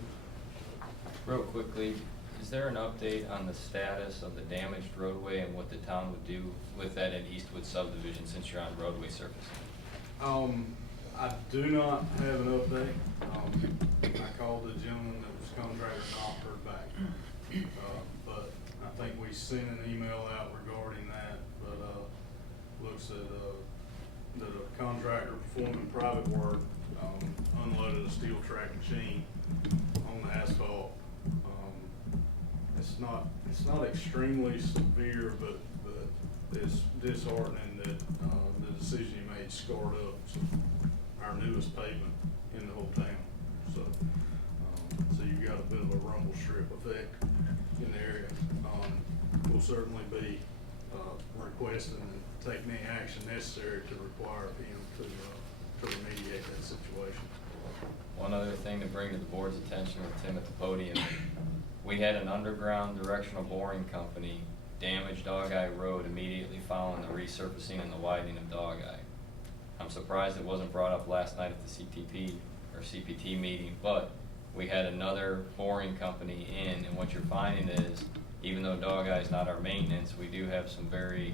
Real quickly, is there an update on the status of the damaged roadway and what the town would do with that in Eastwood subdivision since you're on roadway surface? I do not have an update. I called the gentleman that was contractor, not heard back. But I think we sent an email out regarding that, but looks at that a contractor performing private work unloaded a steel track machine on the asphalt. It's it's not extremely severe, but it's disheartening that, the decision you made scarred up our newest pavement in the whole town. So, so you've got a bit of a rumble strip effect in the area. We'll certainly be, requesting and taking any action necessary to require him to remediate that situation. One other thing to bring to the board's attention with Tim at the podium, we had an underground directional boring company damage Dog Eye Road immediately following the resurfacing and the widening of Dog Eye. I'm surprised it wasn't brought up last night at the CTP or CPT meeting, but we had another boring company in, and what you're finding is, even though Dog Eye is not our maintenance, we do have some very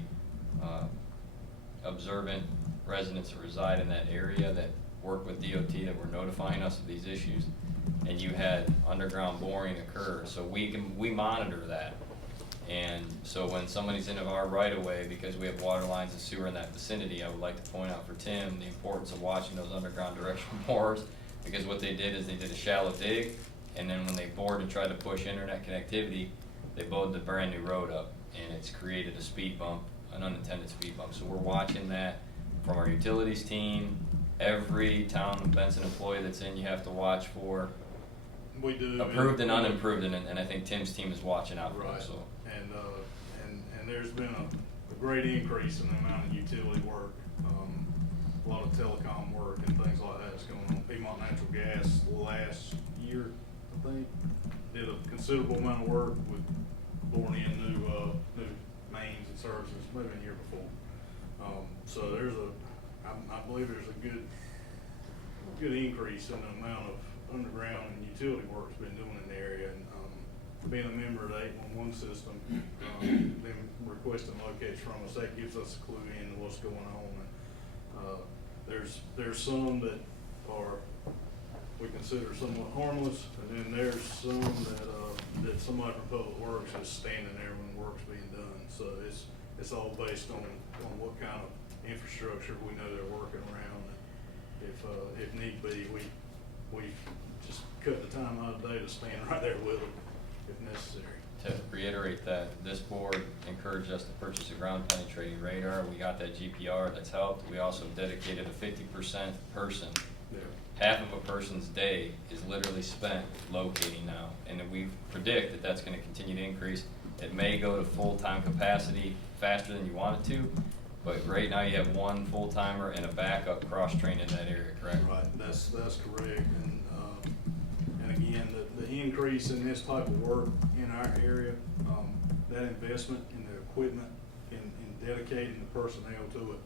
observant residents that reside in that area that work with DOT that were notifying us of these issues, and you had underground boring occur. So we monitor that. And so when somebody's in our right of way, because we have water lines and sewer in that vicinity, I would like to point out for Tim the importance of watching those underground directional borers, because what they did is they did a shallow dig, and then when they bored and tried to push internet connectivity, they bowed the brand new road up, and it's created a speed bump, an unintended speed bump. So we're watching that from our utilities team. Every town of Benson employee that's in, you have to watch for. We do. Approved and unimproved, and I think Tim's team is watching out for it, so. And there's been a great increase in the amount of utility work, a lot of telecom work and things like that's going on. Piedmont Natural Gas last year, I think, did a considerable amount of work with boring in new mains and services, maybe a year before. So I believe there's a good increase in the amount of underground and utility work's been doing in the area. And being a member of the 811 system, them requesting locates from us, that gives us a clue into what's going on. And there's some that we consider somewhat harmless, and then there's some that somebody from Public Works is standing there when the work's being done. So it's all based on what kind of infrastructure we know they're working around. And if need be, we just cut the time out of the day to stand right there with them if necessary. To reiterate that, this board encouraged us to purchase a ground penetrating radar. We got that GPR, that's helped. We also dedicated a 50% person. Yeah. Half of a person's day is literally spent locating now, and we predict that that's going to continue to increase. It may go to full-time capacity faster than you want it to, but right now you have one full-timer and a backup cross-trained in that area, correct? Right, that's correct. And again, the increase in this type of work in our area, that investment in the equipment, in dedicating the personnel to it,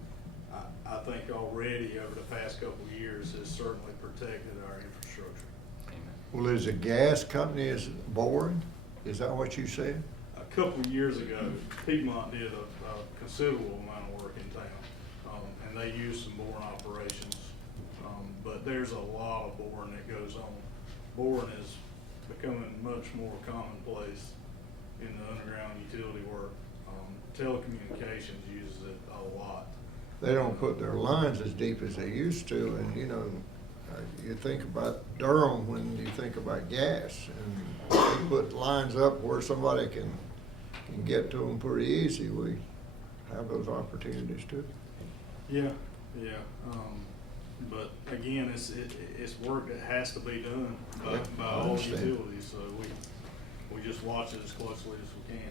I think already over the past couple of years has certainly protected our infrastructure. Well, is a gas company is boring? Is that what you said? A couple of years ago, Piedmont did a considerable amount of work in town, and they used some boring operations. But there's a lot of boring that goes on. Boring is becoming much more commonplace in the underground utility work. Telecommunications uses it a lot. They don't put their lines as deep as they used to, and you think about Durham when you think about gas, and they put lines up where somebody can get to them pretty easy. We have those opportunities too. Yeah. But again, it's work that has to be done by all utilities, so we just watch it as closely as we can.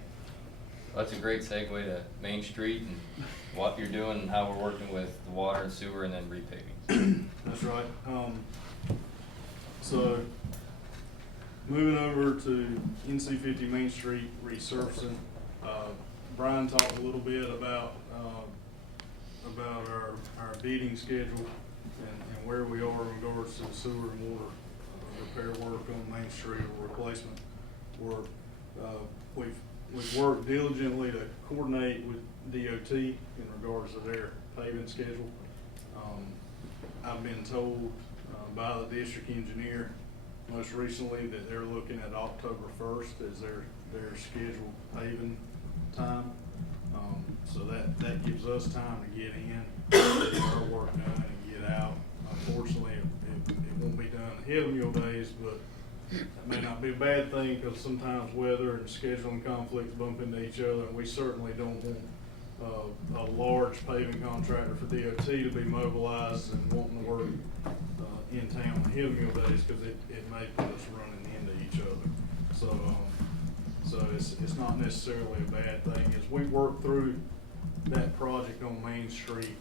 Well, that's a great segue to Main Street and what you're doing and how we're working with the water and sewer and then repaving. That's right. So moving over to NC 50 Main Street resurfacing, Brian talked a little bit about our bidding schedule and where we are in regards to the sewer and water repair work on Main Street or replacement work. We've worked diligently to coordinate with DOT in regards to their paving schedule. I've been told by the district engineer most recently that they're looking at October 1st as their scheduled paving time. So that gives us time to get in, get our work done, and get out. Unfortunately, it won't be done ahead of Mule Days, but That may not be a bad thing, because sometimes weather and scheduling conflicts bump into each other, and we certainly don't want a large paving contractor for DOT to be mobilized and wanting to work in town on Hill Mill days, because it may put us running into each other. So it's not necessarily a bad thing. As we work through that project on Main Street,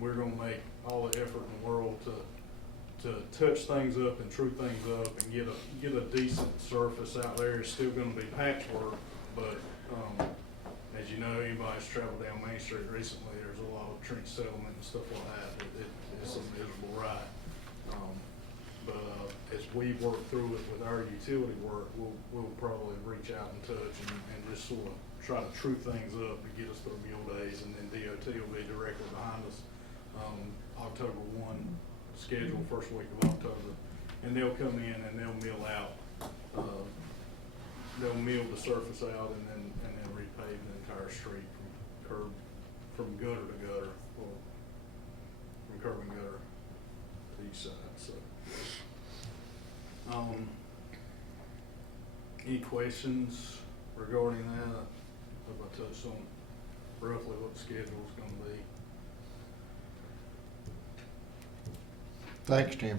we're gonna make all the effort in the world to touch things up and true things up and get a decent surface out there. It's still gonna be patchwork, but, as you know, anybody's traveled down Main Street recently, there's a lot of trench settlement and stuff like that. It's a miserable ride. As we work through it with our utility work, we'll probably reach out and touch and just sort of try to true things up to get us through mule days, and then DOT will be directly behind us. October 1 schedule, first week of October, and they'll come in and they'll mill out, they'll mill the surface out and then repave the entire street from gutter to gutter, or from curb and gutter to each side. So, any questions regarding that? Have I touched on roughly what the schedule is going to be? Thanks, Tim.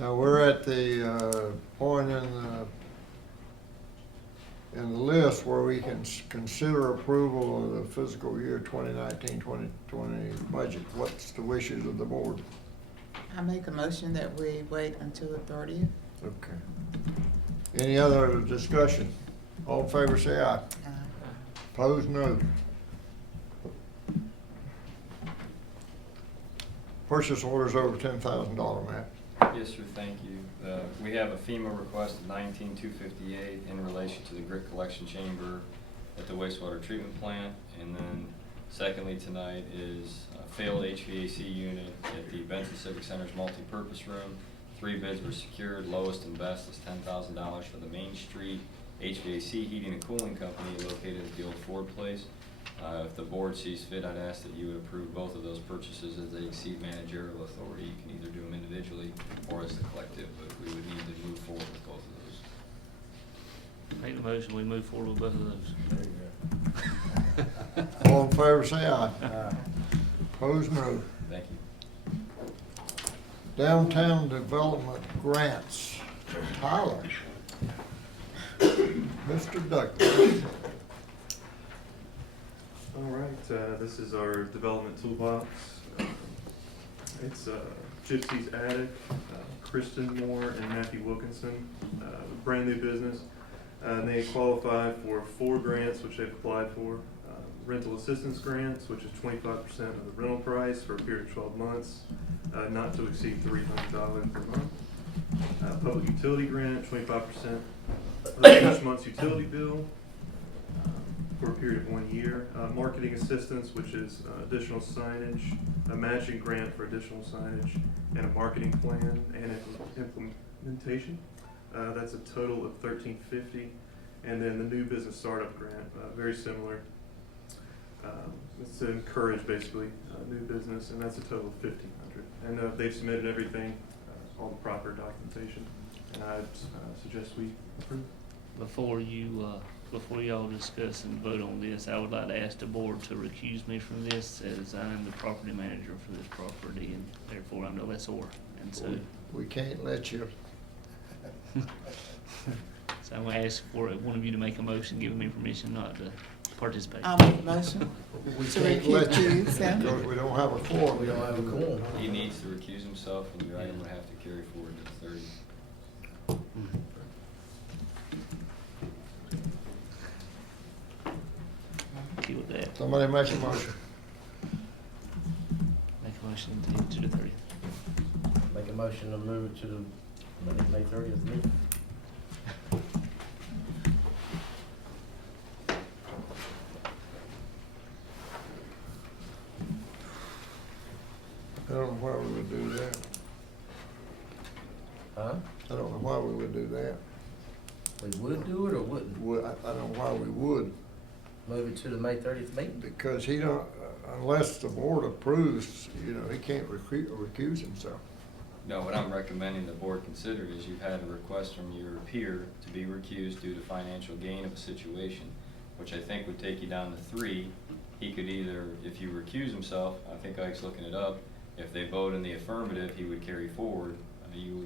Now, we're at the point in the list where we can consider approval of the fiscal year 2019-2020 budget. What's the wishes of the board? I make a motion that we wait until the 30th. Okay. Any other discussion? All in favor, say aye. Opposed, no. Purchase orders over $10,000, Matt. Yes, sir, thank you. We have a FEMA request of $19,258 in relation to the grit collection chamber at the wastewater treatment plant. And then secondly tonight is a failed HVAC unit at the Benson Civic Center's multi-purpose room. 3 bids were secured. Lowest and best is $10,000 for the Main Street HVAC Heating and Cooling Company located at the old Ford Place. If the board sees fit, I'd ask that you would approve both of those purchases as they exceed managerial authority. You can either do them individually or as a collective, but we would need to move forward with both of those. Make the motion, we move forward with both of those. There you go. All in favor, say aye. Opposed, no. Thank you. Downtown Development Grants. Tyler. Mr. Douglas. All right, this is our development toolbox. It's Gypsy's Attic, Kristen Moore and Matthew Wilkinson, brand new business. And they qualify for 4 grants, which they've applied for. Rental assistance grants, which is 25% of the rental price for a period of 12 months, not to exceed $300 per month. Public utility grant, 25% of each month's utility bill, for a period of 1 year. Marketing assistance, which is additional signage, a matching grant for additional signage, and a marketing plan and implementation. That's a total of $1,350. And then the new business startup grant, very similar. It's to encourage basically new business, and that's a total of $1,500. And they've submitted everything, all the proper documentation, and I'd suggest we approve. Before y'all discuss and vote on this, I would like to ask the board to recuse me from this, as I am the property manager for this property, and therefore I'm the lessor. And so, We can't let you. so I'm gonna ask for one of you to make a motion giving me permission not to participate. I'll make a motion We to can't let you, recuse him. because we don't have a quorum. We don't have a quorum. He needs to recuse himself, and the item would have to carry forward to the 30th. Okay with that. Somebody make a motion. Make a motion to the 30th. Make a motion to move it to the May 30th meeting. I don't know why we would do that. Huh? I don't know why we would do that. We would do it or wouldn't? I don't know why we would. move it to the May 30th meeting. Because he don't, unless the board approves, you know, he can't recuse himself. No, what I'm recommending the board consider is you've had a request from your peer to be recused due to financial gain of a situation, which I think would take you down to 3. He could either, if you recuse himself, I think Ike's looking it up, if they vote in the affirmative, he would carry forward.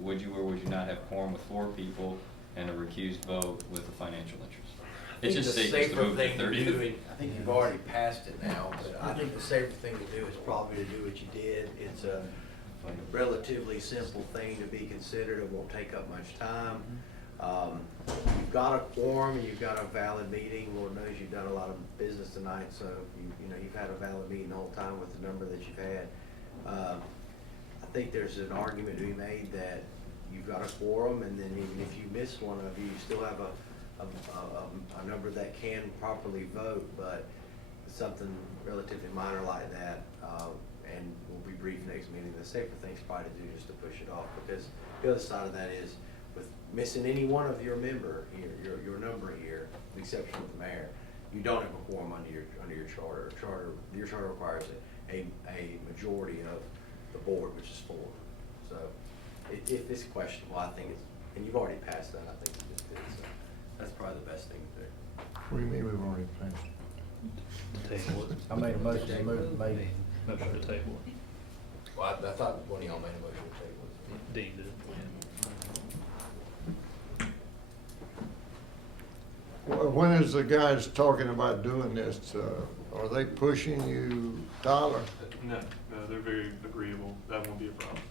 Would you or would you not have quorum with 4 people and a recused vote with the financial interest? It's just the safe to safer move to thing to 30. do, I think you've already passed it now, but I think the safer thing to do is probably to do what you did. It's a relatively simple thing to be considered. It won't take up much time. You've got a quorum, you've got a valid meeting. Lord knows you've done a lot of business tonight, so you know you've had a valid meeting the whole time with the number that you've had. I think there's an argument to be made that you've got a quorum, and then even if you miss one of you, you still have a number that can properly vote, but something relatively minor like that, and we'll be brief next meeting. The safer thing's probably to do is to push it off, because the other side of that is with missing any one of your member here, your number here, with the exception of the mayor, you don't have a quorum under your charter. Your charter requires a majority of the board, which is 4. So if it's questionable, I think it's, and you've already passed that, I think you just did, so that's probably the best thing to do. What do you mean we've already passed? I made a motion to move the meeting. Motion to table. Well, I thought one of y'all made a motion to table it. Dean did it. When is the guys talking about doing this? Are they pushing you, Tyler? No, they're very agreeable. That won't be a problem.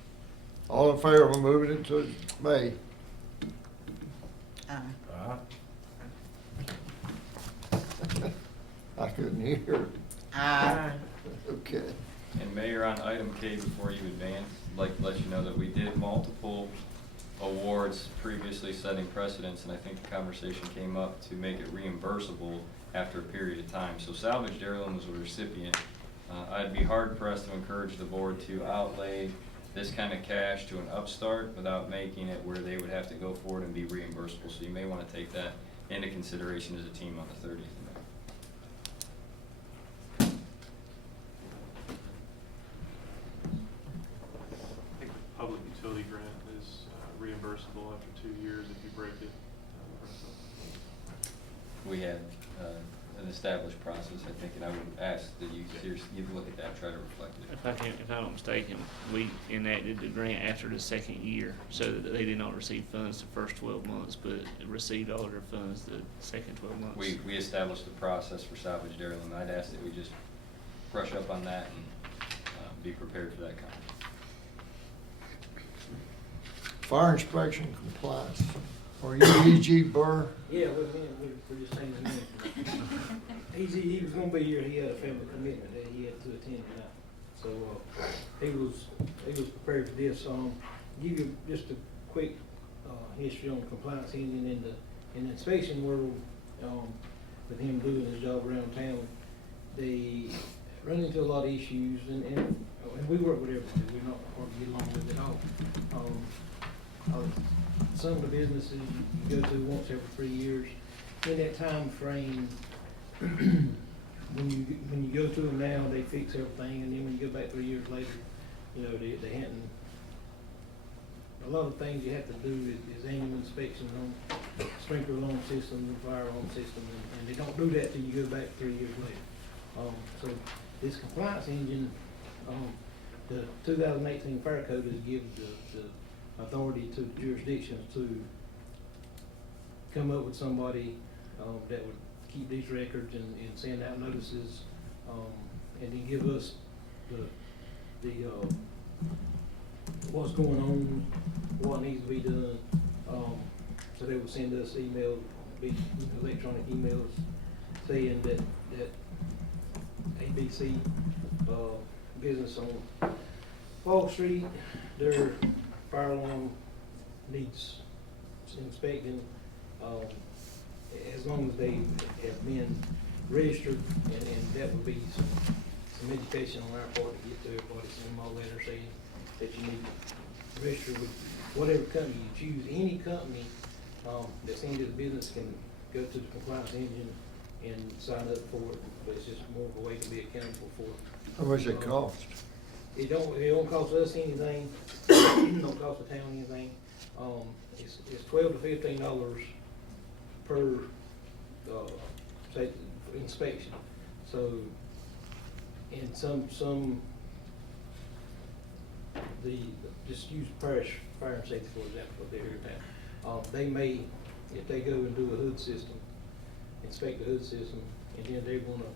All in favor of moving it to May? I couldn't hear. Okay. And Mayor, on item K, before you advance, I'd like to let you know that we did multiple awards previously setting precedents, and I think the conversation came up to make it reimbursable after a period of time. So Salvage Dairyland was a recipient. I'd be hard pressed to encourage the board to outlay this kind of cash to an upstart without making it where they would have to go forward and be reimbursable. So you may want to take that into consideration as a team on the 30th of May. I think the public utility grant is reimbursable after 2 years if you break it. We had an established process, I think, and I would ask that you seriously, you look at that, try to reflect it. If I'm not mistaken, we enacted the grant after the 2nd year, so that they did not receive funds the first 12 months, but received all of their funds the second 12 months. We established the process for Salvage Dairyland. I'd ask that we just brush up on that and be prepared for that comment. Fire inspection compliance. Are you E.G. Burr? Yeah, we're just saying his name. He was gonna be here, he had a family commitment that he had to attend tonight. So, he was prepared for this. Give you just a quick, history on compliance engine in the inspection world, with him doing his job around town. They run into a lot of issues, and we work with everybody, we're not hard to get along with at all. Some of the businesses you go to once every 3 years, in that time frame, when you go to them now, they fix everything, and then when you go back 3 years later, you know, they hadn't. A lot of things you have to do is annual inspections on sprinkler alarm systems and fire alarm systems, and they don't do that till you go back 3 years later. So this compliance engine, the 2018 Fire Code has given the authority to the jurisdictions to come up with somebody that would keep these records and send out notices, and then give us the what's going on, what needs to be done. So they would send us email, electronic emails saying that ABC business on Fall Street, their fire alarm needs inspecting, as long as they have been registered, and that would be some education on our part to get to everybody, send them all letters saying that you need to register with whatever company you choose. Any company that's into the business can go to the compliance engine and sign up for it, but it's just more of a way to be accountable for it. How much it cost? It don't cost us anything, don't cost the town anything. It's $12 to $15 per, say, inspection. So, and just use parish fire and safety, for example, what they're here now. They may, if they go and do a hood system, inspect the hood system, and then they wanna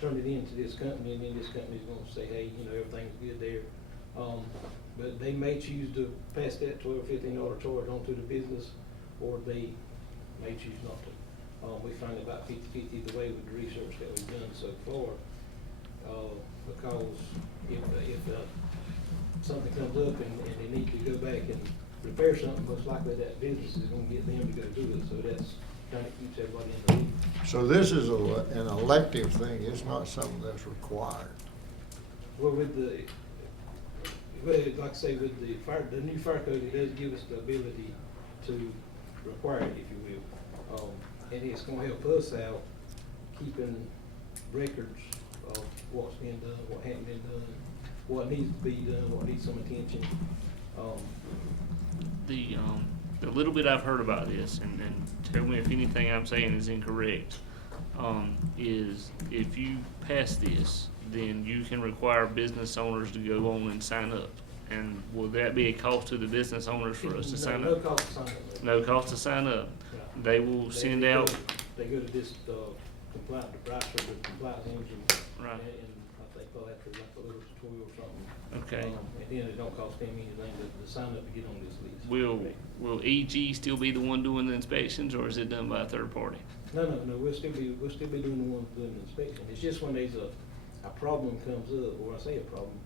turn it into this company, and then this company's gonna say, hey, you know, everything's good there. But they may choose to pass that $12, $15 charge on to the business, or they may choose not to. We find about 50-50 the way with the research that we've done so far, because if something comes up and they need to go back and repair something, most likely that business is gonna get them to go do it, so that's kind of keeps everybody in the loop. So this is an elective thing, it's not something that's required. Well, like I say, with the new fire code, it does give us the ability to require it, if you will. And it's gonna help us out keeping records of what's been done, what hasn't been done, what needs to be done, what needs some attention. The little bit I've heard about this, and tell me if anything I'm saying is incorrect, is if you pass this, then you can require business owners to go on and sign up. And will that be a cost to the business owners for us to sign No up? cost to sign up. No cost to sign up. They will send out. They go to this compliant device or the compliance engine. Right. And I think they'll have to like a little tutorial or something. Okay. And then it don't cost them anything to sign up to get on this list. Will EG still be the one doing the inspections, or is it done by a third party? No, we'll still be doing the ones doing the inspection. It's just when there's a problem comes up, or I say a problem.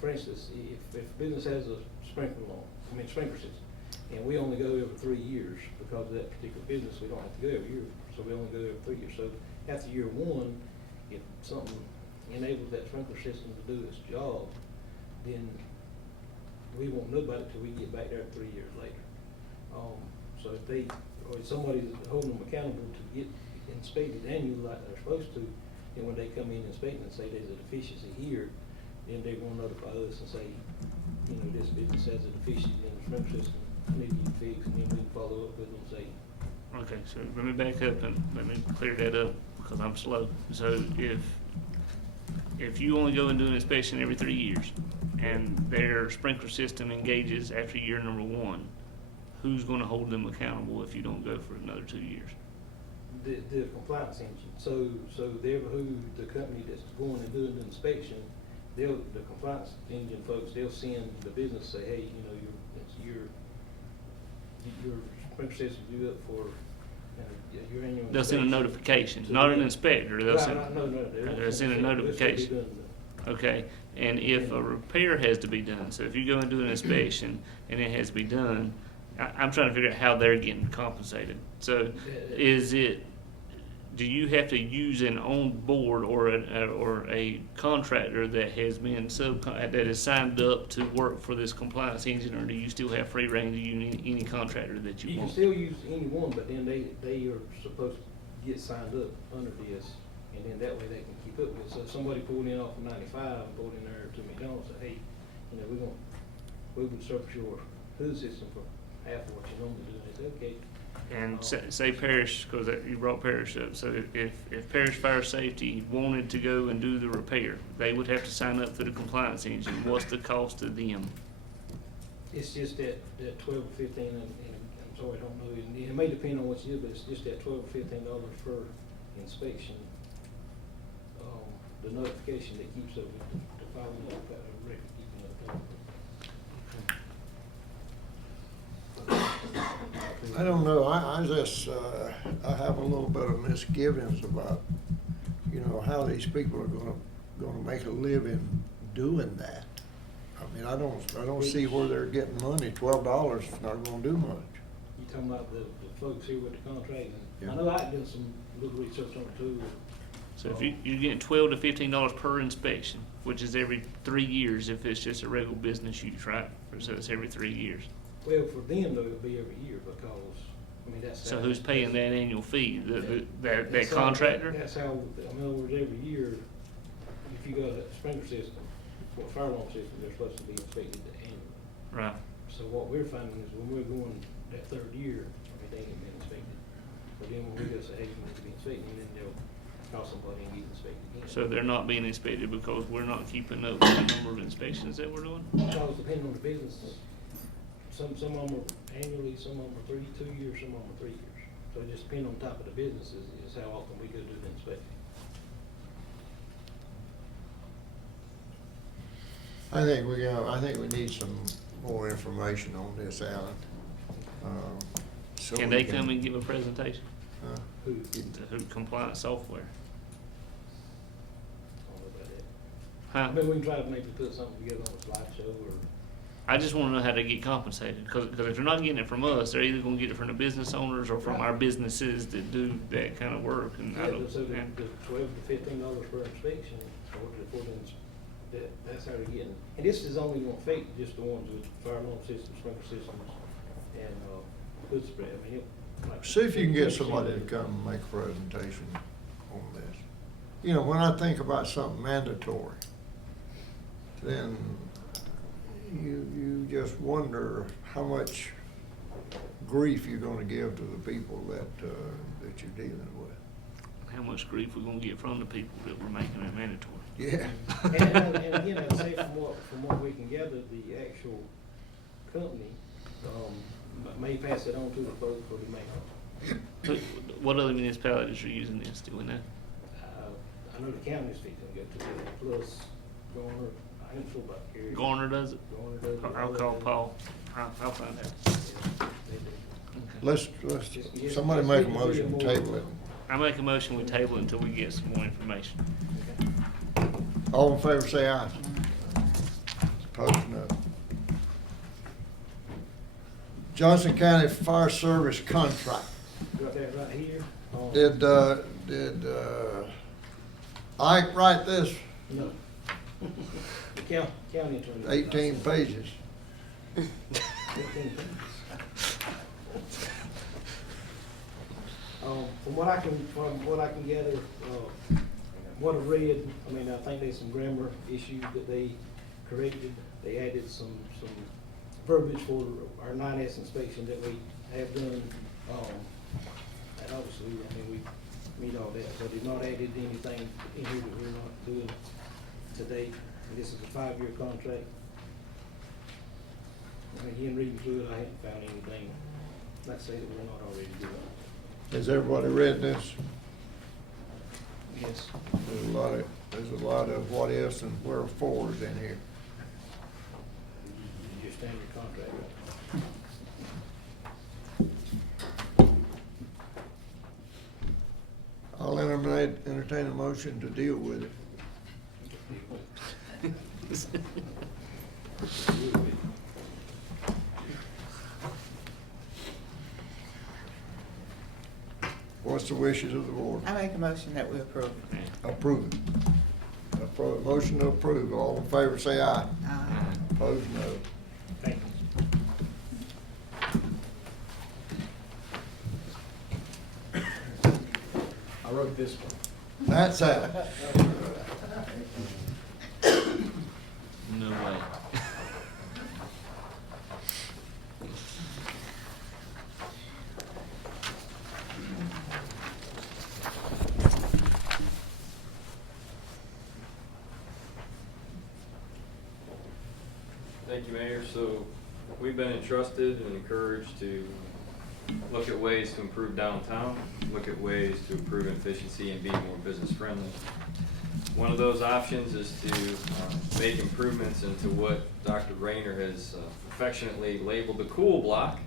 For instance, if business has a sprinkler system, and we only go every 3 years because of that particular business, we don't have to go every year, so we only go every 3 years. So after year one, if something enables that sprinkler system to do its job, then we won't know about it till we get back there 3 years later. So if somebody's holding them accountable to get inspected annually like they're supposed to, then when they come in and inspect and say there's a deficiency here, then they will notify us and say, you know, this business has a deficiency in the sprinkler system, need to be fixed, and then we can follow up with them and say. Okay, so let me back up and let me clear that up, because I'm slow. So if you only go and do an inspection every 3 years, and their sprinkler system engages after year number 1, who's gonna hold them accountable if you don't go for another 2 years? The compliance engine, so who the company that's going and doing the inspection, the compliance engine folks, they'll send the business, say, hey, you know, your sprinkler system due up for your annual inspection. They'll send a notification, not an inspector, they'll send. No, They'll send a notification. Okay, and if a repair has to be done, so if you go and do an inspection and it has to be done, I'm trying to figure out how they're getting compensated. So do you have to use an on-board or a contractor that has been that is signed up to work for this compliance engine, or do you still have free reign to use any contractor that you want? You can still use anyone, but then they are supposed to get signed up under this, and then that way they can keep up with it. So if somebody pulled in off of 95 and pulled in there to McDonald's, say, hey, you know, we would service your hood system for half of what you normally do, and they say, okay. And say Parish, because you brought Parish up, so if Parish Fire Safety wanted to go and do the repair, they would have to sign up for the compliance engine. What's the cost to them? It's just that 12 or 15, and I'm sorry, I don't know, it may depend on what you do, but it's just that $12 or $15 per inspection. The notification that keeps up with the following up, record keeping up. I don't know, I just, I have a little bit of misgivings about, you know, how these people are gonna make a living doing that. I mean, I don't see where they're getting money. $12 is not gonna do much. You talking about the folks here with the contract? Yeah. I know I've done some little research on it too. So if you're getting $12 to $15 per inspection, which is every 3 years if it's just a regular business use, right? So it's every 3 years. Well, for them though, it'll be every year because I mean, that's. So who's paying that annual fee? That That's how- contractor? That's how, in other words, every year, if you got a sprinkler system, or a fire alarm system, they're supposed to be inspected annually. Right. So what we're finding is when we're going that third year, they ain't been inspected. But then when we go say, hey, you need to be inspected, then they'll call somebody and get inspected again. So they're not being inspected because we're not keeping up with the number of inspections that we're doing? Because depending on the business, some of them are annually, some of them are 2 years, some of them are 3 years. So it just depends on the type of the business is how often we go do the inspection. I think we need some more information on this, Alan. So Can we they come and give a presentation? Who? The compliance software? I don't know about that. Huh? I mean, we can try to maybe put something together on a slideshow or. I just wanna know how they get compensated, because if they're not getting it from us, they're either gonna get it from the business owners or from our businesses that do that kind of work, and I Yeah, don't. so the and- $12 to $15 per inspection, that's how they're getting. And this is only gonna affect just the ones with fire alarm systems, sprinkler systems, and, hood spread. I mean, See if you can get somebody to come and make a presentation on this. You know, when I think about something mandatory, then you just wonder how much grief you're gonna give to the people that you're dealing with. How much grief we're gonna get from the people that we're making it mandatory. Yeah. and again, I'd say from what we can gather, the actual company, may pass it on to the folks or they may not. But what other municipalities are using this, do we know? I know the county's fixing to go to it, plus Garner, I ain't sure about Gary. Garner does it? Garner does it. I'll call Paul. I'll find out. Yeah, they do. Let's, somebody make a motion to table it. I make a motion we table it until we get some more information. All in favor, say aye. Opposed, no. Johnson County Fire Service contract. Got that right here. Did Ike write this? No. The county attorney. 18 pages. 15 pages. From what I can gather, what I read, I mean, I think there's some grammar issues that they corrected. They added some verbiage for our 9S inspection that we have done. And obviously, I mean, we meet all that, but they've not added anything in here that we're not doing to date. And this is a 5-year contract. Again, reading through it, I haven't found anything, like I say, that we're not already doing. Has everybody read this? Yes. There's a lot of what ifs and wherefores in here. Your standard contract. I'll entertain a motion to deal with it. What's the wishes of the board? I make a motion that we approve. Approve it. Motion to approve. All in favor, say aye. Aye. Opposed, no. Thank you. I wrote this one. That's out. No way. Thank you, Mayor. So we've been entrusted and encouraged to look at ways to improve downtown, look at ways to improve efficiency and be more business friendly. One of those options is to make improvements into what Dr. Rayner has affectionately labeled the cool block.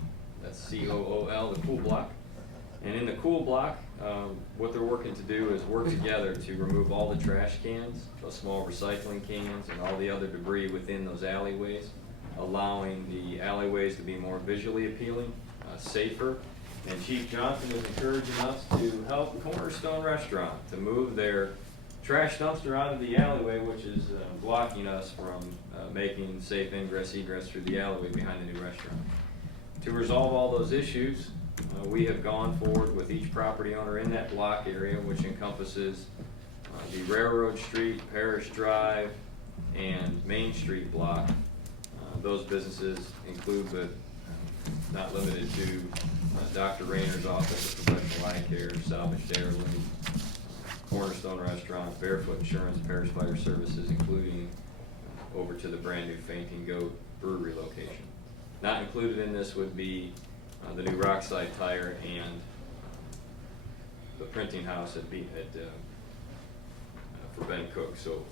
That's COOL, the cool block. And in the cool block, what they're working to do is work together to remove all the trash cans, the small recycling cans, and all the other debris within those alleyways, allowing the alleyways to be more visually appealing, safer. And Chief Johnson is encouraging us to help Cornerstone Restaurant to move their trash dumpster out of the alleyway, which is blocking us from making safe ingress egress through the alleyway behind the new restaurant. To resolve all those issues, We have gone forward with each property owner in that block area, which encompasses the Railroad Street, Parish Drive, and Main Street block. Those businesses include, but not limited to, Dr. Rayner's office of professional eye care, Salvage Dairyland, Cornerstone Restaurant, Barefoot Insurance, Parish Fire Services, including over to the brand new Fainting Goat Brewery location. Not included in this would be the new Rockside Tire and the printing house for Ben Cook. So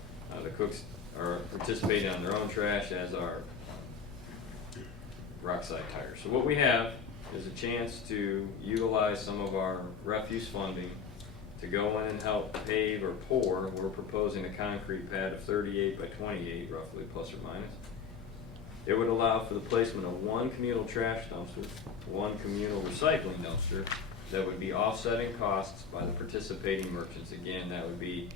the Cooks are participating on their own trash, as are Rockside Tire. So what we have is a chance to utilize some of our refuse funding to go in and help pave or pour. We're proposing a concrete pad of 38 by 28, roughly, plus or minus. It would allow for the placement of one communal trash dumpster, one communal recycling dumpster that would be offsetting costs by the participating merchants. Again, that would be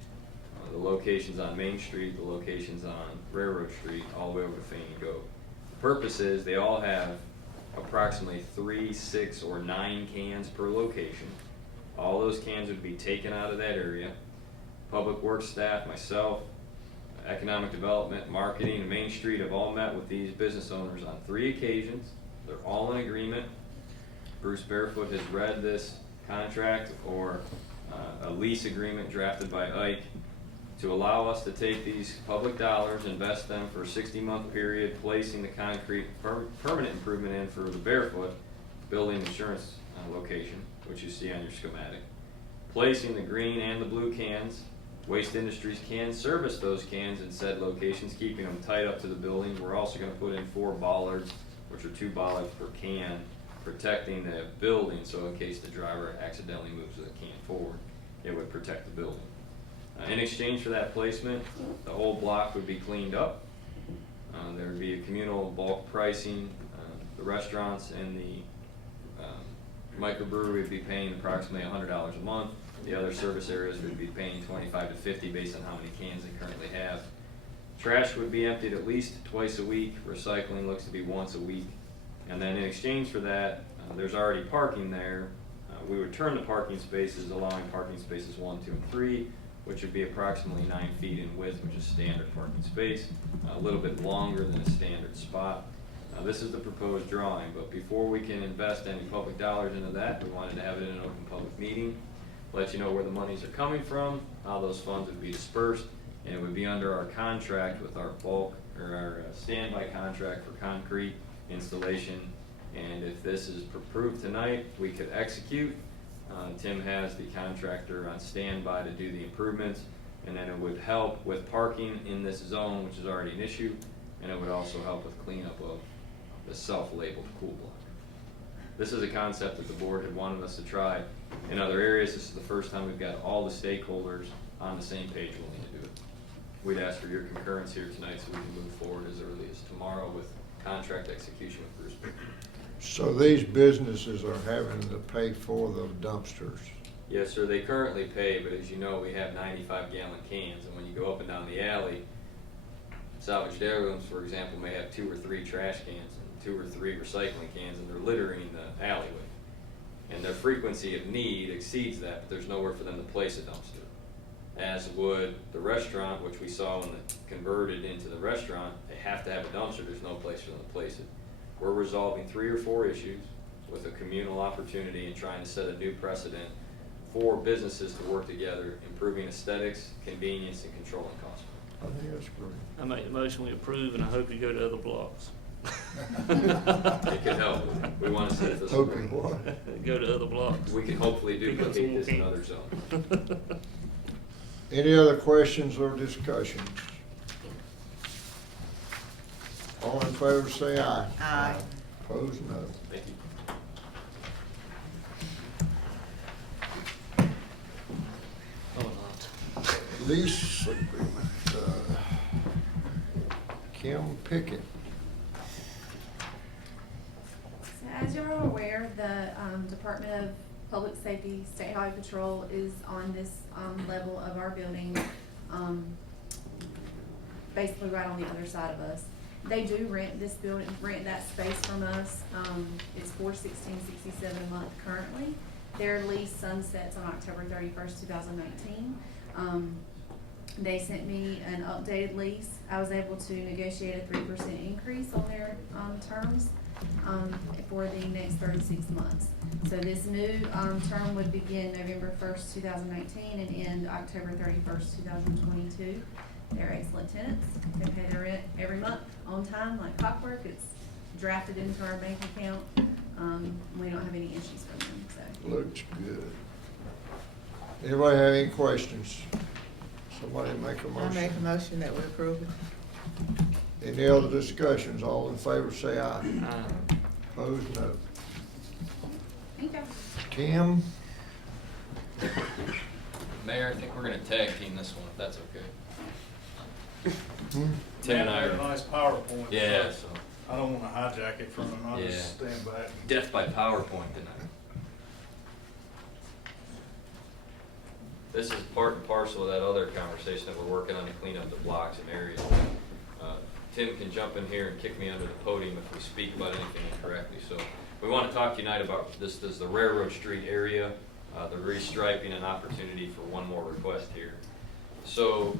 the locations on Main Street, the locations on Railroad Street, all the way over to Fainting Goat. The purpose is they all have approximately 3, 6, or 9 cans per location. All those cans would be taken out of that area. Public Works staff, myself, Economic Development, Marketing, and Main Street have all met with these business owners on 3 occasions. They're all in agreement. Bruce Barefoot has read this contract or a lease agreement drafted by Ike to allow us to take these public dollars, invest them for a 60-month period, placing the concrete permanent improvement in for the Barefoot building insurance location, which you see on your schematic. Placing the green and the blue cans. Waste Industries can service those cans in said locations, keeping them tight up to the buildings. We're also going to put in 4 bollards, which are 2 bollards per can, protecting the building, so in case the driver accidentally moves the can forward, it would protect the building. In exchange for that placement, the whole block would be cleaned up. There would be a communal bulk pricing. The restaurants and the microbrewery would be paying approximately $100 a month. The other service areas would be paying $25 to $50 based on how many cans they currently have. Trash would be emptied at least twice a week. Recycling looks to be once a week. And then in exchange for that, there's already parking there. We would turn the parking spaces, allowing parking spaces 1, 2, and 3, which would be approximately 9 feet in width, which is standard parking space, a little bit longer than a standard spot. This is the proposed drawing, but before we can invest any public dollars into that, we wanted to have it in an open public meeting, let you know where the monies are coming from, how those funds would be dispersed, and it would be under our contract with our bulk, or our standby contract for concrete installation. And if this is approved tonight, we could execute. Tim has the contractor on standby to do the improvements, and then it would help with parking in this zone, which is already an issue, and it would also help with cleanup of the self-labeled pool block. This is a concept that the board had wanted us to try in other areas. This is the first time we've got all the stakeholders on the same page willing to do it. We'd ask for your concurrence here tonight so we can move forward as early as tomorrow with contract execution with Bruce. So these businesses are having to pay for the dumpsters? Yes, sir, they currently pay, but as you know, we have 95-gallon cans, and when you go up and down the alley, Salvage Dairylands, for example, may have 2 or 3 trash cans and 2 or 3 recycling cans, and they're littering the alleyway. And their frequency of need exceeds that, but there's nowhere for them to place a dumpster. As would the restaurant, which we saw when it converted into the restaurant, they have to have a dumpster, there's no place for them to place it. We're resolving 3 or 4 issues with a communal opportunity and trying to set a new precedent for businesses to work together, improving aesthetics, convenience, and controlling costs. I think that's great. I make the motion we approve, and I hope you go to other blocks. It could help. We want to set this. Hoping what? Go to other blocks. We can hopefully duplicate this in other zones. Any other questions or discussions? All in favor say aye. Aye. Opposed, no. Thank you. Lease agreement, Kim Pickett. So as you're all aware, the Department of Public Safety State Highway Patrol is on this level of our building, basically right on the other side of us. They do rent this building, rent that space from us. It's $416.67 a month currently. Their lease sunsets on October 31st, 2019. They sent me an updated lease. I was able to negotiate a 3% increase on their terms for the next 36 months. So this new term would begin November 1st, 2019 and end October 31st, 2022. They're excellent tenants. They pay their rent every month on time, like clockwork. It's drafted into our bank account. We don't have any issues from them. So. Looks good. Anybody have any questions? Somebody make a I motion. make a motion that we approve it. Any other discussions? All in favor say aye. Aye. Opposed, no. Thank you. Tim? Mayor, I think we're gonna tag team this one, if that's okay. Tim and I had a are, nice PowerPoint. yeah, so I don't wanna hijack it from him, I'll Yeah. just stand back. death by PowerPoint tonight. This is part and parcel of that other conversation that we're working on to clean up the blocks and areas. Tim can jump in here and kick me under the podium if we speak about anything incorrectly. So we want to talk tonight about this is the Railroad Street area, the restriping, and opportunity for one more request here. So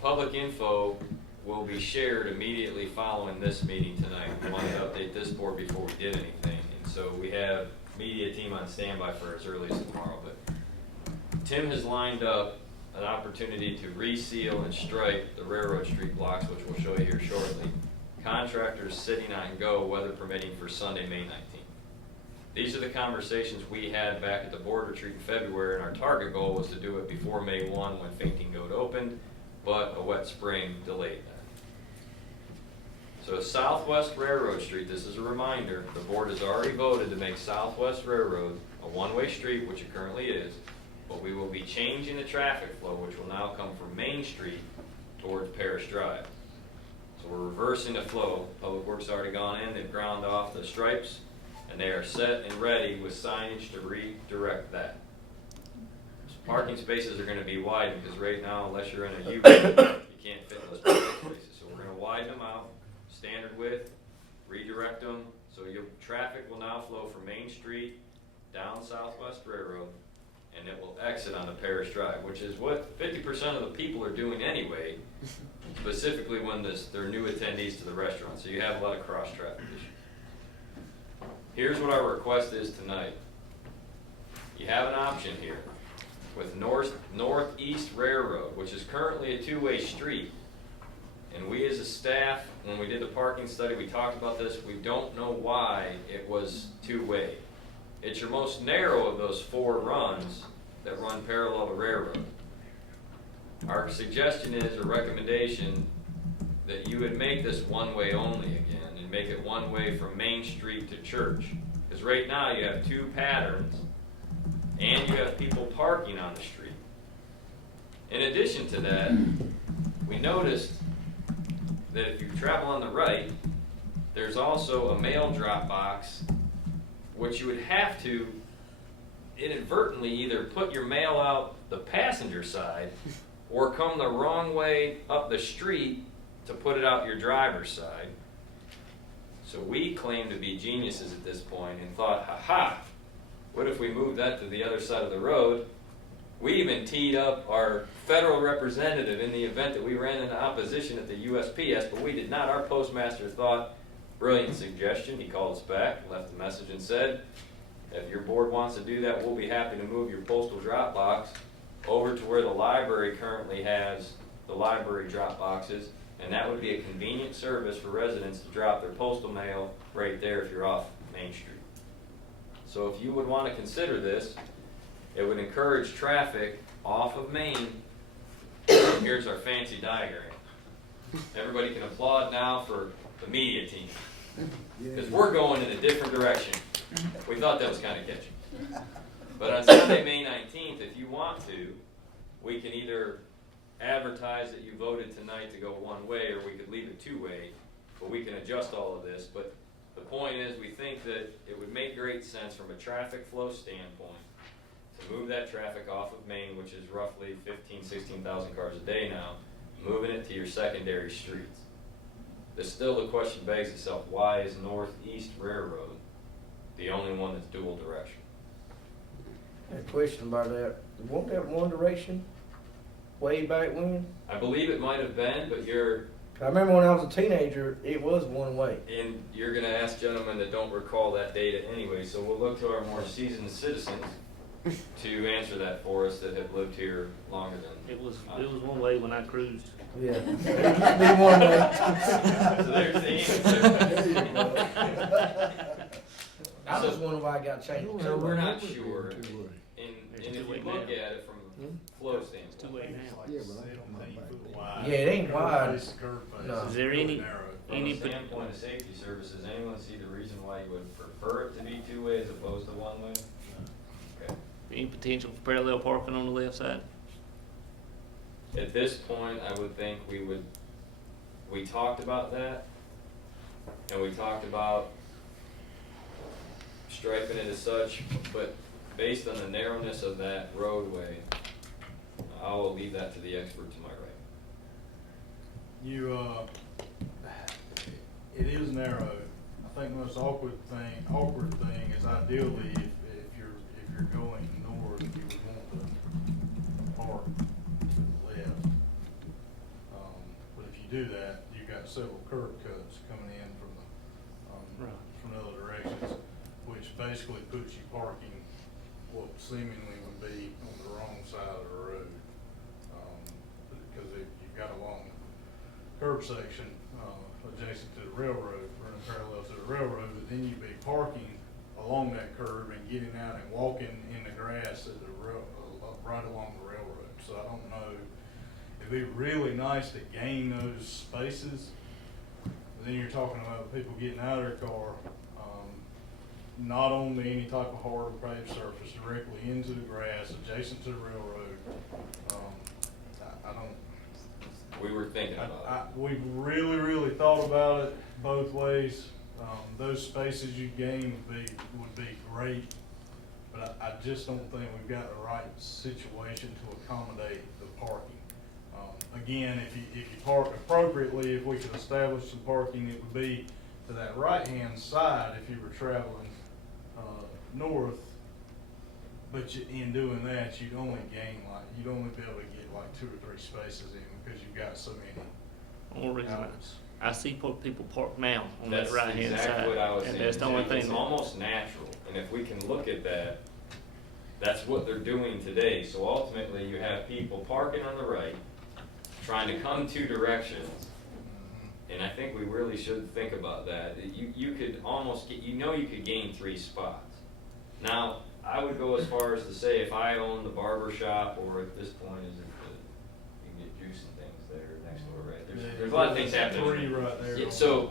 public info will be shared immediately following this meeting tonight. We wanted to update this board before we did anything. And so we have media team on standby for as early as tomorrow. But Tim has lined up an opportunity to reseal and stripe the Railroad Street blocks, which we'll show you here shortly. Contractors sitting on go, weather permitting, for Sunday, May 19th. These are the conversations we had back at the board retreat in February, and our target goal was to do it before May 1 when Fainting Goat opened, but a wet spring delayed that. So Southwest Railroad Street, this is a reminder, the board has already voted to make Southwest Railroad a one-way street, which it currently is, but we will be changing the traffic flow, which will now come from Main Street towards Parish Drive. So we're reversing the flow. Public Works already gone in, they've ground off the stripes, and they are set and ready with signage to redirect that. So parking spaces are going to be widened, because right now, unless you're in a U-Bahn, you can't fit in those parking spaces. So we're going to widen them out, standard width, redirect them, so your traffic will now flow from Main Street down Southwest Railroad, and it will exit onto Parish Drive, which is what 50% of the people are doing anyway, specifically when they're new attendees to the restaurant. So you have a lot of cross-traffic issues. Here's what our request is tonight. You have an option here with Northeast Railroad, which is currently a two-way street. And we as a staff, when we did the parking study, we talked about this. We don't know why it was two-way. It's your most narrow of those four runs that run parallel to railroad. Our suggestion is, a recommendation, that you would make this one-way only again and make it one way from Main Street to Church. Because right now you have two patterns and you have people parking on the street. In addition to that, we noticed that if you travel on the right, there's also a mail drop box, which you would have to inadvertently either put your mail out the passenger side or come the wrong way up the street to put it out your driver's side. So we claim to be geniuses at this point and thought, ha-ha, what if we moved that to the other side of the road? We even teed up our federal representative in the event that we ran into opposition at the USPS, but we did not. Our postmaster thought, brilliant suggestion. He called us back, left a message and said, if your board wants to do that, we'll be happy to move your postal drop box over to where the library currently has the library drop boxes, and that would be a convenient service for residents to drop their postal mail right there if you're off Main Street. So if you would want to consider this, it would encourage traffic off of Main. Here's our fancy diagram. Everybody can applaud now for the media team, because we're going in a different direction. We thought that was kind of catchy. But on Sunday, May 19th, if you want to, we can either advertise that you voted tonight to go one way, or we could leave it two-way, but we can adjust all of this. But the point is, we think that it would make great sense from a traffic flow standpoint to move that traffic off of Main, which is roughly 15,000, 16,000 cars a day now, moving it to your secondary streets. Still the question begs itself, why is Northeast Railroad the only one that's dual direction? I had a question about that. Won't that one direction way back when? I believe it might have been, but I remember when I was a teenager, it was one way. and you're gonna ask gentlemen that don't recall that data anyway, so we'll look to our more seasoned citizens to answer that for us that have lived here longer than. It was one way when I cruised. Yeah. There used to be one way. So there's the answer. There you go. I just wonder why it got changed. So we're not sure, and There's if you two-way look now. at it from a flow standpoint. Two-way now. Yeah, but I don't know about that. Wide. Yeah, it ain't wide. It's curb face. No. Is there any, From any, the standpoint of safety services, anyone see the reason why you would prefer it to be two-way as opposed to one-way? Okay. any potential for parallel parking on the left side? At this point, I would think we talked about that, and we talked about striping it as such, but based on the narrowness of that roadway, I will leave that to the expert to my right. It is narrow. I think the most awkward thing is ideally if you're going north, you would want to park to the left. But if you do that, you've got several curb cuts coming in from the other directions, which basically puts you parking what seemingly would be on the wrong side of the road. Because you've got a long curb section adjacent to the railroad, running parallel to the railroad, but then you'd be parking along that curb and getting out and walking in the grass at the right along the railroad. So I don't know, it'd be really nice to gain those spaces. But then you're talking about people getting out of their car, not on any type of hard or paved surface, directly into the grass adjacent to the railroad. I don't. We were thinking about it. We've really thought about it both ways. Those spaces you gain would be great, but I just don't think we've got the right situation to accommodate the parking. Again, if you park appropriately, if we could establish some parking, it would be to that right-hand side if you were traveling north. But in doing that, you'd only be able to get like 2 or 3 spaces in because you've got so many One reason outlets. I see people park now on that That's right-hand side. exactly what I was And saying. that's the only thing. It's almost natural, and if we can look at that, that's what they're doing today. So ultimately, you have people parking on the right, trying to come 2 directions, and I think we really should think about that. You could almost get, you could gain 3 spots. Now, I would go as far as to say if I own the barber shop, or at this point, you can get juice and things there next door, right? There's a lot of things happening. 3 right there. Yeah, so,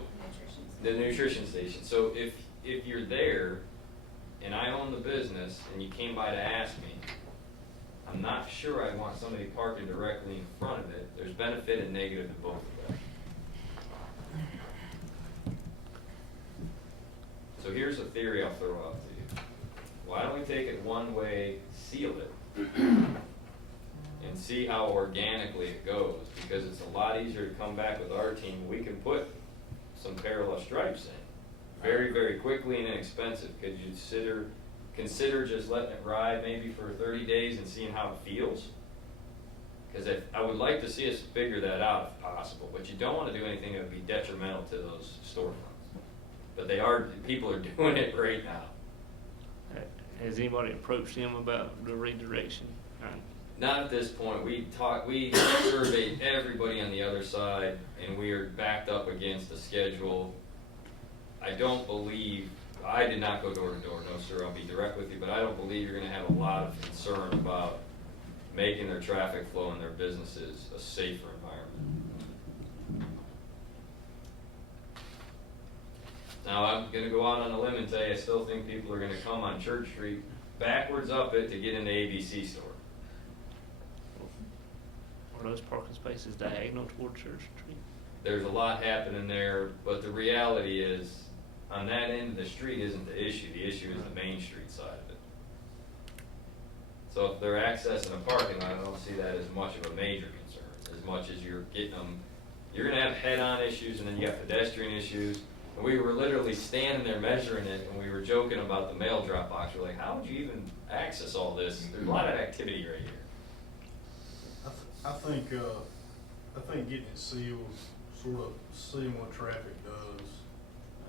the nutrition station. So if you're there, and I own the business, and you came by to ask me, I'm not sure I'd want somebody parking directly in front of it. There's benefit and negative to both of them. So here's a theory I'll throw out to you. Why don't we take it one way, seal it, and see how organically it goes? Because it's a lot easier to come back with our team. We can put some parallel stripes in very quickly and inexpensive. Could you consider just letting it ride maybe for 30 days and seeing how it feels? Because I would like to see us figure that out if possible, but you don't want to do anything that would be detrimental to those storefronts. But people are doing it right now. Has anybody approached them about the redirection? Not at this point. We surveyed everybody on the other side, and we are backed up against the schedule. I did not go door to door, no sir, I'll be direct with you, but I don't believe you're gonna have a lot of concern about making their traffic flow and their businesses a safer environment. Now, I'm gonna go out on a limb and tell you, I still think people are gonna come on Church Street backwards up it to get in the ABC store. Are those parking spaces diagonal toward Church Street? There's a lot happening there, but the reality is, on that end of the street isn't the issue. The issue is the Main Street side of it. So if they're accessing a parking lot, I don't see that as much of a major concern, as much as you're getting them, you're gonna have head-on issues, and then you got pedestrian issues. And we were literally standing there measuring it, and we were joking about the mail drop box. We're like, how would you even access all this? There's a lot of activity right here. I think getting it sealed, sort of seeing what traffic does,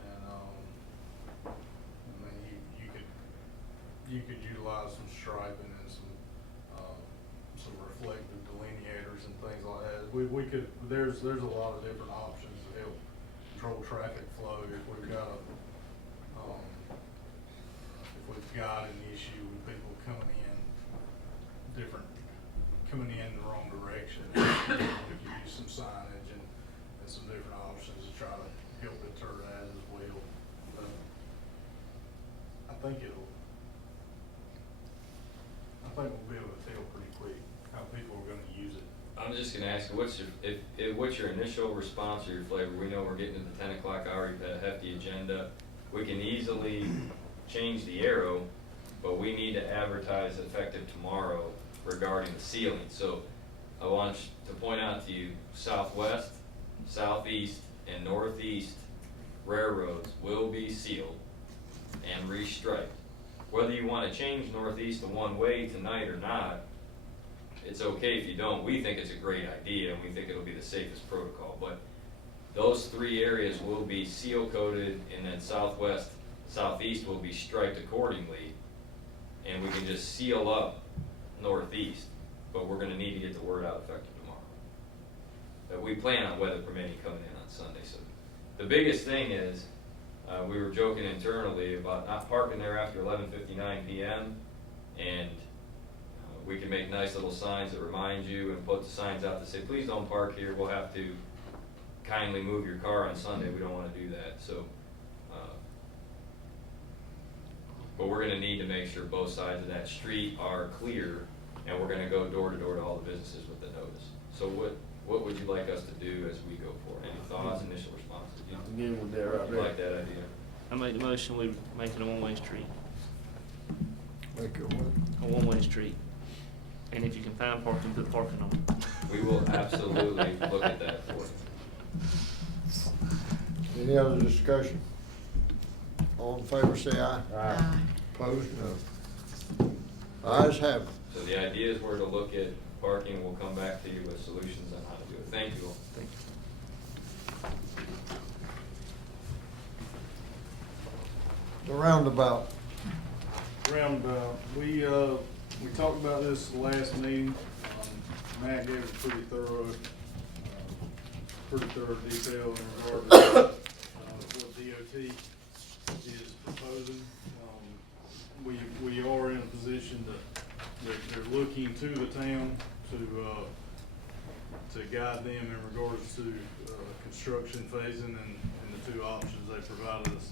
and, I mean, you could utilize some striping and some reflective delineators and things like that. We could, there's a lot of different options to help control traffic flow if we've got an issue with people coming in the wrong direction. We could use some signage and some different options to try to help deter that as well. I think we'll be able to tell pretty quick how people are gonna use it. I'm just gonna ask you, what's your initial response or your flavor? We know we're getting to the 10 o'clock hour, you've had a hefty agenda. We can easily change the arrow, but we need to advertise effective tomorrow regarding the ceiling. So I want to point out to you, southwest, southeast, and northeast railroads will be sealed and restriped. Whether you want to change northeast to one way tonight or not, it's okay if you don't. We think it's a great idea, and we think it'll be the safest protocol. But those three areas will be seal coated, and then southwest, southeast will be striped accordingly, and we can just seal up northeast. But we're going to need to get the word out effective tomorrow. But we plan on weather permitting coming in on Sunday. So the biggest thing is, we were joking internally about not parking there after 11:59 p.m. and we can make nice little signs that remind you and put the signs out that say, please don't park here. We'll have to kindly move your car on Sunday. We don't want to do that. So, but we're going to need to make sure both sides of that street are clear, and we're going to go door to door to all the businesses with the notice. So what would you like us to do as we go forward? Any thoughts, initial responses? Get with that right You there. like that idea? I make the motion, we make it a one-way street, Make it work. a one-way street. And if you can find parking, put parking on it. We will absolutely look at that for you. Any other discussion? All in favor, say aye. Aye. Opposed, no. Ayes have it. So the idea is we're to look at parking. We'll come back to you with solutions on how to do it. Thank you all. Thank you. The roundabout. Roundabout, we talked about this last meeting. Matt gave a pretty thorough detail in regard to what DOT is proposing. We are in a position they're looking to the town to guide them in regards to construction phasing and the two options they provided us.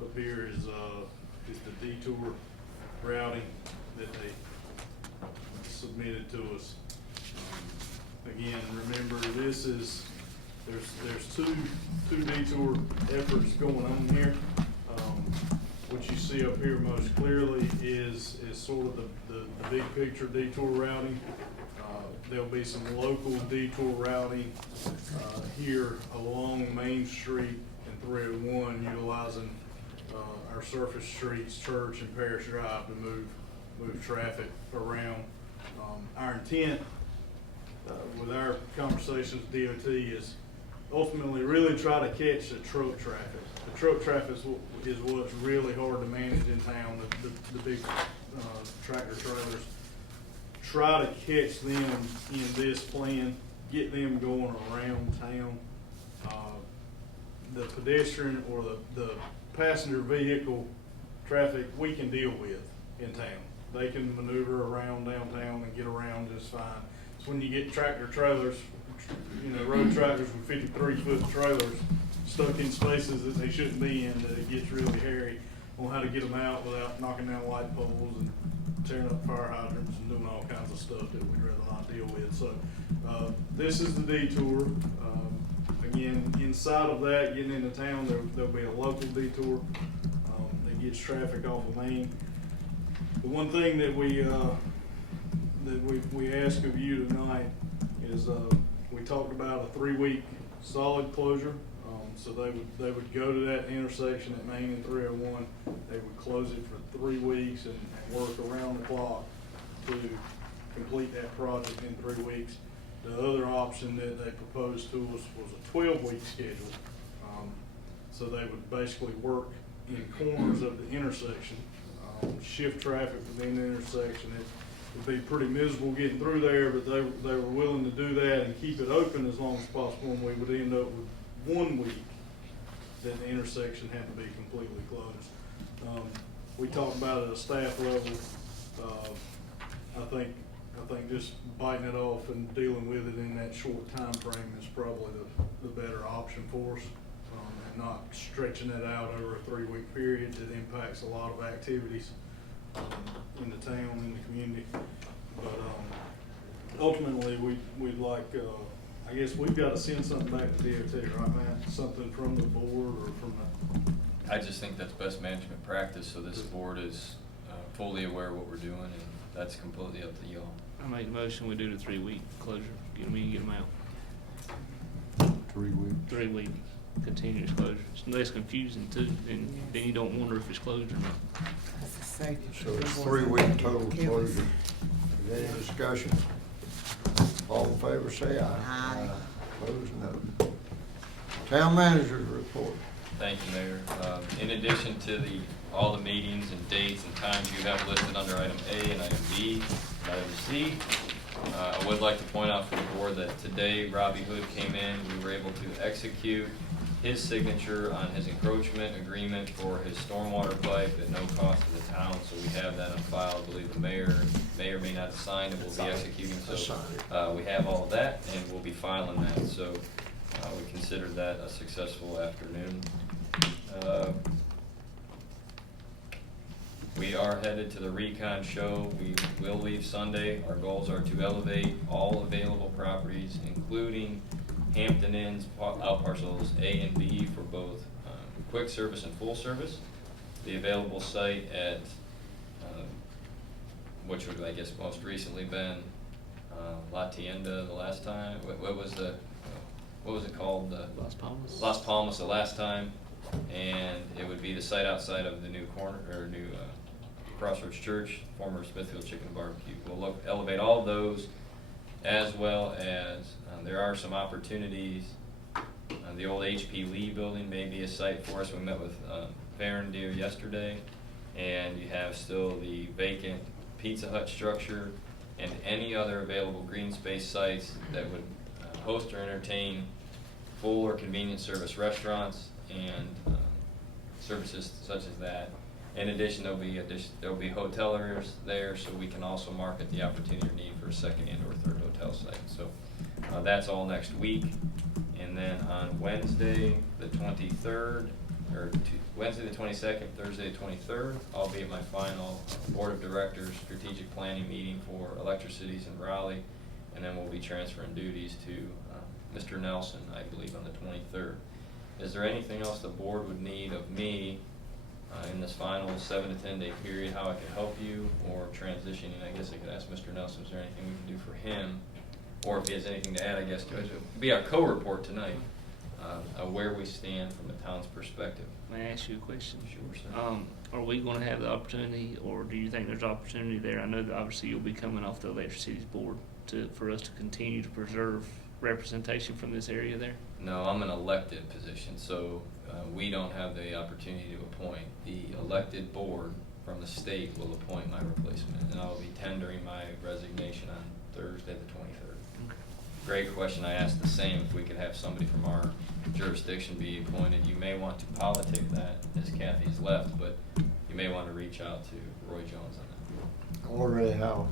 Up here is the detour routing that they submitted to us. Again, remember, this is, there's two detour efforts going on here. What you see up here most clearly is sort of the big picture detour routing. There'll be some local detour routing here along Main Street and 301, utilizing our surface streets, Church and Parish Drive, to move traffic around. Our intent with our conversations with DOT is ultimately really try to catch the truck traffic. The truck traffic is what's really hard to manage in town, the big tractor trailers. Try to catch them in this plan, get them going around town. The pedestrian or the passenger vehicle traffic we can deal with in town. They can maneuver around downtown and get around just fine. It's when you get tractor trailers, road tractors with 53-foot trailers stuck in spaces that they shouldn't be in, that it gets really hairy on how to get them out without knocking down light poles and tearing up fire hydrants and doing all kinds of stuff that we'd rather not deal with. So this is the detour. Again, inside of that, getting into town, there'll be a local detour that gets traffic off of Main. The one thing that we ask of you tonight is we we talked about a 3-week solid closure. So they would go to that intersection at Main and 301. They would close it for 3 weeks and work around the clock to complete that project in 3 weeks. The other option that they proposed to us was a 12-week schedule. So they would basically work in corners of the intersection, shift traffic within the intersection. It would be pretty miserable getting through there, but they were willing to do that and keep it open as long as possible, and we would end up with 1 week that the intersection had to be completely closed. We talked about it at a staff level. I think just biting it off and dealing with it in that short time frame is probably the better option for us, and not stretching it out over a 3-week period that impacts a lot of activities in the town, in the community. But ultimately, we'd like, I guess we've got to send something back to DOT, right, Matt? Something from the board or from the... I just think that's best management practice, so this board is fully aware of what we're doing, and that's completely up to y'all. I make a motion, we do the 3-week closure, get them in, get them out. 3 weeks. 3-week continuous closure. It's less confusing too, and then you don't wonder if it's closed or not. That's a safety. So it's 3-week total closure. Is there any discussion? All in favor, say aye. Aye. Opposed, no. Town manager's report. Thank you, Mayor. In addition to all the meetings and dates and times you have listed under item A and item B and item C, I would like to point out for the board that today Robbie Hood came in. We were able to execute his signature on his encroachment agreement for his stormwater pipe at no cost to the town, so we have that on file. I believe the mayor may or may not have signed it. We'll be executing, so we have all of that, and we'll be filing that. So we consider that a successful afternoon. We are headed to the Recon show. We will leave Sunday. Our goals are to elevate all available properties, including Hampton Inn's out parcels A and B for both quick service and full service. The available site at, which would I guess most recently been La Tienda the last time. What was it called? Las Palmas. Las Palmas the last time, and it would be the site outside of the new Crossroads Church, former Smithfield Chicken and Barbecue. We'll elevate all of those, as well as there are some opportunities. The old H.P. Lee building may be a site for us. We met with Farron Deer yesterday, and you have still the vacant Pizza Hut structure and any other available green space sites that would host or entertain full or convenience service restaurants and services such as that. In addition, there'll be hoteliers there, so we can also market the opportunity or need for a second and or third hotel site. So that's all next week. And then on Wednesday the 23rd, or Wednesday the 22nd, Thursday the 23rd, I'll be at my final Board of Directors strategic planning meeting for electricities in Raleigh, and then we'll be transferring duties to Mr. Nelson, I believe, on the 23rd. Is there anything else the board would need of me in this final 7 to 10 day period, how I can help you, or transitioning? I guess I could ask Mr. Nelson, is there anything we can do for him? Or if he has anything to add, I guess, to it. It'll be our co-report tonight, where we stand from the town's perspective. May I ask you a question? Sure, sir. Are we gonna have the opportunity, or do you think there's opportunity there? I know that obviously you'll be coming off the electricity's board for us to continue to preserve representation from this area there? No, I'm an elected position, so we don't have the opportunity to appoint. The elected board from the state will appoint my replacement, and I'll be tendering my resignation on Thursday the 23rd. Okay. Great question. I asked the same if we could have somebody from our jurisdiction be appointed. You may want to politic that, as Kathy's left, but you may want to reach out to Roy Jones on that. I already have.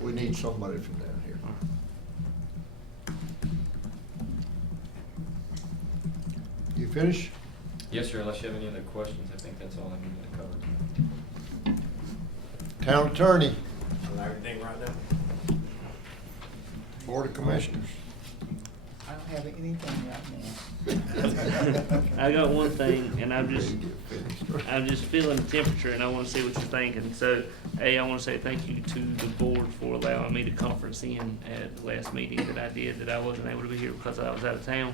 We need somebody from down here. You finished? Yes, sir. Unless you have any other questions, I think that's all I needed to cover tonight. Town attorney, On everything right now. Board of Commissioners. I don't have anything right now. I got one thing, and I'm just feeling the temperature, and I wanna see what you're thinking. So, A, I wanna say thank you to the board for allowing me to conference in at the last meeting that I did, that I wasn't able to be here because I was out of town.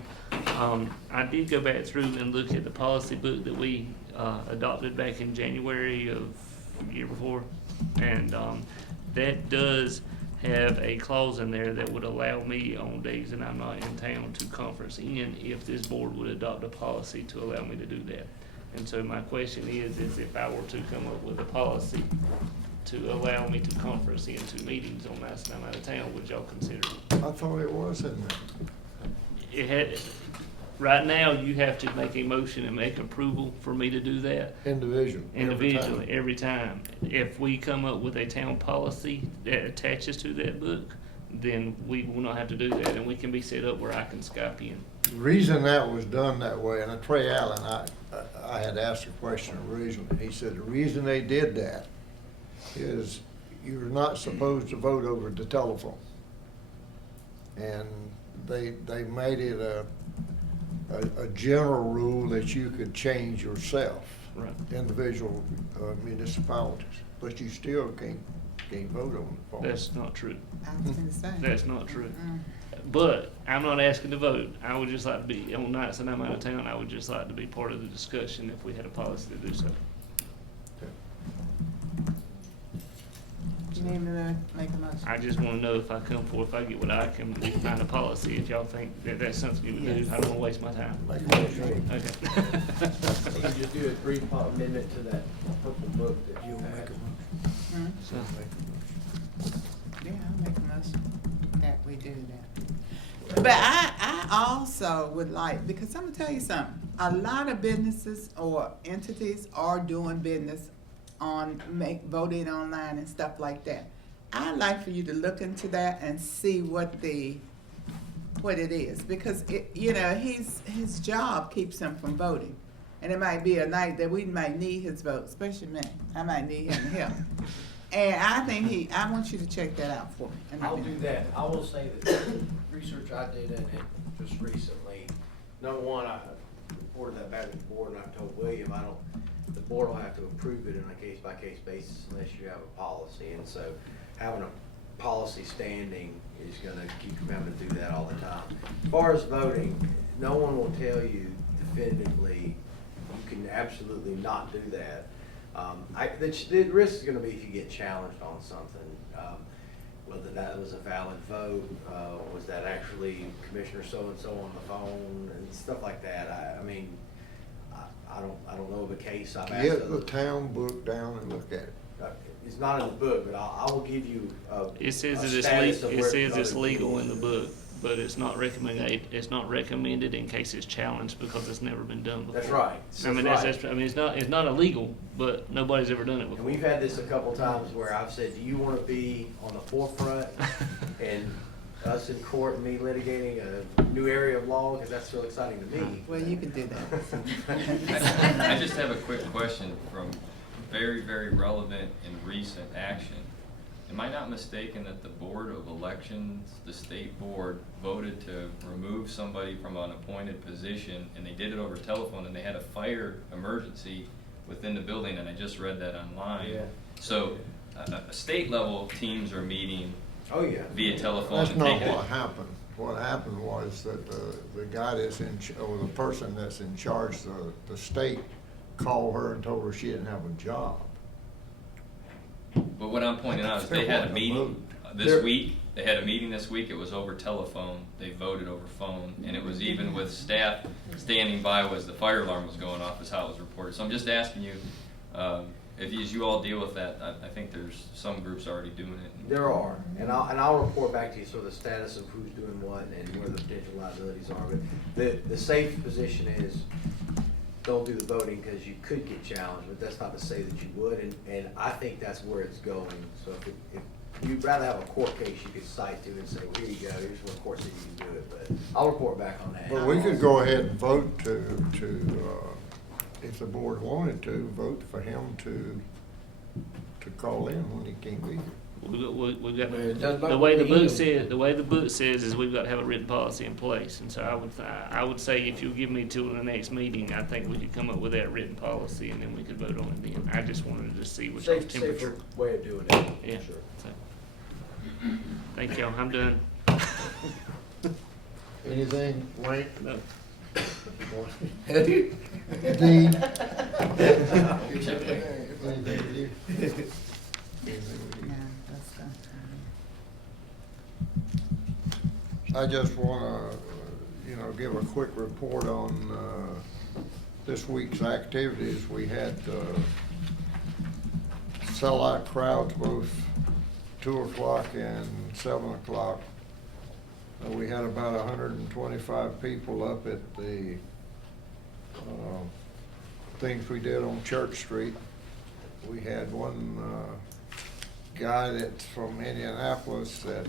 I did go back through and look at the policy book that we, adopted back in January of the year before, and, that does have a clause in there that would allow me on days that I'm not in town to conference in if this board would adopt a policy to allow me to do that. And so my question is if I were to come up with a policy to allow me to conference into meetings on nights that I'm out of town, would y'all consider it? I thought it was in there. It had, right now, you have to make a motion and make approval for me to do that. Individually, every time. If we come up with a town policy that attaches to that book, then we will not have to do that, and we can be set up where I can Skype in. The reason that was done that way, and Trey Allen, I had asked a question originally, he said the reason they did that is you're not supposed to vote over the telephone. And they made it a general rule that you could change yourself. Right. Individual municipalities, but you still can't vote on the phone. That's not true. I was gonna say. That's not true. But I'm not asking to vote. I would just like to be, on nights that I'm out of town, I would just like to be part of the discussion if we had a policy to do so. You need me to make a motion? I just wanna know if I come forth, if I get what I can, we find a policy, if y'all think that that's something you would do, I don't wanna waste my time. Make a motion. Okay. You can just do a brief amendment to that purple book that you have. Hmm? So, Yeah, I'll make a motion that we do that. But I also would like, because I'm gonna tell you something, a lot of businesses or entities are doing business on voting online and stuff like that. I'd like for you to look into that and see what it is, because his job keeps him from voting. And it might be a night that we might need his vote, especially me. I might need him to help. And I want you to check that out for me. And let I'll me know. do that. I will say that the research I did in it just recently, number one, I reported that back to the board, and I told William, the board will have to approve it on a case-by-case basis unless you have a policy. And so having a policy standing is gonna keep you having to do that all the time. As far as voting, no one will tell you definitively, you can absolutely not do that. The risk is gonna be if you get challenged on something, whether that was a valid vote, was that actually Commissioner so-and-so on the phone and stuff like that. I don't know of a case I've asked. Get the town book down and look at it. It's not in the book, but I will give you it says a that it's status of where it's other legal people- in the book, but it's not recommended in case it's challenged because it's never been done before. That's right. It's not illegal, but nobody's ever done it And before. we've had this a couple times where I've said, do you want to be on the forefront and us in court and me litigating a new area of law, because that's so exciting to me. Well, you can do that. I just have a quick question from very, very relevant and recent action. Am I not mistaken that the Board of Elections, the state board, voted to remove somebody from an appointed position, and they did it over telephone, and they had a fire emergency within the building, and I just read that online. Yeah. So, state level teams are meeting Oh, yeah. via telephone. That's and not taking it- what happened. What happened was that the guy that's or the person that's in charge, the state, called her and told her she didn't have a job. But what I'm pointing out is they had a meeting this week. They had a meeting this week. It was over telephone. They voted over phone, and it was even with staff standing by as the fire alarm was going off, is how it was reported. So I'm just asking you, if as you all deal with that, I think there's some groups already doing it. There are, and I'll report back to you sort of the status of who's doing what and where the potential liabilities are. But the safe position is, don't do the voting because you could get challenged, but that's not to say that you would, and I think that's where it's going. So if you'd rather have a court case you could cite to and say, well, here you go, here's what court said you can do it, but I'll report back on that. But we could go ahead and vote to if the board wanted to, vote for him to call in when he can't be here. we've got, Well, it does not the way the go to book him. says, the way the book says is we've got to have a written policy in place. And so I would say if you'll give me till the next meeting, I think we could come up with that written policy and then we could vote on it then. I just wanted to see what your temperature. Safer way of doing it. Yeah. Sure. So, thank y'all, I'm done. Anything, Wayne? No. Dean? Anything with you? No, that's done. I just wanna, give a quick report on, this week's activities. We had, sellout crowds both 2 o'clock and 7 o'clock. We had about 125 people up at the, things we did on Church Street. We had one, guy that's from Indianapolis that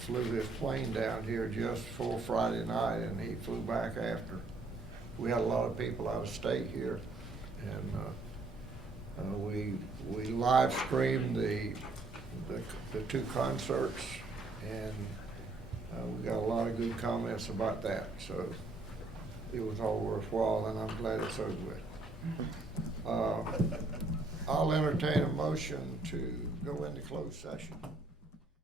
flew his plane down here just for Friday night, and he flew back after. We had a lot of people out of state here, and we live streamed the 2 concerts, and we got a lot of good comments about that. So it was all worthwhile, and I'm glad it's over with. I'll entertain a motion to go into closed session.